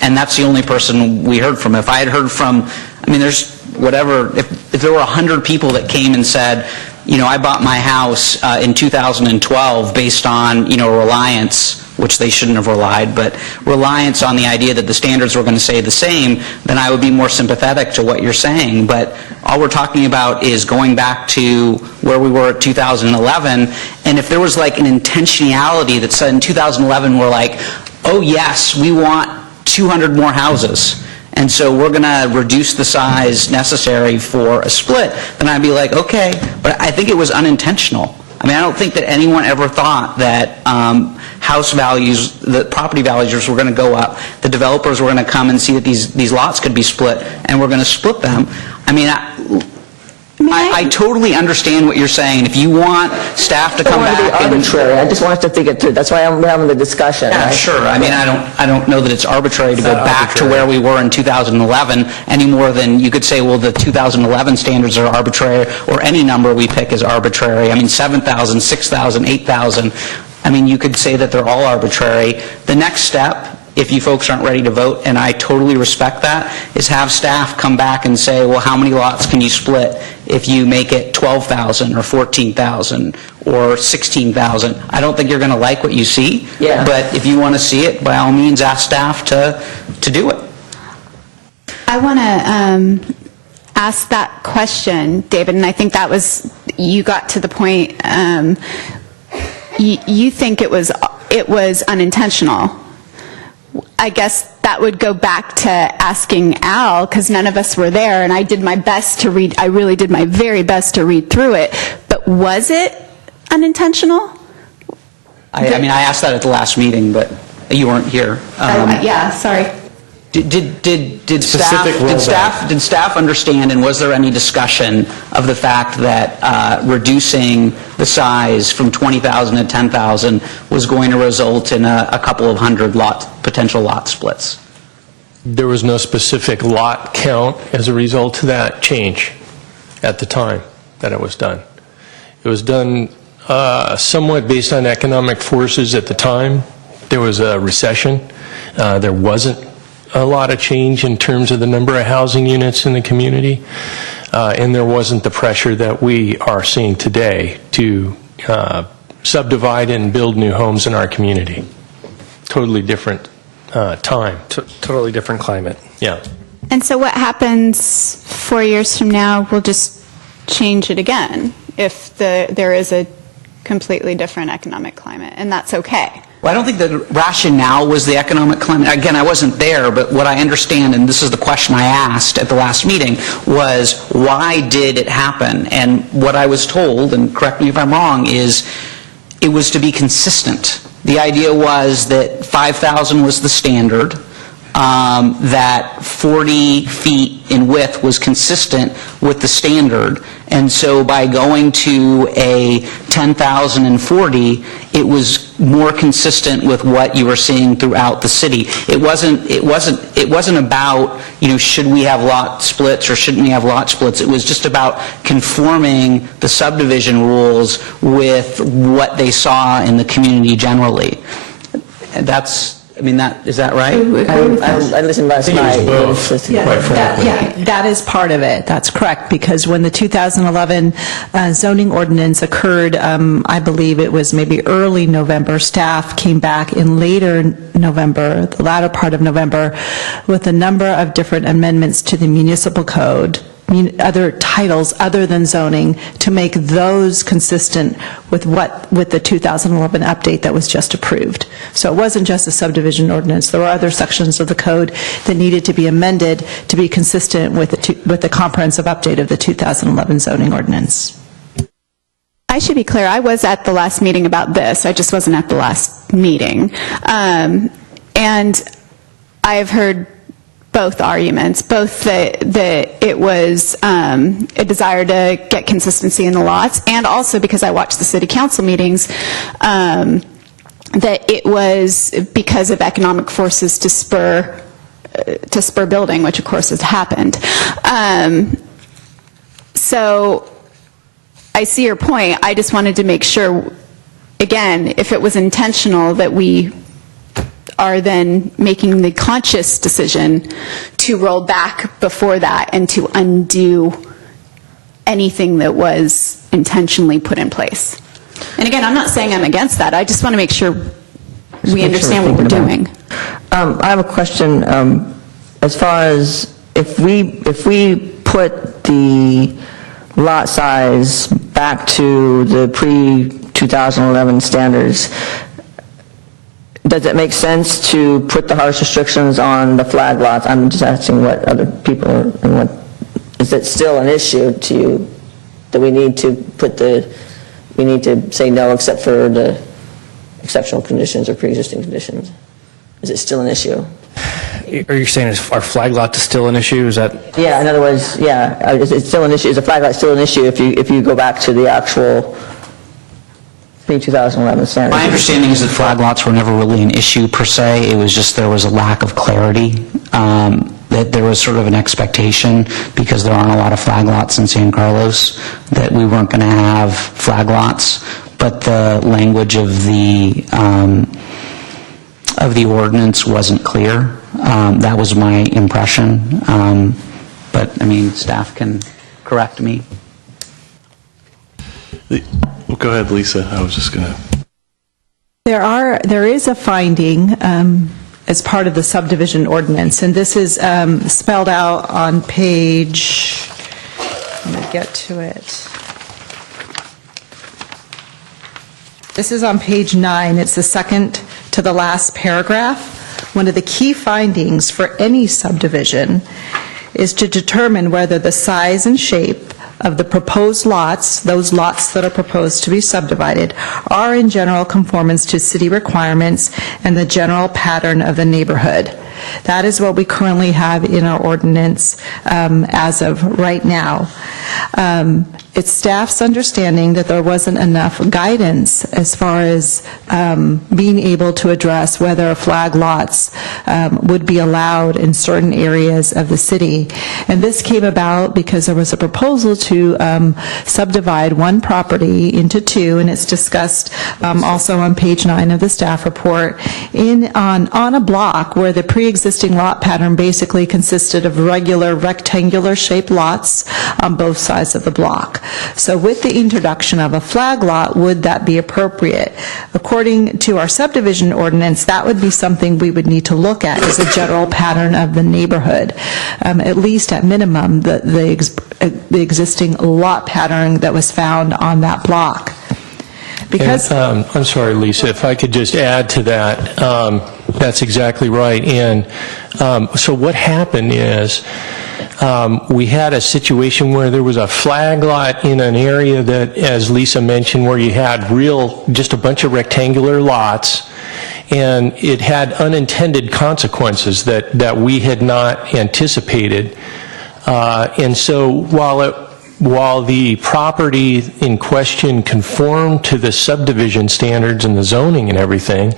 and that's the only person we heard from. If I had heard from, I mean, there's whatever, if there were 100 people that came and said, you know, I bought my house in 2012 based on, you know, reliance, which they shouldn't have relied, but reliance on the idea that the standards were going to stay the same, then I would be more sympathetic to what you're saying. But all we're talking about is going back to where we were at 2011, and if there was like an intentionality that said in 2011 we're like, oh yes, we want 200 more houses, and so we're going to reduce the size necessary for a split, then I'd be like, okay, but I think it was unintentional. I mean, I don't think that anyone ever thought that house values, the property values were going to go up, the developers were going to come and see that these lots could be split, and we're going to split them. I mean, I totally understand what you're saying. If you want staff to I don't come want to be back and... arbitrary, I just want us to think it through. That's why we're having the discussion, Yeah, right? sure. I mean, I don't know that it's arbitrary to go back to where we were in 2011 any more than you could say, well, the 2011 standards are arbitrary, or any number we pick is arbitrary. I mean, 7,000, 6,000, 8,000. I mean, you could say that they're all arbitrary. The next step, if you folks aren't ready to vote, and I totally respect that, is have staff come back and say, well, how many lots can you split if you make it 12,000 or 14,000 or 16,000? I don't think you're going to like what you see, but if you want to see it, by all means, ask staff to do it. I want to ask that question, David, and I think that was, you got to the point, you think it was unintentional. I guess that would go back to asking Al, because none of us were there, and I did my best to read, I really did my very best to read through it, but was it unintentional? I mean, I asked that at the last meeting, but you weren't here. Yeah, sorry. Did staff understand, and was there any discussion of the fact that reducing the size from 20,000 to 10,000 was going to result in a couple of hundred potential lot splits? There was no specific lot count as a result of that change at the time that it was done. It was done somewhat based on economic forces at the time. There was a recession. There wasn't a lot of change in terms of the number of housing units in the community, and there wasn't the pressure that we are seeing today to subdivide and build new homes in our community. Totally different time. Totally different climate. Yeah. And so what happens 4 years from now, we'll just change it again if there is a completely different economic climate, and that's okay. Well, I don't think the rationale was the economic climate. Again, I wasn't there, but what I understand, and this is the question I asked at the last meeting, was why did it happen? And what I was told, and correct me if I'm wrong, is it was to be consistent. The idea was that 5,000 was the standard, that 40 feet in width was consistent with the standard, and so by going to a 10,040, it was more consistent with what you were seeing throughout the city. It wasn't about, should we have lot splits or shouldn't we have lot splits. It was just about conforming the subdivision rules with what they saw in the community generally. And is that right? I listened last night. That is part of it. That's correct, because when the 2011 zoning ordinance occurred, I believe it was maybe early November, staff came back in later November, the latter part of November, with a number of different amendments to the municipal code, other titles other than zoning, to make those consistent with the 2011 update that was just approved. So it wasn't just a subdivision ordinance. There were other sections of the code that needed to be amended to be consistent with the comprehensive update of the 2011 zoning ordinance. I should be clear, I was at the last meeting about this. I just wasn't at the last meeting. And I've heard both arguments, both that it was a desire to get consistency in the lots, and also because I watched the city council meetings, that it was because of economic forces to spur building, which of course has happened. So I see your point. I just wanted to make sure, again, if it was intentional, that we are then making the conscious decision to roll back before that and to undo anything that was intentionally put in place. And again, I'm not saying I'm against that. I just want to make sure we understand what we're doing. I have a question. As far as if we put the lot size back to the pre-2011 standards, does it make sense to put the harsh restrictions on the flag lots? I'm just asking what other people and is it still an issue to you that we need to say no except for the exceptional conditions or pre-existing conditions? Is it still an issue? Are you saying are flag lots still an issue? Is that? Yeah, in other words, yeah, it's still an issue, is a flag lot still an issue if you go back to the actual pre-2011 standards? My understanding is that flag lots were never really an issue per se. It was just there was a lack of clarity, that there was sort of an expectation, because there aren't a lot of flag lots in San Carlos, that we weren't going to have flag lots. But the language of the ordinance wasn't clear. That was my impression. But, I mean, staff can correct me. Well, go ahead, Lisa. I was just going to... There is a finding as part of the subdivision ordinance, and this is spelled out on page, let me get to it. This is on page 9. It's the second to the last paragraph. One of the key findings for any subdivision is to determine whether the size and shape of the proposed lots, those lots that are proposed to be subdivided, are in general conformance to city requirements and the general pattern of the neighborhood. That is what we currently have in our ordinance as of right now. It's staff's understanding that there wasn't enough guidance as far as being able to address whether flag lots would be allowed in certain areas of the city. And this came about because there was a proposal to subdivide one property into two, and it's discussed also on page 9 of the staff report, on a block where the pre-existing lot pattern basically consisted of regular rectangular shaped lots on both sides of the block. So with the introduction of a flag lot, would that be appropriate? According to our subdivision ordinance, that would be something we would need to look at as a general pattern of the neighborhood, at least at minimum, the existing lot pattern that was found on that block. Because I'm sorry, Lisa, if I could just add to that, that's exactly right. And so what happened is we had a situation where there was a flag lot in an area that, as Lisa mentioned, where you had just a bunch of rectangular lots, and it had unintended consequences that we had not anticipated. And so while the property in question conformed to the subdivision standards and the zoning and everything,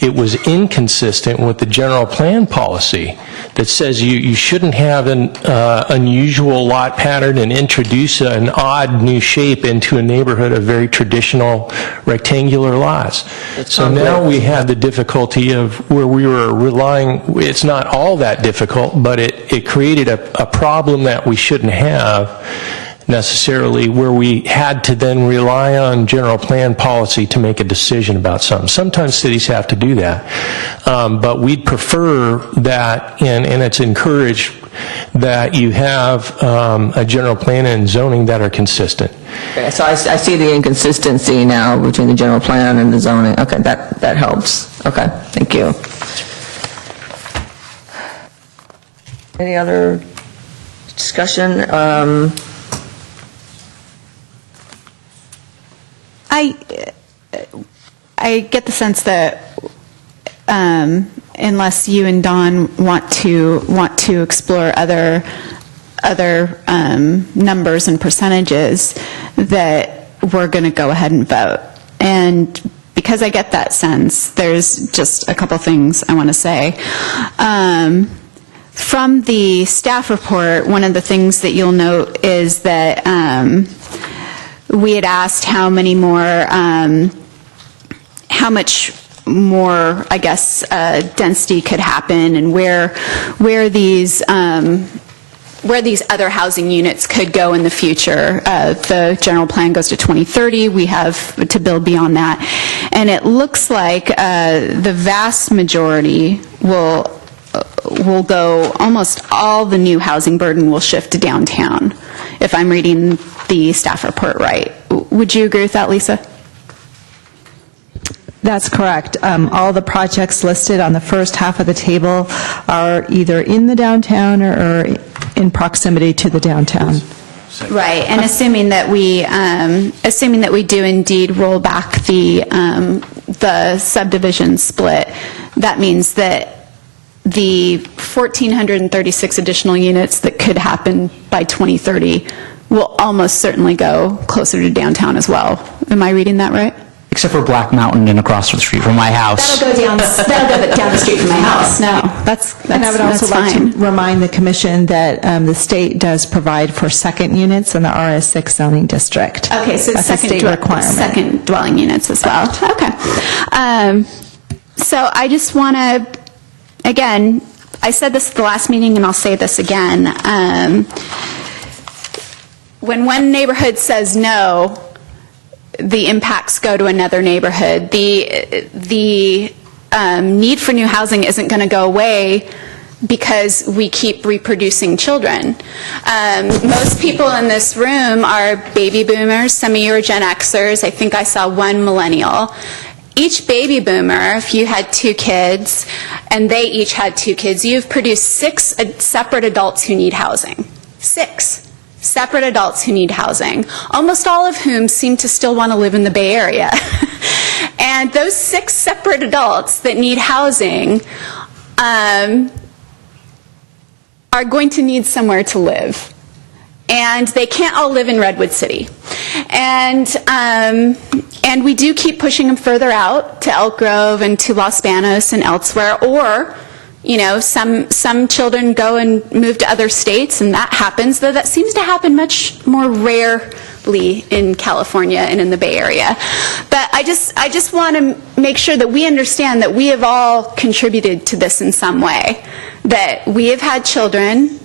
it was inconsistent with the general plan policy that says you shouldn't have an unusual lot pattern and introduce an odd new shape into a neighborhood of very traditional rectangular lots. So now we had the difficulty of where we were relying, it's not all that difficult, but it created a problem that we shouldn't have necessarily, where we had to then rely on general plan policy to make a decision about something. Sometimes cities have to do that, but we'd prefer that, and it's encouraged that you have a general plan and zoning that are consistent. Okay, so I see the inconsistency now between the general plan and the zoning. Okay, that helps. Okay, thank you. Any other discussion? I get the sense that unless you and Don want to explore other numbers and percentages, that we're going to go ahead and vote. And because I get that sense, there's just a couple things I want to say. From the staff report, one of the things that you'll note is that we had asked how much more, I guess, density could happen, and where these other housing units could go in the future. The general plan goes to 2030. We have to build beyond that, and it looks like the vast majority will go. Almost all the new housing burden will shift to downtown, if I'm reading the staff report right. Would you agree with that, Lisa? That's correct. All the projects listed on the first half of the table are either in the downtown or in proximity to the downtown. Right, and assuming that we do indeed roll back the subdivision split, that means that the 1,436 additional units that could happen by 2030 will almost certainly go closer to downtown as well. Am I reading that right? Except for Black Mountain and across the street from my house. That'll go down the street from my house. No, that's And I would also like fine. to remind the commission that the state does provide for second units in the RS6 zoning district. Okay, so That's a state requirement. second dwelling units as well. Okay. So I just want to, again, I said this at the last meeting and I'll say this again. When one neighborhood says no, the impacts go to another neighborhood. The need for new housing isn't going to go away because we keep reproducing children. Most people in this room are baby boomers. Some of you are Gen Xers. I think I saw one millennial. Each baby boomer, if you had 2 kids, and they each had 2 kids, you've produced 6 separate adults who need housing. 6 separate adults who need housing, almost all of whom seem to still want to live in the Bay Area. And those 6 separate adults that need housing are going to need somewhere to live. And they can't all live in Redwood City. And we do keep pushing them further out to Elk Grove and to Los Banos and elsewhere, or you know, some children go and move to other states, and that happens, though that seems to happen much more rarely in California and in the Bay Area. But I just want to make sure that we understand that we have all contributed to this in some way, that we have had children,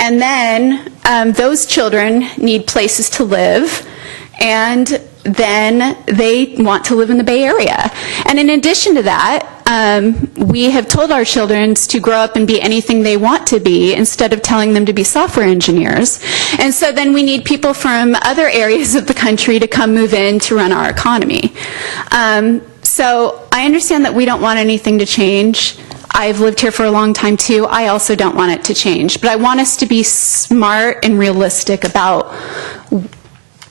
and then those children need places to live, and then they want to live in the Bay Area. And in addition to that, we have told our children to grow up and be anything they want to be instead of telling them to be software engineers. And so then we need people from other areas of the country to come move in to run our economy. So I understand that we don't want anything to change. I've lived here for a long time too. I also don't want it to change. But I want us to be smart and realistic about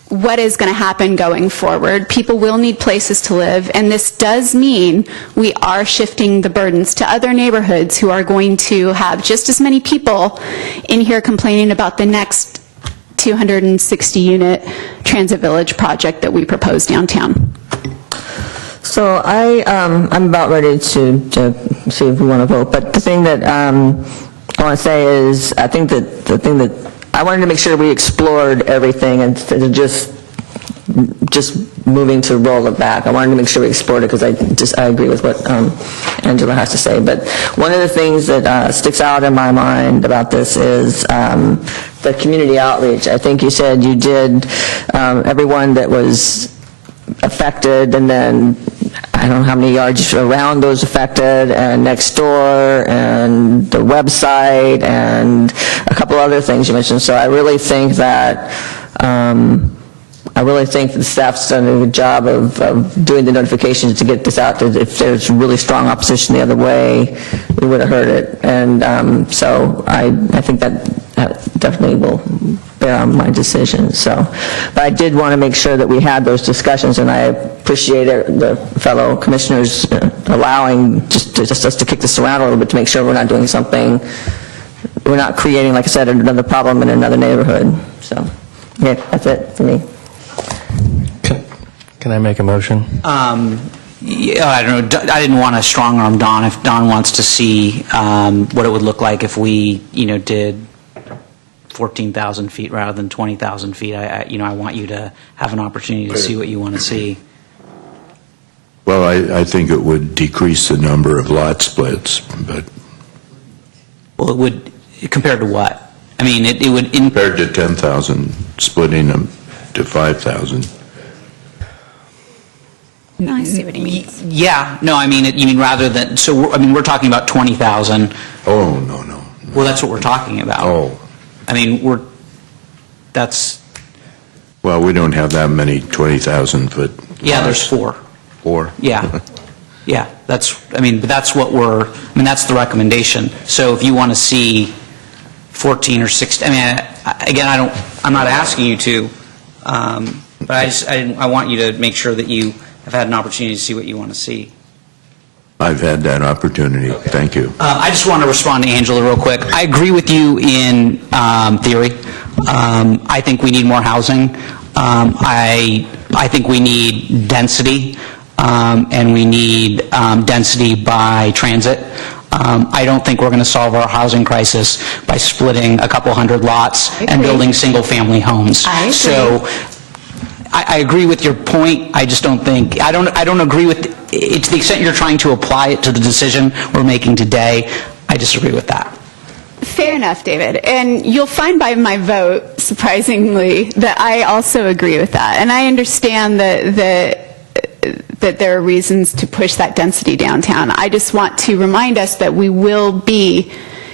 what is going to happen going forward. People will need places to live, and this does mean we are shifting the burdens to other neighborhoods who are going to have just as many people in here complaining about the next 260-unit Transit Village project that we propose downtown. So I'm about ready to see if we want to vote, but the thing that I want to say is I think that the thing that I wanted to make sure we explored everything instead of just moving to roll it back. I wanted to make sure we explored it because I agree with what Angela has to say. But one of the things that sticks out in my mind about this is the community outreach. I think you said you did everyone that was affected, and then I don't know how many yards around those affected, and next door, and the website, and a couple other things you mentioned. So I really think that the staff's done a good job of doing the notifications to get this out. If there's really strong opposition the other way, we would have heard it. And so I think that definitely will bear on my decision. So, but I did want to make sure that we had those discussions, and I appreciate the fellow commissioners allowing just us to kick this around a little bit to make sure we're not doing something, we're not creating, like I said, another problem in another neighborhood. So, yeah, that's it for me. Can I make a motion? Yeah, I don't know. I didn't want to strong arm Don. If Don wants to see what it would look like if we, did 14,000 feet rather than 20,000 feet, I want you to have an opportunity to see what you want to see. Well, I think it would decrease the number of lot splits, but... Well, it would, compared to what? I mean, it would... Compared to 10,000, splitting them to 5,000. I see what he means. Yeah, no, you mean rather than, so, we're talking about 20,000. Oh, no. Well, that's what we're talking about. Oh. That's... Well, we don't have that many 20,000-foot... Yeah, there's 4. 4? Yeah. Yeah, but that's what that's the recommendation. So if you want to see 14 or 16, again, I'm not asking you to, but I want you to make sure that you have had an opportunity to see what you want to see. I've had that opportunity. Thank you. I just want to respond to Angela real quick. I agree with you in theory. I think we need more housing. I think we need density, and we need density by transit. I don't think we're going to solve our housing crisis by splitting a couple hundred lots and building single-family homes. I agree. So I agree with your point. I just don't think, I don't agree with, it to the extent you're trying to apply it to the decision we're making today, I disagree with that. Fair enough, David. And you'll find by my vote, surprisingly, that I also agree with that. And I understand that there are reasons to push that density downtown. I just want to remind us that we will be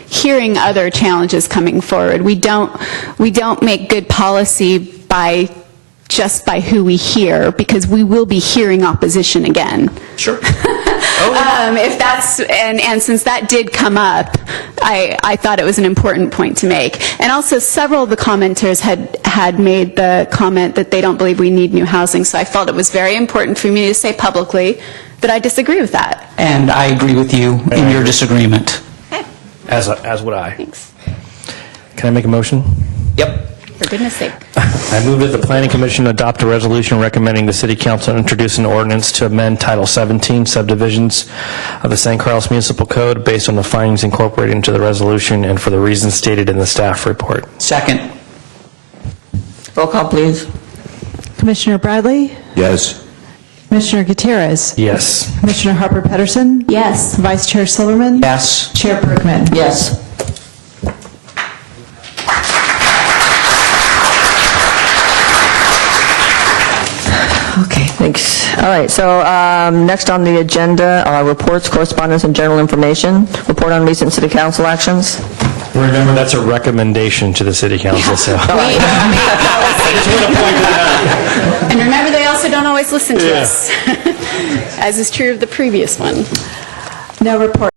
hearing other challenges coming forward. We don't make good policy just by who we hear, because we will be hearing opposition again. Sure. If that's and since that did come up, I thought it was an important point to make. And also, several of the commenters had made the comment that they don't believe we need new housing. So I felt it was very important for me to say publicly that I disagree with that. And I agree with you in your disagreement. As would I. Thanks. Can I make a motion? Yep. For goodness sake. I move that the Planning Commission adopt a resolution recommending the City Council introduce an ordinance to amend Title 17 subdivisions of the San Carlos Municipal Code based on the findings incorporated into the resolution and for the reasons stated in the staff report. Second. Roll call, please. Commissioner Bradley? Yes. Commissioner Gutierrez? Yes. Commissioner Harper Pedersen? Yes. Vice Chair Silverman? Yes. Chair Bergman? Yes. Okay, thanks. All right, so next on the agenda are reports, correspondence, and general information. Report on recent city council actions. Remember, that's a recommendation to the City Council, so. We don't make policy. And remember, they also don't always listen to us, as is true of the previous one. No report.